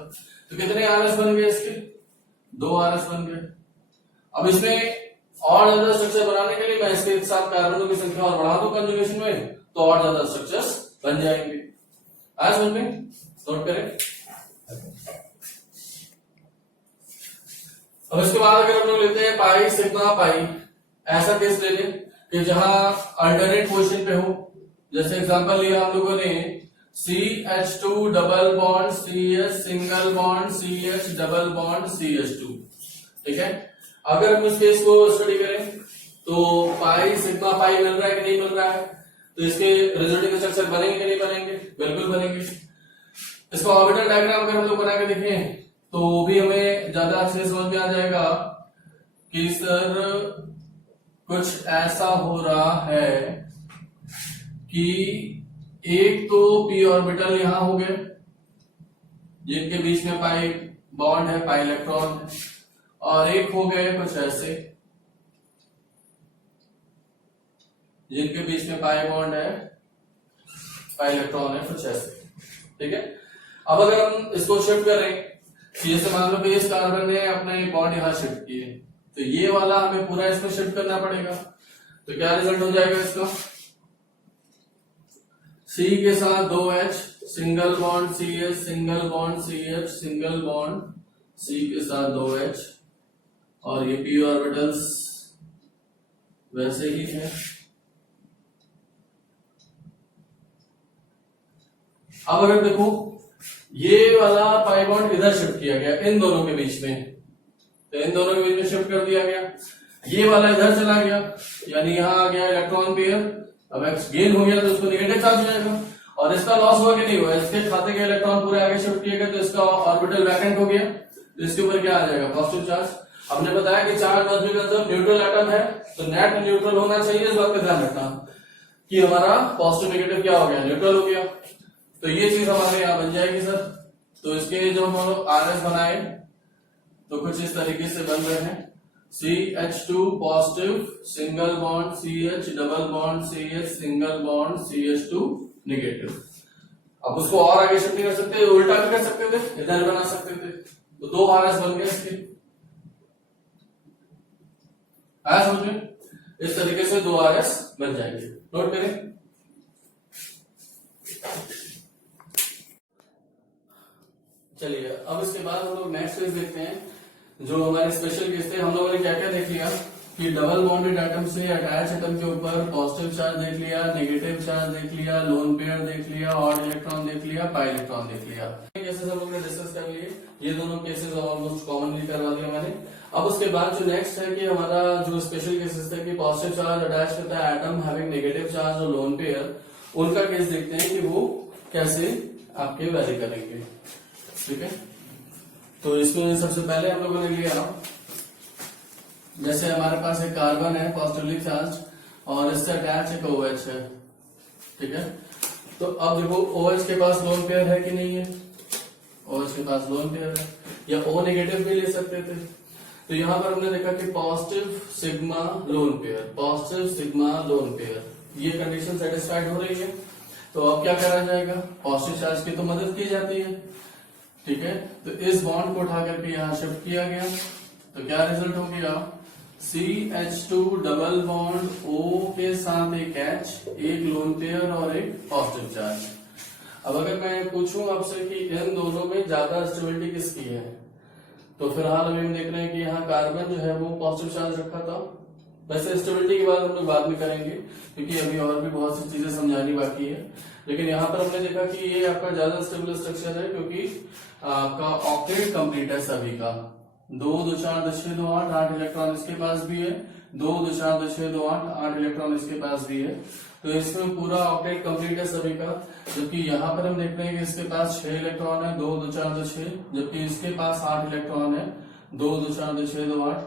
तो कितने RS बन गए इसके, 2 RS बन गए। अब इसमें और ज्यादा स्ट्रक्चर बनाने के लिए मैं इसके साथ कार्बनों की संख्या और बढ़ा दूं कंजुगेशन में, तो और ज्यादा स्ट्रक्चर्स बन जाएंगे। आज समझ में, नोट करें। अब इसके बाद अगर हम लोग लेते हैं पाई सिग्मा पाई, ऐसा केस ले लें कि जहां अल्टरनेट पोजीशन पे हो। जैसे एग्जांपल लिया हम लोगों ने CH2 double bond CH single bond CH double bond CH2, ठीक है। अगर हम इस केस को स्टडी करें तो पाई सिग्मा पाई मिल रहा है कि नहीं मिल रहा है, तो इसके रेजोनेटिंग स्ट्रक्चर बनेंगे कि नहीं बनेंगे, बिल्कुल बनेंगे। इसका ऑर्बिटल डायग्राम अगर हम लोग बना के देखें तो भी हमें ज्यादा अच्छे से समझ में आ जाएगा कि सर कुछ ऐसा हो रहा है कि एक तो p ऑर्बिटल यहां हो गए जिनके बीच में पाई बॉन्ड है, पाई इलेक्ट्रॉन है, और एक हो गए कुछ ऐसे जिनके बीच में पाई बॉन्ड है, पाई इलेक्ट्रॉन है, कुछ ऐसे, ठीक है। अब अगर हम इसको शिफ्ट करें, जैसे मान लो कि इस कार्बन ने अपने बॉन्ड यहां शिफ्ट किए, तो ये वाला हमें पूरा इसमें शिफ्ट करना पड़ेगा। तो क्या रिजल्ट हो जाएगा इसका, C के साथ 2H single bond CH single bond CH single bond C के साथ 2H, और ये p ऑर्बिटल्स वैसे ही है। अब अगर देखो ये वाला पाई बॉन्ड इधर शिफ्ट किया गया इन दोनों के बीच में, तो इन दोनों के बीच में शिफ्ट कर दिया गया। ये वाला इधर चला गया, यानी यहां आ गया इलेक्ट्रॉन पेयर। अब एक्स गेन हो गया तो उसको नेगेटिव चार्ज हो जाएगा, और इसका लॉस हुआ कि नहीं हुआ, इसके खाते के इलेक्ट्रॉन पूरे आगे शिफ्ट किए गए, तो इसका ऑर्बिटल वैकेंट हो गया, तो इसके ऊपर क्या आ जाएगा, पॉजिटिव चार्ज। हमने बताया कि charge must be conserved, neutral atom है तो नेट न्यूट्रल होना चाहिए। इस बात का ध्यान रखना कि हमारा पॉजिटिव नेगेटिव क्या हो गया, न्यूट्रल हो गया। तो ये चीज हमारे यहाँ बन जाएगी सर। तो इसके जो हम लोग RS बनाए तो कुछ इस तरीके से बन रहे हैं, CH2 positive single bond CH double bond CH single bond CH2 negative. अब उसको और आगे शिफ्ट कर सकते थे, उल्टा भी कर सकते थे, इधर बना सकते थे, तो 2 RS बन गए इसके। आया समझ में, इस तरीके से 2 RS बन जाएंगे। नोट करें। चलिए अब इसके बाद हम लोग नेक्स्ट केस देखते हैं जो हमारे स्पेशल केस थे। हम लोगों ने क्या क्या देख लिया कि डबल बॉन्डेड एटम से अटैच एटम के ऊपर पॉजिटिव चार्ज देख लिया, नेगेटिव चार्ज देख लिया, लोन पेयर देख लिया, ऑड इलेक्ट्रॉन देख लिया, पाई इलेक्ट्रॉन देख लिया। केसेस हम लोग ने डिस्कस कर लिए, ये दोनों केसेस ऑलमोस्ट कॉमनली करवा दिया मैंने। अब उसके बाद जो नेक्स्ट है कि हमारा जो स्पेशल केसेस थे कि पॉजिटिव चार्ज अटैच करता है एटम हैविंग नेगेटिव चार्ज और लोन पेयर, उनका केस देखते हैं कि वो कैसे आपके वैरी करेंगे। ठीक है, तो इसमें सबसे पहले हम लोगों ने लिया जैसे हमारे पास एक कार्बन है पॉजिटिवली चार्ज और इससे अटैच एक OH है। ठीक है, तो अब देखो OH के पास लोन पेयर है कि नहीं है, OH के पास लोन पेयर है, या O नेगेटिव भी ले सकते थे। तो यहां पर हमने देखा कि positive sigma lone pair, positive sigma lone pair, ये कंडीशन सेटिस्फाइड हो रही है। तो अब क्या करा जाएगा, पॉजिटिव चार्ज की तो मदद की जाती है। ठीक है, तो इस बॉन्ड को उठा करके यहां शिफ्ट किया गया, तो क्या रिजल्ट हो गया, CH2 डबल बॉन्ड O के साथ एक H, एक लोन पेयर और एक पॉजिटिव चार्ज। अब अगर मैं पूछूं आपसे कि इन दोनों में ज्यादा स्टेबिलिटी किसकी है, तो फिलहाल अभी हम देख रहे हैं कि यहाँ कार्बन जो है वो पॉजिटिव चार्ज रखा था। वैसे स्टेबिलिटी की बात हम लोग बाद में करेंगे क्योंकि अभी और भी बहुत सी चीजें समझानी बाकी है, लेकिन यहाँ पर हमने देखा कि ये आपका ज्यादा स्टेबल स्ट्रक्चर है क्योंकि आपका ऑक्टेट कंप्लीट है सभी का। 2 2 4 2 6 2 8 8 इलेक्ट्रॉन इसके पास भी है, 2 2 4 2 6 2 8 8 इलेक्ट्रॉन इसके पास भी है। तो इसमें पूरा ऑक्टेट कंप्लीट है सभी का, जबकि यहाँ पर हम देख रहे हैं कि इसके पास 6 इलेक्ट्रॉन है, 2 2 4 2 6, जबकि इसके पास 8 इलेक्ट्रॉन है, 2 2 4 2 6 2 8।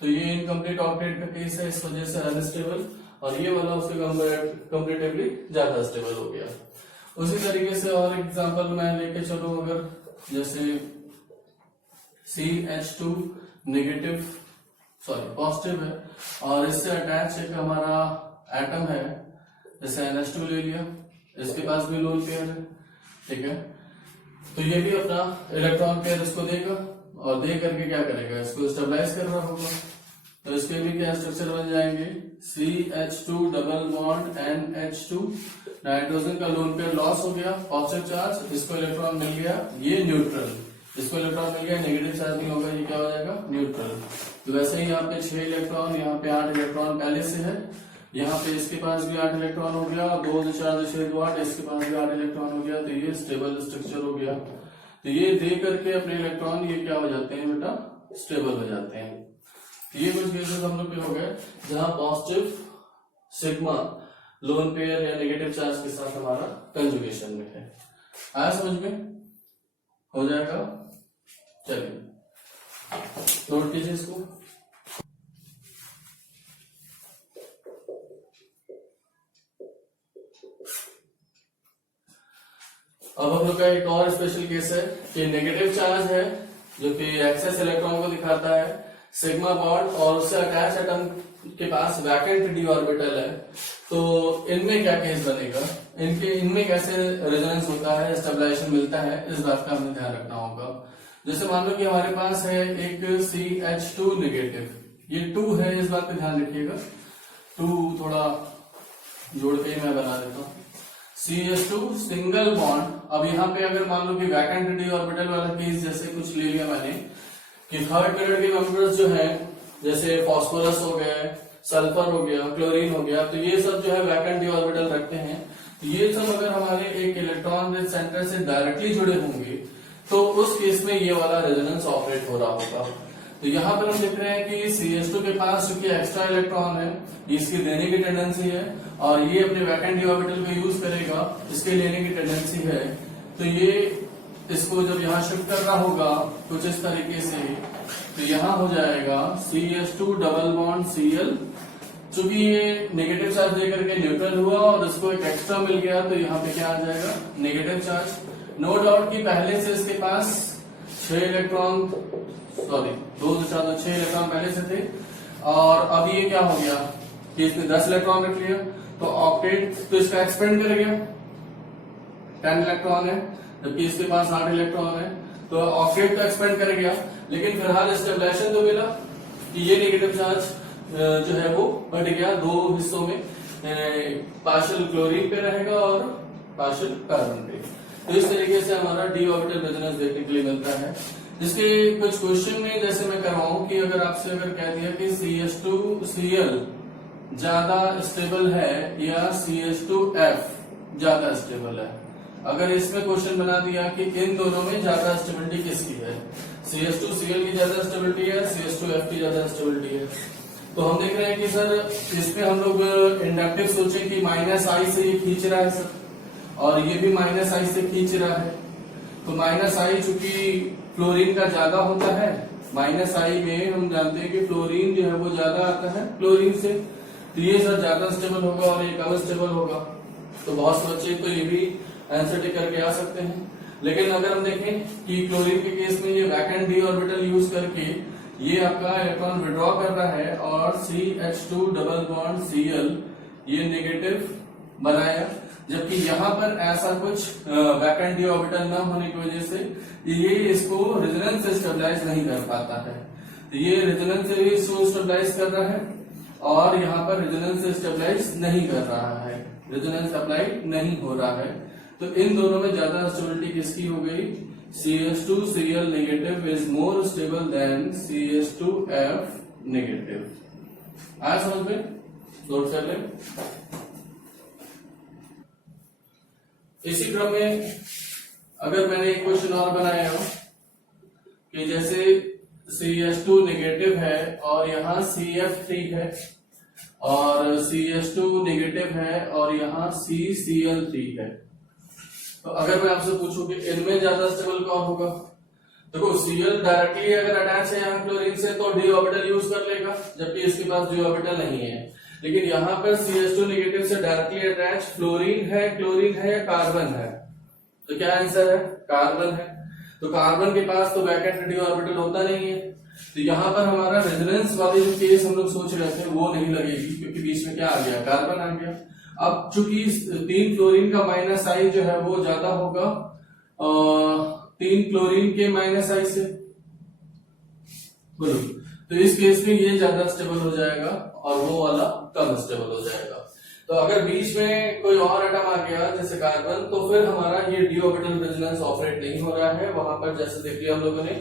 तो ये इनकम्प्लीट ऑक्टेट का केस है, इस वजह से अनस्टेबल, और ये वाला उसके कंपेरेटिवली ज्यादा स्टेबल हो गया। उसी तरीके से और एग्जांपल मैं लेके चलूं, अगर जैसे CH2 नेगेटिव पॉजिटिव है और इससे अटैच एक हमारा एटम है, जैसे NH2 ले लिया, इसके पास भी लोन पेयर है। ठीक है, तो ये भी अपना इलेक्ट्रॉन पेयर इसको देगा और दे करके क्या करेगा, इसको स्टेबलाइज कर रहा होगा। तो इसके भी क्या स्ट्रक्चर बन जाएंगे, CH2 double bond NH2, nitrogen का लोन पेयर लॉस हो गया, पॉजिटिव चार्ज, इसको इलेक्ट्रॉन मिल गया, ये न्यूट्रल, इसको इलेक्ट्रॉन मिल गया, नेगेटिव चार्ज नहीं होगा, ये क्या हो जाएगा, न्यूट्रल। तो वैसे ही यहाँ पे 6 इलेक्ट्रॉन, यहाँ पे 8 इलेक्ट्रॉन पहले से है, यहाँ पे इसके पास भी 8 इलेक्ट्रॉन हो गया, 2 2 4 2 6 2 8, इसके पास भी 8 इलेक्ट्रॉन हो गया, तो ये स्टेबल स्ट्रक्चर हो गया। तो ये दे करके अपने इलेक्ट्रॉन ये क्या हो जाते हैं बेटा, स्टेबल हो जाते हैं। ये कुछ केसेस हम लोग के हो गए जहां पॉजिटिव सिग्मा लोन पेयर या नेगेटिव चार्ज के साथ हमारा कंजुगेशन में है। आया समझ में, हो जाएगा। चलिए नोट कीजिए इसको। अब हम लोग का एक और स्पेशल केस है कि नेगेटिव चार्ज है जो कि एक्सेस इलेक्ट्रॉन को दिखाता है, सिग्मा बॉन्ड और उससे अटैच एटम के पास वैकेंट डी ऑर्बिटल है। तो इनमें क्या केस बनेगा, इनमें कैसे रेजोनेंस होता है, स्टेबलाइजेशन मिलता है, इस बात का हमें ध्यान रखना होगा। जैसे मान लो कि हमारे पास है एक CH2 नेगेटिव, ये 2 है, इस बात का ध्यान रखिएगा, 2 थोड़ा जोड़ के ही मैं बना देता हूँ। CH2 सिंगल बॉन्ड, अब यहाँ पे अगर मान लो कि वैकेंट डी ऑर्बिटल वाला केस जैसे कुछ ले लिया मैंने कि थर्ड पीरियड के मेंबर्स जो है जैसे फास्फोरस हो गए, सल्फर हो गया, क्लोरीन हो गया, तो ये सब जो है वैकेंट डी ऑर्बिटल रखते हैं। ये सब अगर हमारे एक इलेक्ट्रॉन रिच सेंटर से डायरेक्टली जुड़े होंगे तो उस केस में ये वाला रेजोनेंस ऑपरेट हो रहा होगा। तो यहाँ पर हम देख रहे हैं कि CH2 के पास चूंकि एक्स्ट्रा इलेक्ट्रॉन है, इसकी देने की टेंडेंसी है और ये अपने वैकेंट डी ऑर्बिटल को यूज करेगा, इसके लेने की टेंडेंसी है। तो ये इसको जब यहाँ शिफ्ट करना होगा कुछ इस तरीके से, तो यहाँ हो जाएगा CH2 डबल बॉन्ड Cl, चूंकि ये नेगेटिव चार्ज देकर के न्यूट्रल हुआ और इसको एक एक्स्ट्रा मिल गया, तो यहाँ पे क्या आ जाएगा, नेगेटिव चार्ज। नो डाउट कि पहले से इसके पास 6 इलेक्ट्रॉन, 2 2 4 2 6 इलेक्ट्रॉन पहले से थे, और अब ये क्या हो गया कि इसने 10 इलेक्ट्रॉन रख लिया, तो ऑक्टेट तो इसका एक्सपेंड कर गया, 10 इलेक्ट्रॉन है, जबकि इसके पास 8 इलेक्ट्रॉन है, तो ऑक्टेट तो एक्सपेंड कर गया, लेकिन फिलहाल स्टेबलाइजेशन तो मिला कि ये नेगेटिव चार्ज जो है वो बट गया 2 हिस्सों में, पार्शियल क्लोरीन पे रहेगा और पार्शियल कार्बन पे। तो इस तरीके से हमारा डी ऑर्बिटल रेजोनेंस देखने के लिए मिलता है। जिसके कुछ क्वेश्चन में जैसे मैं करवाऊं कि अगर आपसे अगर कह दिया कि CH2Cl ज्यादा स्टेबल है या CH2F ज्यादा स्टेबल है, अगर इसमें क्वेश्चन बना दिया कि इन दोनों में ज्यादा स्टेबिलिटी किसकी है, CH2Cl की ज्यादा स्टेबिलिटी है, CH2F की ज्यादा स्टेबिलिटी है, तो हम देख रहे हैं कि सर इसमें हम लोग इंडक्टिव सोचें कि -I से ये खींच रहा है सर, और ये भी -I से खींच रहा है। तो -I चूंकि फ्लोरीन का ज्यादा होता है, -I में हम जानते हैं कि फ्लोरीन जो है वो ज्यादा आता है क्लोरीन से, तो ये सर ज्यादा स्टेबल होगा और ये कम स्टेबल होगा। तो बहुत से बच्चे तो ये भी आंसर टिक करके आ सकते हैं। लेकिन अगर हम देखें कि क्लोरीन के केस में ये वैकेंट डी ऑर्बिटल यूज करके ये आपका इलेक्ट्रॉन विड्रॉ कर रहा है और CH2 डबल बॉन्ड Cl ये नेगेटिव बनाया, जबकि यहाँ पर ऐसा कुछ वैकेंट डी ऑर्बिटल न होने की वजह से ये इसको रेजोनेंस से स्टेबलाइज नहीं कर पाता है। तो ये रेजोनेंस से भी इसको स्टेबलाइज कर रहा है और यहाँ पर रेजोनेंस से स्टेबलाइज नहीं कर रहा है, रेजोनेंस अप्लाई नहीं हो रहा है। तो इन दोनों में ज्यादा स्टेबिलिटी किसकी हो गई, CH2Cl negative is more stable then CH2F negative. आया समझ में, नोट कर लें। इसी क्रम में अगर मैंने एक क्वेश्चन और बनाया हो कि जैसे CH2 नेगेटिव है और यहाँ CF3 है और CH2 नेगेटिव है और यहाँ CCl3 है, तो अगर मैं आपसे पूछूं कि इनमें ज्यादा स्टेबल कौन होगा, देखो Cl डायरेक्टली अगर अटैच है यहाँ क्लोरीन से तो डी ऑर्बिटल यूज कर लेगा, जबकि इसके पास डी ऑर्बिटल नहीं है। लेकिन यहाँ पर CH2 नेगेटिव से डायरेक्टली अटैच फ्लोरीन है, क्लोरीन है या कार्बन है, तो क्या आंसर है, कार्बन है। तो कार्बन के पास तो वैकेंट डी ऑर्बिटल होता नहीं है, तो यहाँ पर हमारा रेजोनेंस वाली जो केस हम लोग सोच रहे थे वो नहीं लगेगी, क्योंकि बीच में क्या आ गया, कार्बन आ गया। अब चूंकि 3 फ्लोरीन का -I जो है वो ज्यादा होगा 3 क्लोरीन के -I से, बोलो, तो इस केस में ये ज्यादा स्टेबल हो जाएगा और वो वाला कम स्टेबल हो जाएगा। तो अगर बीच में कोई और एटम आ गया जैसे कार्बन, तो फिर हमारा ये डी ऑर्बिटल रेजोनेंस ऑपरेट नहीं हो रहा है, वहां पर जैसे देख लिया हम लोगों ने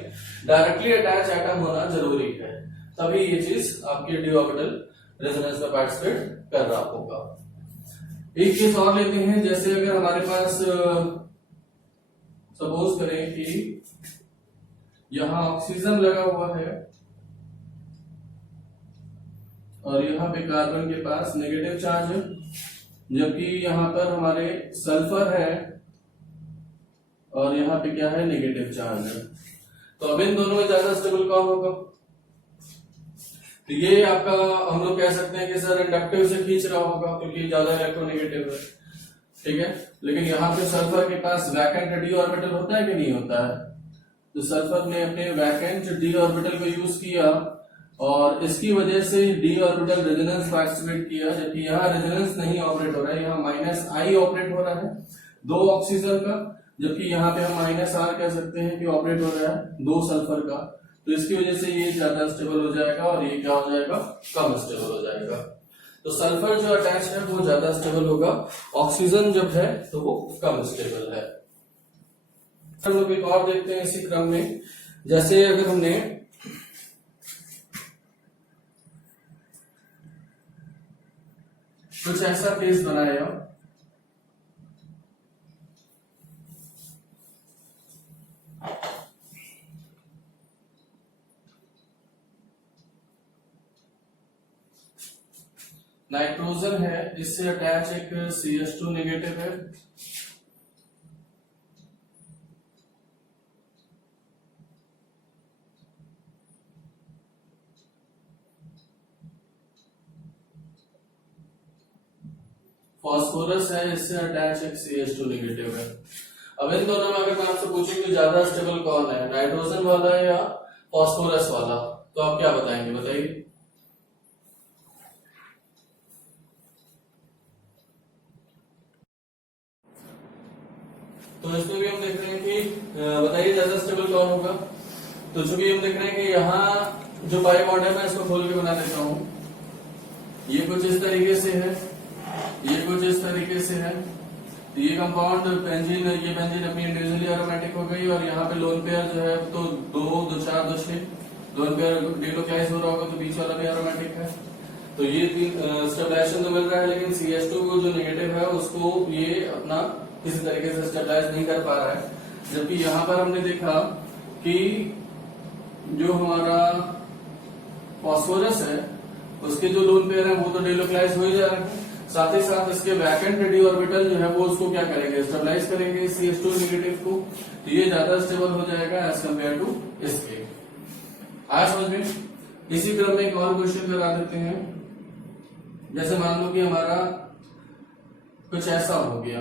डायरेक्टली अटैच एटम होना जरूरी है, तभी ये चीज आपके डी ऑर्बिटल रेजोनेंस में पार्टिसिपेट कर रहा होगा। एक केस और लेते हैं, जैसे अगर हमारे पास सपोज करें कि यहां ऑक्सीजन लगा हुआ है और यहाँ पे कार्बन के पास नेगेटिव चार्ज है, जबकि यहाँ पर हमारे सल्फर है और यहाँ पे क्या है, नेगेटिव चार्ज है। तो अब इन दोनों में ज्यादा स्टेबल कौन होगा, तो ये आपका हम लोग कह सकते हैं कि सर इंडक्टिव से खींच रहा होगा क्योंकि ज्यादा इलेक्ट्रोनेगेटिव है, ठीक है। लेकिन यहाँ पे सल्फर के पास वैकेंट डी ऑर्बिटल होता है कि नहीं होता है, तो सल्फर ने अपने वैकेंट डी ऑर्बिटल को यूज किया और इसकी वजह से डी ऑर्बिटल रेजोनेंस पार्टिसिपेट किया, जबकि यहाँ रेजोनेंस नहीं ऑपरेट हो रहा है, यहाँ -I ऑपरेट हो रहा है 2 ऑक्सीजन का, जबकि यहाँ पे हम -R कह सकते हैं कि ऑपरेट हो रहा है 2 सल्फर का। तो इसकी वजह से ये ज्यादा स्टेबल हो जाएगा और ये क्या हो जाएगा, कम स्टेबल हो जाएगा। तो सल्फर जो अटैच है वो ज्यादा स्टेबल होगा, ऑक्सीजन जब है तो वो कम स्टेबल है। हम लोग एक और देखते हैं इसी क्रम में, जैसे अगर हमने कुछ ऐसा केस बनाया नाइट्रोजन है, इससे अटैच एक CH2 नेगेटिव है, फॉस्फोरस है, इससे अटैच एक CH2 नेगेटिव है। अब इन दोनों में अगर मैं आपसे पूछूं कि ज्यादा स्टेबल कौन है, नाइट्रोजन वाला है या फॉस्फोरस वाला, तो आप क्या बताएंगे, बताइए। तो इसमें भी हम देख रहे हैं कि बताइए ज्यादा स्टेबल कौन होगा। तो चूंकि हम देख रहे हैं कि यहाँ जो पाई बॉन्ड है मैं इसको खोल के बना देता हूं, ये कुछ इस तरीके से है, ये कुछ इस तरीके से है, ये कंपाउंड बेंजीन, ये बेंजीन अपनी इंडिविजुअली एरोमेटिक हो गई, और यहाँ पे लोन पेयर जो है तो 2, 2, 4, 2, 6 लोन पेयर डिलोक्लाइज हो रहा होगा, तो बीच वाला भी एरोमेटिक है। तो ये स्टेबलाइजेशन तो मिल रहा है, लेकिन CH2 को जो नेगेटिव है उसको ये अपना किसी तरीके से स्टेबलाइज नहीं कर पा रहा है। जबकि यहाँ पर हमने देखा कि जो हमारा फास्फोरस है उसके जो लोन पेयर है वो तो डिलोक्लाइज हो ही जा रहे हैं, साथ ही साथ इसके वैकेंट डी ऑर्बिटल जो है वो उसको क्या करेंगे, स्टेबलाइज करेंगे CH2 नेगेटिव को, तो ये ज्यादा स्टेबल हो जाएगा एज कम्पेयर टू इसके। आया समझ में? इसी क्रम में एक और क्वेश्चन करा देते हैं। जैसे मान लो कि हमारा कुछ ऐसा हो गया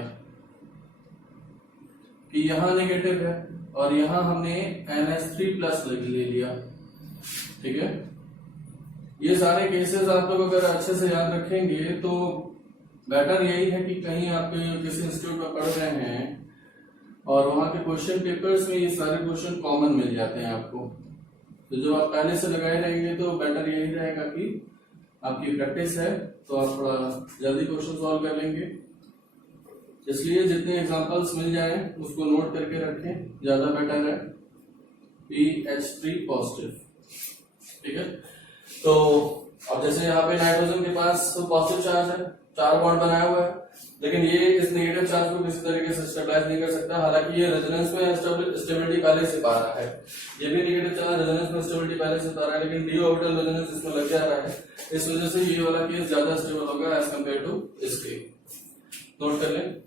कि यहां नेगेटिव है और यहां हमने NH3+ ले लिया, ठीक है। ये सारे केसेस आप लोग अगर अच्छे से याद रखेंगे तो बेटर यही है कि कहीं आप किसी इंस्टीट्यूट में पढ़ रहे हैं और वहां के क्वेश्चन पेपर्स में ये सारे क्वेश्चन कॉमन मिल जाते हैं आपको, तो जब आप पहले से लगाए रहेंगे तो बेटर यही रहेगा कि आपकी प्रैक्टिस है तो आप थोड़ा जल्दी क्वेश्चन सॉल्व कर लेंगे। इसलिए जितने एग्जांपल्स मिल जाए उसको नोट करके रखें, ज्यादा बेटर है। PH3 पॉजिटिव, ठीक है। तो अब जैसे यहाँ पे नाइट्रोजन के पास तो पॉजिटिव चार्ज है, 4 बॉन्ड बनाया हुआ है, लेकिन ये इस नेगेटिव चार्ज को किसी तरीके से स्टेबलाइज नहीं कर सकता। हालांकि ये रेजोनेंस में स्टेबिलिटी पहले से पा रहा है, ये भी नेगेटिव चार्ज रेजोनेंस में स्टेबिलिटी पहले से पा रहा है, लेकिन डी ऑर्बिटल रेजोनेंस इसमें लग जा रहा है, इस वजह से ये वाला केस ज्यादा स्टेबल होगा एज कम्पेयर टू इसके। नोट कर लें।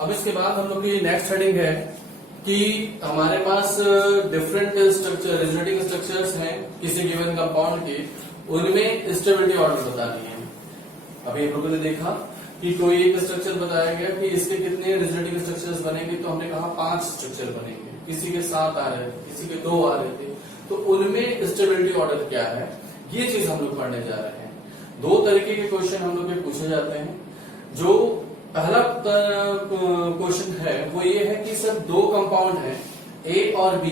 अब इसके बाद हम लोग की नेक्स्ट हेडिंग है कि हमारे पास डिफरेंट स्ट्रक्चर, रेजोनेटिंग स्ट्रक्चर्स हैं किसी गिवन कंपाउंड के, उनमें स्टेबिलिटी ऑर्डर बतानी है। अभी हम लोगों ने देखा कि कोई एक स्ट्रक्चर बताया गया कि इसके कितने रेजोनेटिंग स्ट्रक्चर्स बनेंगे, तो हमने कहा 5 स्ट्रक्चर बनेंगे, किसी के 7 आ रहे थे, किसी के 2 आ रहे थे, तो उनमें स्टेबिलिटी ऑर्डर क्या है, ये चीज हम लोग पढ़ने जा रहे हैं। 2 तरीके के क्वेश्चन हम लोग के पूछे जाते हैं। जो पहला क्वेश्चन है वो ये है कि सर 2 कंपाउंड है A और B,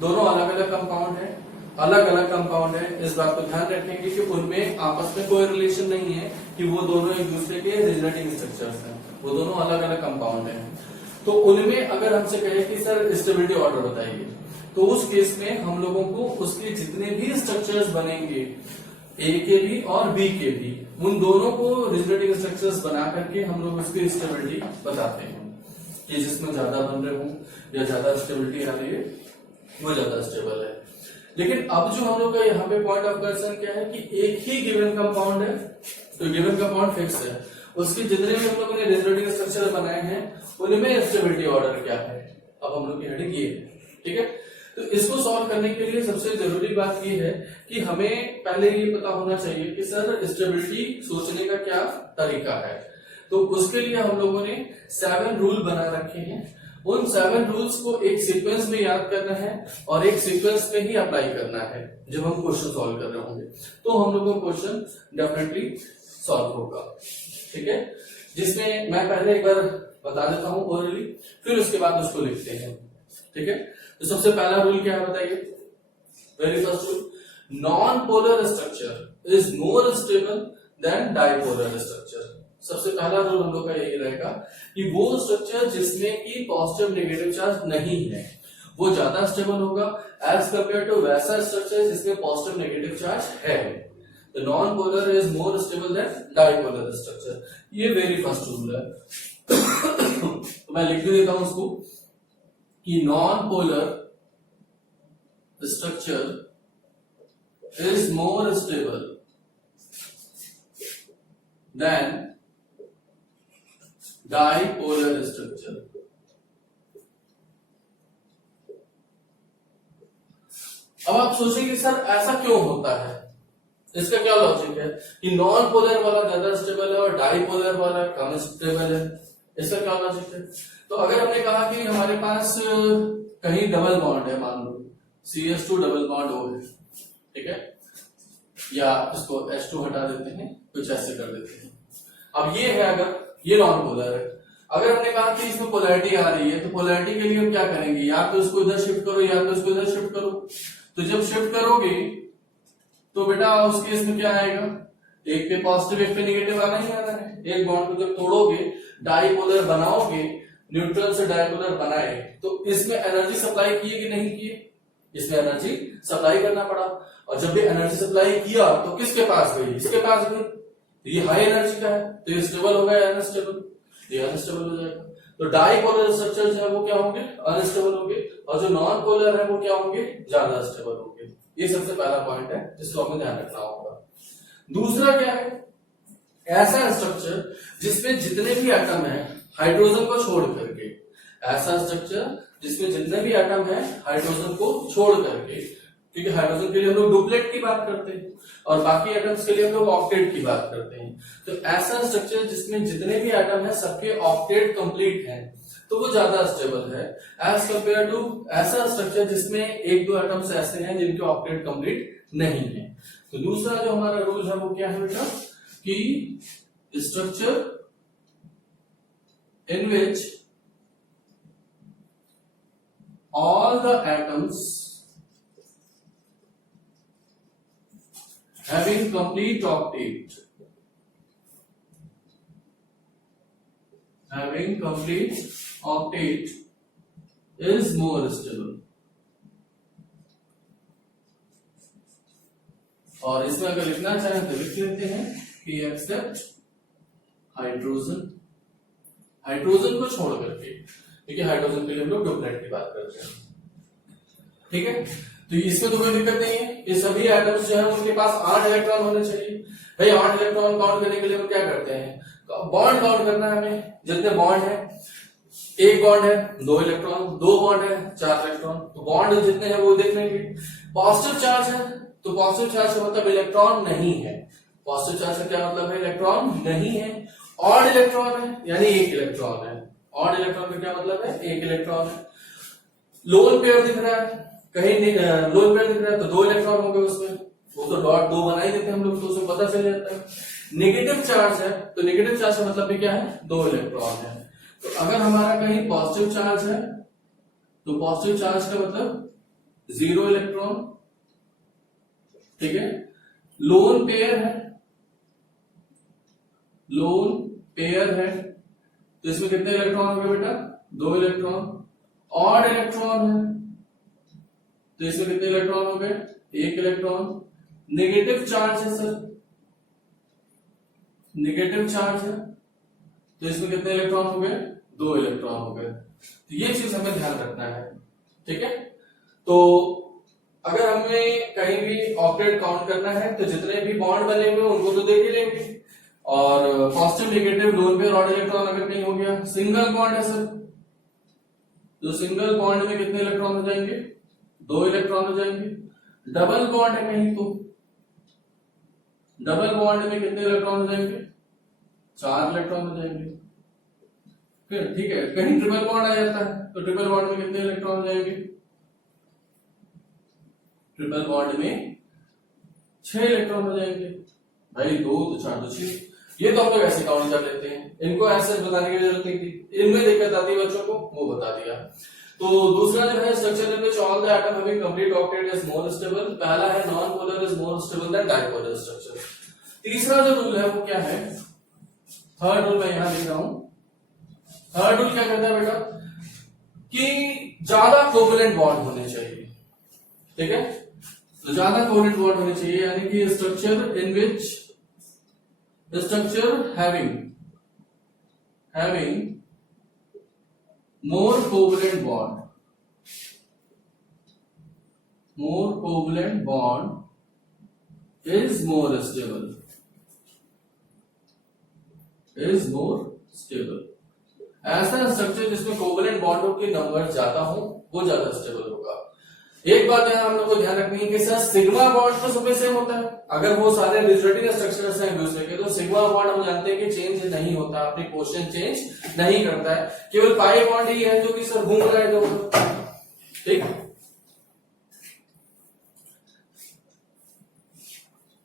दोनों अलग अलग कंपाउंड है, अलग अलग कंपाउंड है, इस बात को ध्यान रखेंगे कि उनमें आपस में कोई रिलेशन नहीं है कि वो दोनों एक दूसरे के रेजोनेटिंग स्ट्रक्चर्स हैं, वो दोनों अलग अलग कंपाउंड हैं। तो उनमें अगर हमसे कहे कि सर स्टेबिलिटी ऑर्डर बताइए, तो उस केस में हम लोगों को उसके जितने भी स्ट्रक्चर्स बनेंगे A के भी और B के भी, उन दोनों को रेजोनेटिंग स्ट्रक्चर्स बना करके हम लोग उसकी स्टेबिलिटी बताते हैं कि जिसमें ज्यादा बन रहे हों या ज्यादा स्टेबिलिटी आ रही है वो ज्यादा स्टेबल है। लेकिन अब जो हम लोग का यहाँ पे पॉइंट ऑफ कंसर्न क्या है कि एक ही गिवन कंपाउंड है, तो गिवन कंपाउंड फिक्स है, उसके जितने भी हम लोगों ने रेजोनेटिंग स्ट्रक्चर बनाए हैं उनमें स्टेबिलिटी ऑर्डर क्या है। अब हम लोग की हेडिंग ये है, ठीक है। तो इसको सॉल्व करने के लिए सबसे जरूरी बात ये है कि हमें पहले ये पता होना चाहिए कि सर स्टेबिलिटी सोचने का क्या तरीका है। तो उसके लिए हम लोगों ने 7 रूल बना रखे हैं। उन 7 रूल्स को एक सीक्वेंस में याद करना है और एक सीक्वेंस में ही अप्लाई करना है जब हम क्वेश्चन सॉल्व कर रहे होंगे, तो हम लोगों को क्वेश्चन डेफिनेटली सॉल्व होगा, ठीक है। जिसमें मैं पहले एक बार बता देता हूं ओरली, फिर उसके बाद उसको लिखते हैं, ठीक है। तो सबसे पहला रूल क्या है बताइए? Very first rule, non polar structure is more stable than dipolar structure. सबसे पहला रूल हम लोग का यही रहेगा कि वो स्ट्रक्चर जिसमें की पॉजिटिव नेगेटिव चार्ज नहीं है वो ज्यादा स्टेबल होगा एज कंपेयर टू वैसा स्ट्रक्चर जिसमें पॉजिटिव नेगेटिव चार्ज है। The non polar is more stable than dipolar structure, ये वेरी फर्स्ट रूल है। तो मैं लिख भी देता हूं उसको कि non polar structure is more stable than dipolar structure. अब आप सोचेंगे सर ऐसा क्यों होता है, इसका क्या लॉजिक है कि नॉन पोलर वाला ज्यादा स्टेबल है और डाइपोलर वाला कम स्टेबल है, इसका क्या लॉजिक है? तो अगर हमने कहा कि हमारे पास कहीं डबल बॉन्ड है, मान लो CH2 डबल बॉन्ड O है, ठीक है, या इसको H2 हटा देते हैं, कुछ ऐसे कर देते हैं। अब ये है, अगर ये नॉन पोलर है, अगर हमने कहा कि इसमें पोलैरिटी आ रही है तो पोलैरिटी के लिए हम क्या करेंगे, या तो इसको इधर शिफ्ट करो या तो इसको इधर शिफ्ट करो। तो जब शिफ्ट करोगे तो बेटा उस केस में क्या आएगा, एक पे पॉजिटिव एक पे नेगेटिव आना ही आना है। एक बॉन्ड को जब तोड़ोगे, डाइपोलर बनाओगे, न्यूट्रल से डाइपोलर बनाए, तो इसमें एनर्जी सप्लाई किए कि नहीं किए, इसमें एनर्जी सप्लाई करना पड़ा। और जब भी एनर्जी सप्लाई किया तो किसके पास गई, इसके पास गई। तो ये हाई एनर्जी का है, तो ये स्टेबल होगा या अनस्टेबल, ये अनस्टेबल हो जाएगा। तो डाइपोलर स्ट्रक्चर जो है वो क्या होंगे, अनस्टेबल होंगे, और जो नॉन पोलर है वो क्या होंगे, ज्यादा स्टेबल होंगे। ये सबसे पहला पॉइंट है जिसको हमें ध्यान रखना होगा। दूसरा क्या है, ऐसा स्ट्रक्चर जिसमें जितने भी एटम है हाइड्रोजन को छोड़ करके, ऐसा स्ट्रक्चर जिसमें जितने भी एटम है हाइड्रोजन को छोड़ करके, क्योंकि हाइड्रोजन के लिए हम लोग डुप्लेट की बात करते हैं और बाकी एटम्स के लिए हम लोग ऑक्टेट की बात करते हैं। तो ऐसा स्ट्रक्चर जिसमें जितने भी एटम है सबके ऑक्टेट कंप्लीट है, तो वो ज्यादा स्टेबल है एज कंपेयर टू ऐसा स्ट्रक्चर जिसमें एक दो एटम्स ऐसे हैं जिनके ऑक्टेट कंप्लीट नहीं है। तो दूसरा जो हमारा रूल है वो क्या है बेटा, कि structure in which all the atoms having complete octet is more stable। और इसमें अगर लिखना चाहें तो लिख लेते हैं कि एक्सेप्ट हाइड्रोजन, हाइड्रोजन को छोड़ करके, क्योंकि हाइड्रोजन के लिए हम लोग डुप्लेट की बात करते हैं। ठीक है, तो इसमें तो कोई दिक्कत नहीं है। ये सभी एटम्स जो है उनके पास 8 इलेक्ट्रॉन होने चाहिए। भाई 8 इलेक्ट्रॉन काउंट करने के लिए हम क्या करते हैं, बॉन्ड काउंट करना है हमें। जितने बॉन्ड है, एक बॉन्ड है 2 इलेक्ट्रॉन, 2 बॉन्ड है 4 इलेक्ट्रॉन, तो बॉन्ड जितने हैं वो देख लेंगे। पॉजिटिव चार्ज है तो पॉजिटिव चार्ज का मतलब इलेक्ट्रॉन नहीं है, पॉजिटिव चार्ज का क्या मतलब है, इलेक्ट्रॉन नहीं है। ऑड इलेक्ट्रॉन है यानी 1 इलेक्ट्रॉन है, ऑड इलेक्ट्रॉन का क्या मतलब है, 1 इलेक्ट्रॉन है। लोन पेयर दिख रहा है, कहीं लोन पेयर दिख रहा है तो 2 इलेक्ट्रॉन हो गए उसमें, वो तो डॉट 2 बना ही देते हैं हम लोग, तो उसमें पता चल जाता है। नेगेटिव चार्ज है तो नेगेटिव चार्ज का मतलब भी क्या है, 2 इलेक्ट्रॉन है। तो अगर हमारा कहीं पॉजिटिव चार्ज है तो पॉजिटिव चार्ज का मतलब 0 इलेक्ट्रॉन। ठीक है, लोन पेयर है, लोन पेयर है तो इसमें कितने इलेक्ट्रॉन हो गए बेटा, 2 इलेक्ट्रॉन। ऑड इलेक्ट्रॉन है तो इसमें कितने इलेक्ट्रॉन हो गए, 1 इलेक्ट्रॉन। नेगेटिव चार्ज है सर, नेगेटिव चार्ज है तो इसमें कितने इलेक्ट्रॉन हो गए, 2 इलेक्ट्रॉन हो गए। तो ये चीज हमें ध्यान रखना है। ठीक है, तो अगर हमें कहीं भी ऑक्टेट काउंट करना है तो जितने भी बॉन्ड बने हुए उनको तो देख ही लेंगे, और positive negative lone pair odd electron अगर कहीं हो गया। सिंगल बॉन्ड है सर, तो सिंगल बॉन्ड में कितने इलेक्ट्रॉन हो जाएंगे, 2 इलेक्ट्रॉन हो जाएंगे। डबल बॉन्ड है कहीं तो डबल बॉन्ड में कितने इलेक्ट्रॉन हो जाएंगे, 4 इलेक्ट्रॉन हो जाएंगे। फिर ठीक है, कहीं ट्रिपल बॉन्ड आ जाता है तो ट्रिपल बॉन्ड में कितने इलेक्ट्रॉन हो जाएंगे, ट्रिपल बॉन्ड में 6 इलेक्ट्रॉन हो जाएंगे। भाई 2 तो 4 तो 6, ये तो हम लोग ऐसे काउंट कर लेते हैं, इनको ऐसे बताने की जरूरत नहीं थी। इनमें दिक्कत आती है बच्चों को, वो बता दिया। तो दूसरा जो है structure in which all the atom having complete octet is more stable. पहला है non polar is more stable than dipolar structure. तीसरा जो रूल है वो क्या है, थर्ड रूल मैं यहां लिख रहा हूं। थर्ड रूल क्या कहता है बेटा, कि ज्यादा कोवलेंट बॉन्ड होने चाहिए। ठीक है, तो ज्यादा कोवलेंट बॉन्ड होने चाहिए, यानी कि structure in which structure having more covalent bond is more stable, ऐसा स्ट्रक्चर जिसमें कोवलेंट बॉन्डों के नंबर ज्यादा हो वो ज्यादा स्टेबल होगा। एक बात यहां हम लोग को ध्यान रखनी है कि सर सिग्मा बॉन्ड तो सबसे सेम होता है, अगर वो सारे रिजल्टिंग स्ट्रक्चर्स हैं एक दूसरे के, तो सिग्मा बॉन्ड हम जानते हैं कि चेंज नहीं होता, अपनी पोजीशन चेंज नहीं करता है। केवल पाई बॉन्ड ही है जो कि सर घूम रहा है जो। ठीक,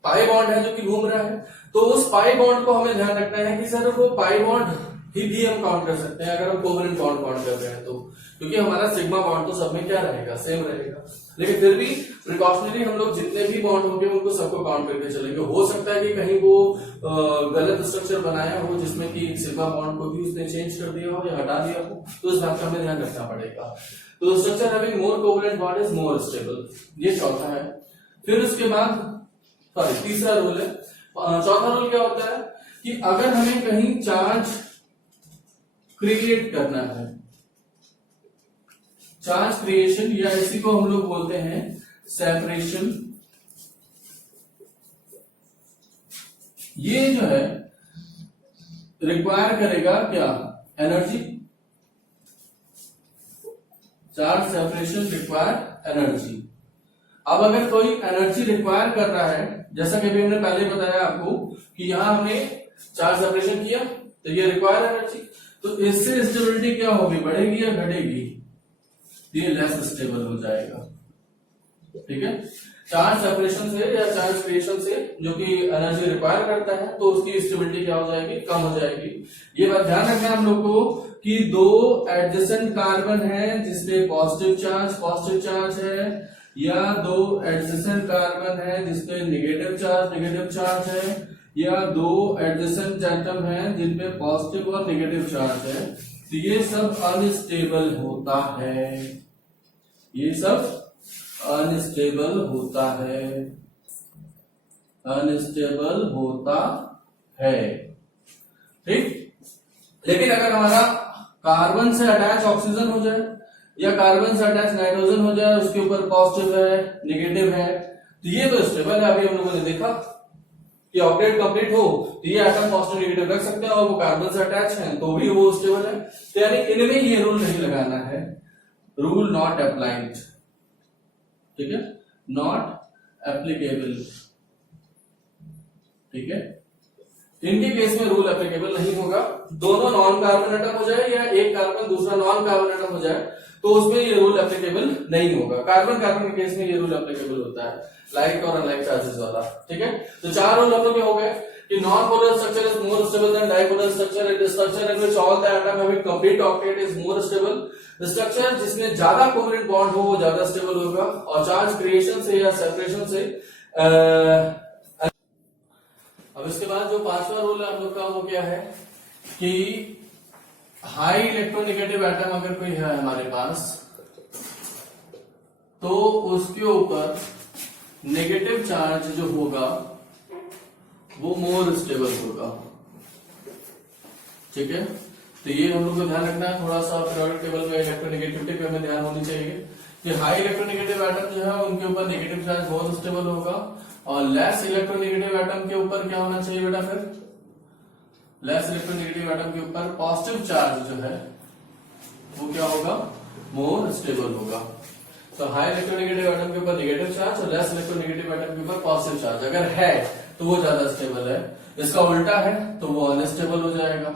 पाई बॉन्ड है जो कि घूम रहा है, तो उस पाई बॉन्ड को हमें ध्यान रखना है कि सर वो पाई बॉन्ड भी हम काउंट कर सकते हैं अगर हम कोवेलेंट बॉन्ड काउंट कर रहे हैं तो, क्योंकि हमारा सिग्मा बॉन्ड तो सब में क्या रहेगा, सेम रहेगा। लेकिन फिर भी प्रिकॉशनरी हम लोग जितने भी बॉन्ड होंगे उनको सबको काउंट करके चलेंगे। हो सकता है कि कहीं वो गलत स्ट्रक्चर बनाया हो जिसमें कि सिग्मा बॉन्ड को भी उसने चेंज कर दिया हो या हटा दिया हो, तो इस बात का हमें ध्यान रखना पड़ेगा। तो structure having more covalent bond is more stable, ये चौथा है। फिर उसके बाद सॉरी तीसरा रूल है। चौथा रूल क्या होता है कि अगर हमें कहीं चार्ज क्रिएट करना है, चार्ज क्रिएशन या इसी को हम लोग बोलते हैं सेपरेशन, ये जो है रिक्वायर करेगा क्या, energy. Charge separation require energy. अब अगर कोई एनर्जी रिक्वायर कर रहा है, जैसा कि अभी हमने पहले बताया आपको कि यहां हमने चार्ज सेपरेशन किया तो ये रिक्वायर एनर्जी, तो इससे स्टेबिलिटी क्या होगी, बढ़ेगी या घटेगी, ये लेस स्टेबल हो जाएगा। ठीक है, चार्ज सेपरेशन से या चार्ज क्रिएशन से जो कि एनर्जी रिक्वायर करता है तो उसकी स्टेबिलिटी क्या हो जाएगी, कम हो जाएगी। ये बात ध्यान रखना है हम लोग को कि दो एडजेसेंट कार्बन है जिसपे पॉजिटिव चार्ज है, या दो एडजेसेंट कार्बन है जिसपे नेगेटिव चार्ज है, या दो एडजेसेंट एटम है जिनपे पॉजिटिव और नेगेटिव चार्ज है, तो ये सब अनस्टेबल होता है, ये सब अनस्टेबल होता है। ठीक, लेकिन अगर हमारा कार्बन से अटैच ऑक्सीजन हो जाए या कार्बन से अटैच नाइट्रोजन हो जाए, उसके ऊपर पॉजिटिव है नेगेटिव है, तो ये तो स्टेबल है। अभी हम लोगों ने देखा कि ऑक्टेट कंप्लीट हो तो ये एटम पॉजिटिव नेगेटिव रख सकते हैं और वो कार्बन से अटैच है तो भी वो स्टेबल है। तो यानी इनमें ये रूल नहीं लगाना है, रूल नॉट अप्लाइड, ठीक है, नॉट एप्लीकेबल। ठीक है, इनके केस में रूल एप्लीकेबल नहीं होगा। दोनों नॉन कार्बन एटम हो जाए या एक कार्बन दूसरा नॉन कार्बन एटम हो जाए तो उसमें ये रूल एप्लीकेबल नहीं होगा। कार्बन कार्बन के केस में ये रूल एप्लीकेबल होता है, लाइक और अनलाइक चार्जेस वाला। ठीक है, तो चार रूल हम लोग हो गए कि non polar structure is more stable than dipolar structure, it is structure in which all the atom having complete octet is more stable. Structure जिसमें ज्यादा कोवेलेंट बॉन्ड हो वो ज्यादा स्टेबल होगा। और चार्ज क्रिएशन से या सेपरेशन से अब इसके बाद जो पांचवा रूल है हम लोग का वो क्या है कि हाई इलेक्ट्रोनेगेटिव एटम अगर कोई है हमारे पास तो उसके ऊपर नेगेटिव चार्ज जो होगा वो मोर स्टेबल होगा। ठीक है, तो ये हम लोग को ध्यान रखना है। थोड़ा सा पीरियोडिक टेबल में इलेक्ट्रोनेगेटिविटी पे हमें ध्यान होनी चाहिए कि हाई इलेक्ट्रोनेगेटिव एटम जो है उनके ऊपर नेगेटिव चार्ज बहुत स्टेबल होगा और लेस इलेक्ट्रोनेगेटिव एटम के ऊपर क्या होना चाहिए बेटा, फिर लेस इलेक्ट्रोनेगेटिव एटम के ऊपर पॉजिटिव चार्ज जो है वो क्या होगा, मोर स्टेबल होगा। तो हाई इलेक्ट्रोनेगेटिव एटम के ऊपर नेगेटिव चार्ज और लेस इलेक्ट्रोनेगेटिव एटम के ऊपर पॉजिटिव चार्ज अगर है तो वो ज्यादा स्टेबल है, इसका उल्टा है तो वो अनस्टेबल हो जाएगा।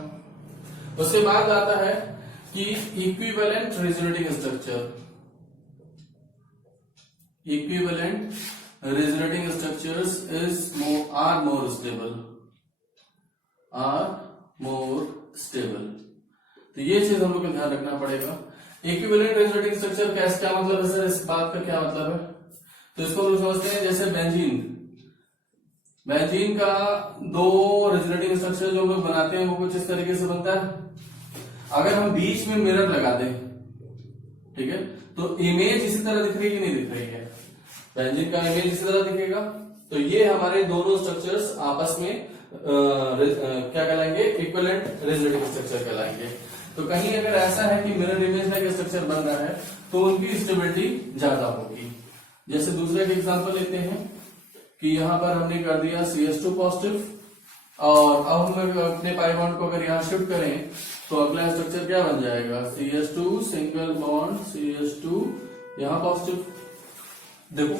उसके बाद आता है कि equivalent resonating structure, equivalent resonating structures are more stable. तो ये चीज हम लोग को ध्यान रखना पड़ेगा। इक्विवेलेंट रेजोनेटिंग स्ट्रक्चर कैसे, क्या मतलब है सर, इस बात का क्या मतलब है? तो इसको हम समझते हैं जैसे बेंजीन का दो रेजोनेटिंग स्ट्रक्चर जो हम लोग बनाते हैं वो कुछ इस तरीके से बनता है। अगर हम बीच में मिरर लगा दें, ठीक है, तो इमेज इसी तरह दिख रही है कि नहीं दिख रही है, बेंजीन का इमेज इसी तरह दिखेगा। तो ये हमारे दोनों स्ट्रक्चर्स आपस में क्या कहलाएंगे, इक्विवेलेंट रेजोनेटिंग स्ट्रक्चर कहलाएंगे। तो कहीं अगर ऐसा है कि मिरर इमेज लाइक स्ट्रक्चर बन रहा है तो उनकी स्टेबिलिटी ज्यादा होगी। जैसे दूसरे का एग्जांपल लेते हैं कि यहां पर हमने कर दिया CH2 पॉजिटिव और अब हम अपने पाई बॉन्ड को अगर यहां शिफ्ट करें तो अगला स्ट्रक्चर क्या बन जाएगा, CH2 सिंगल बॉन्ड CH2 यहां पॉजिटिव। देखो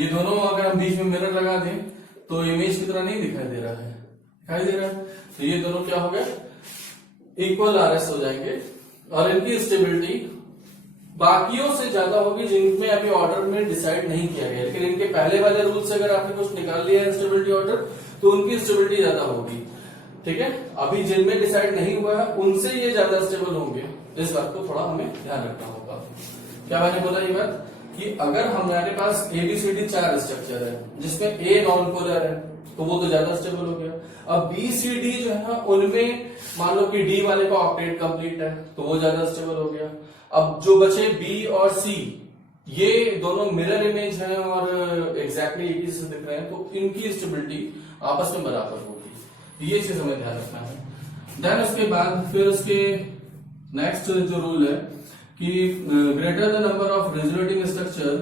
ये दोनों अगर हम बीच में मिरर लगा दें तो इमेज की तरह नहीं दिखाई दे रहा है, दिखाई दे रहा है। तो ये दोनों क्या हो गए, इक्वल RS हो जाएंगे और इनकी स्टेबिलिटी बाकियों से ज्यादा होगी जिनमें अभी ऑर्डर में डिसाइड नहीं किया गया। लेकिन इनके पहले वाले रूल से अगर आपने कुछ निकाल लिया है स्टेबिलिटी ऑर्डर तो उनकी स्टेबिलिटी ज्यादा होगी। ठीक है। अभी जिनमें डिसाइड नहीं हुआ है उनसे ये ज्यादा स्टेबल होंगे, इस बात को थोड़ा हमें ध्यान रखना होगा। क्या मैंने बोला ये बात कि अगर हमारे पास ABCD 4 स्ट्रक्चर है जिसमें A नॉन पोलर है तो वो तो ज्यादा स्टेबल हो गया। अब BCD जो है उनमें मान लो कि D वाले का ऑक्टेट कंप्लीट है तो वो ज्यादा स्टेबल हो गया। अब जो बचे B और C ये दोनों मिरर इमेज हैं और एग्जैक्टली एक ही से दिख रहे हैं तो इनकी स्टेबिलिटी आपस में बराबर होगी, ये चीज हमें ध्यान रखना है। देन उसके बाद फिर उसके नेक्स्ट जो रूल है कि greater the number of resonating structure,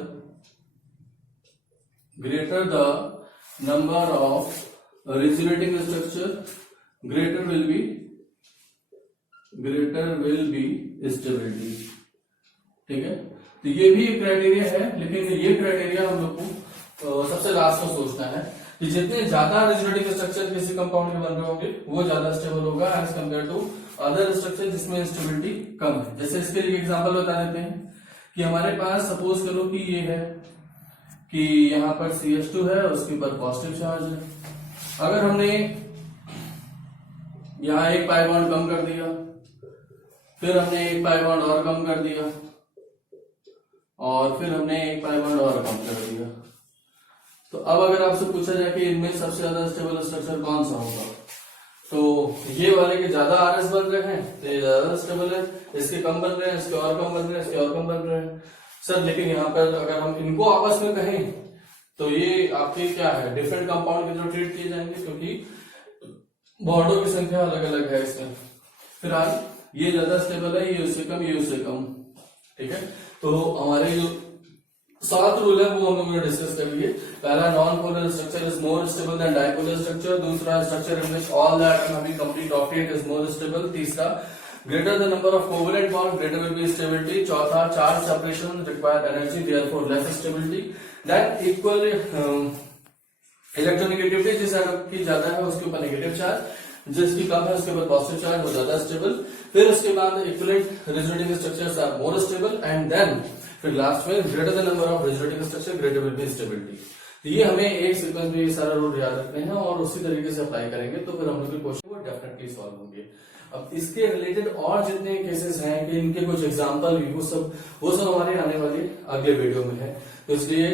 greater the number of resonating structure greater will be stability. ठीक है, तो ये भी एक क्राइटेरिया है, लेकिन ये क्राइटेरिया हम लोग को सबसे लास्ट में सोचना है कि जितने ज्यादा रेजोनेटिंग स्ट्रक्चर किसी कंपाउंड में बन रहे होंगे वो ज्यादा स्टेबल होगा as compare to other structure जिसमें स्टेबिलिटी कम है। जैसे इसके लिए एग्जांपल बता देते हैं कि हमारे पास सपोज करो कि ये है कि यहाँ पर CH2 है, उसके ऊपर पॉजिटिव चार्ज है। अगर हमने यहाँ एक पाई बॉन्ड कम कर दिया, फिर हमने एक पाई बॉन्ड और कम कर दिया, और फिर हमने एक पाई बॉन्ड और कम कर दिया, तो अब अगर आपसे पूछा जाए कि इनमें सबसे ज्यादा स्टेबल स्ट्रक्चर कौन सा होगा, तो ये वाले के ज्यादा RS बन रहे हैं तो ये ज्यादा स्टेबल है, इसके कम बन रहे हैं, इसके और कम बन रहे हैं, इसके और कम बन रहे हैं सर। लेकिन यहाँ पर अगर हम इनको आपस में कहें तो ये आपके क्या है, डिफरेंट कंपाउंड की तरह ट्रीट किए जाएंगे क्योंकि बॉन्डों की संख्या अलग अलग है इसमें। फिलहाल ये ज्यादा स्टेबल है, ये उससे कम, ये उससे कम। ठीक है, तो हमारे जो 7 रूल है वो हम लोग डिस्कस कर लिए। पहला, non polar structure is more stable than dipolar structure. दूसरा, structure in which all the atom having complete octet is more stable. तीसरा, greater the number of covalent bond greater will be stability. चौथा, charge separation require energy therefore less stability. Then equal electronegativity, जिस atom की ज्यादा है उसके ऊपर negative charge, जिसकी कम है उसके ऊपर पॉजिटिव चार्ज, वो ज्यादा स्टेबल। फिर उसके बाद equivalent resonating structures are more stable and then फिर लास्ट में greater the number of resonating structure greater will be stability. तो ये हमें एक सीक्वेंस में ये सारा रूल याद रखने हैं और उसी तरीके से अप्लाई करेंगे तो फिर हम लोग के क्वेश्चन वो डेफिनेटली सॉल्व होंगे। अब इसके रिलेटेड और जितने केसेस हैं कि इनके कुछ एग्जांपल भी वो सब हमारे आने वाले अगले वीडियो में है। तो इसलिए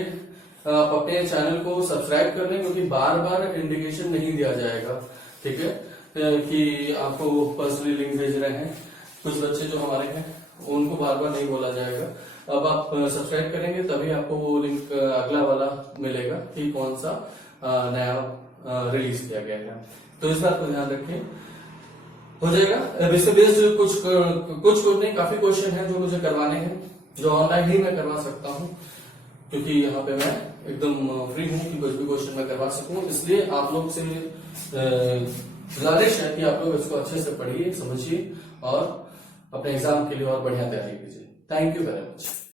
आप अपने चैनल को सब्सक्राइब कर लें क्योंकि बार बार इंडिकेशन नहीं दिया जाएगा। ठीक है, कि आपको पर्सनली लिंक भेज रहे हैं, कुछ बच्चे जो हमारे हैं उनको बार बार नहीं बोला जाएगा। अब आप सब्सक्राइब करेंगे तभी आपको वो लिंक अगला वाला मिलेगा कि कौन सा नया रिलीज किया गया है। तो इस बात को ध्यान रखें, हो जाएगा। अब इससे बेस्ड कुछ नहीं, काफी क्वेश्चन है जो मुझे करवाने हैं, जो ऑनलाइन ही मैं करवा सकता हूँ क्योंकि यहाँ पे मैं एकदम फ्री हूँ कि कुछ भी क्वेश्चन मैं करवा सकूँ। इसलिए आप लोग से गुजारिश है कि आप लोग इसको अच्छे से पढ़िए, समझिए और अपने एग्जाम के लिए और बढ़िया तैयारी कीजिए। Thank you very much.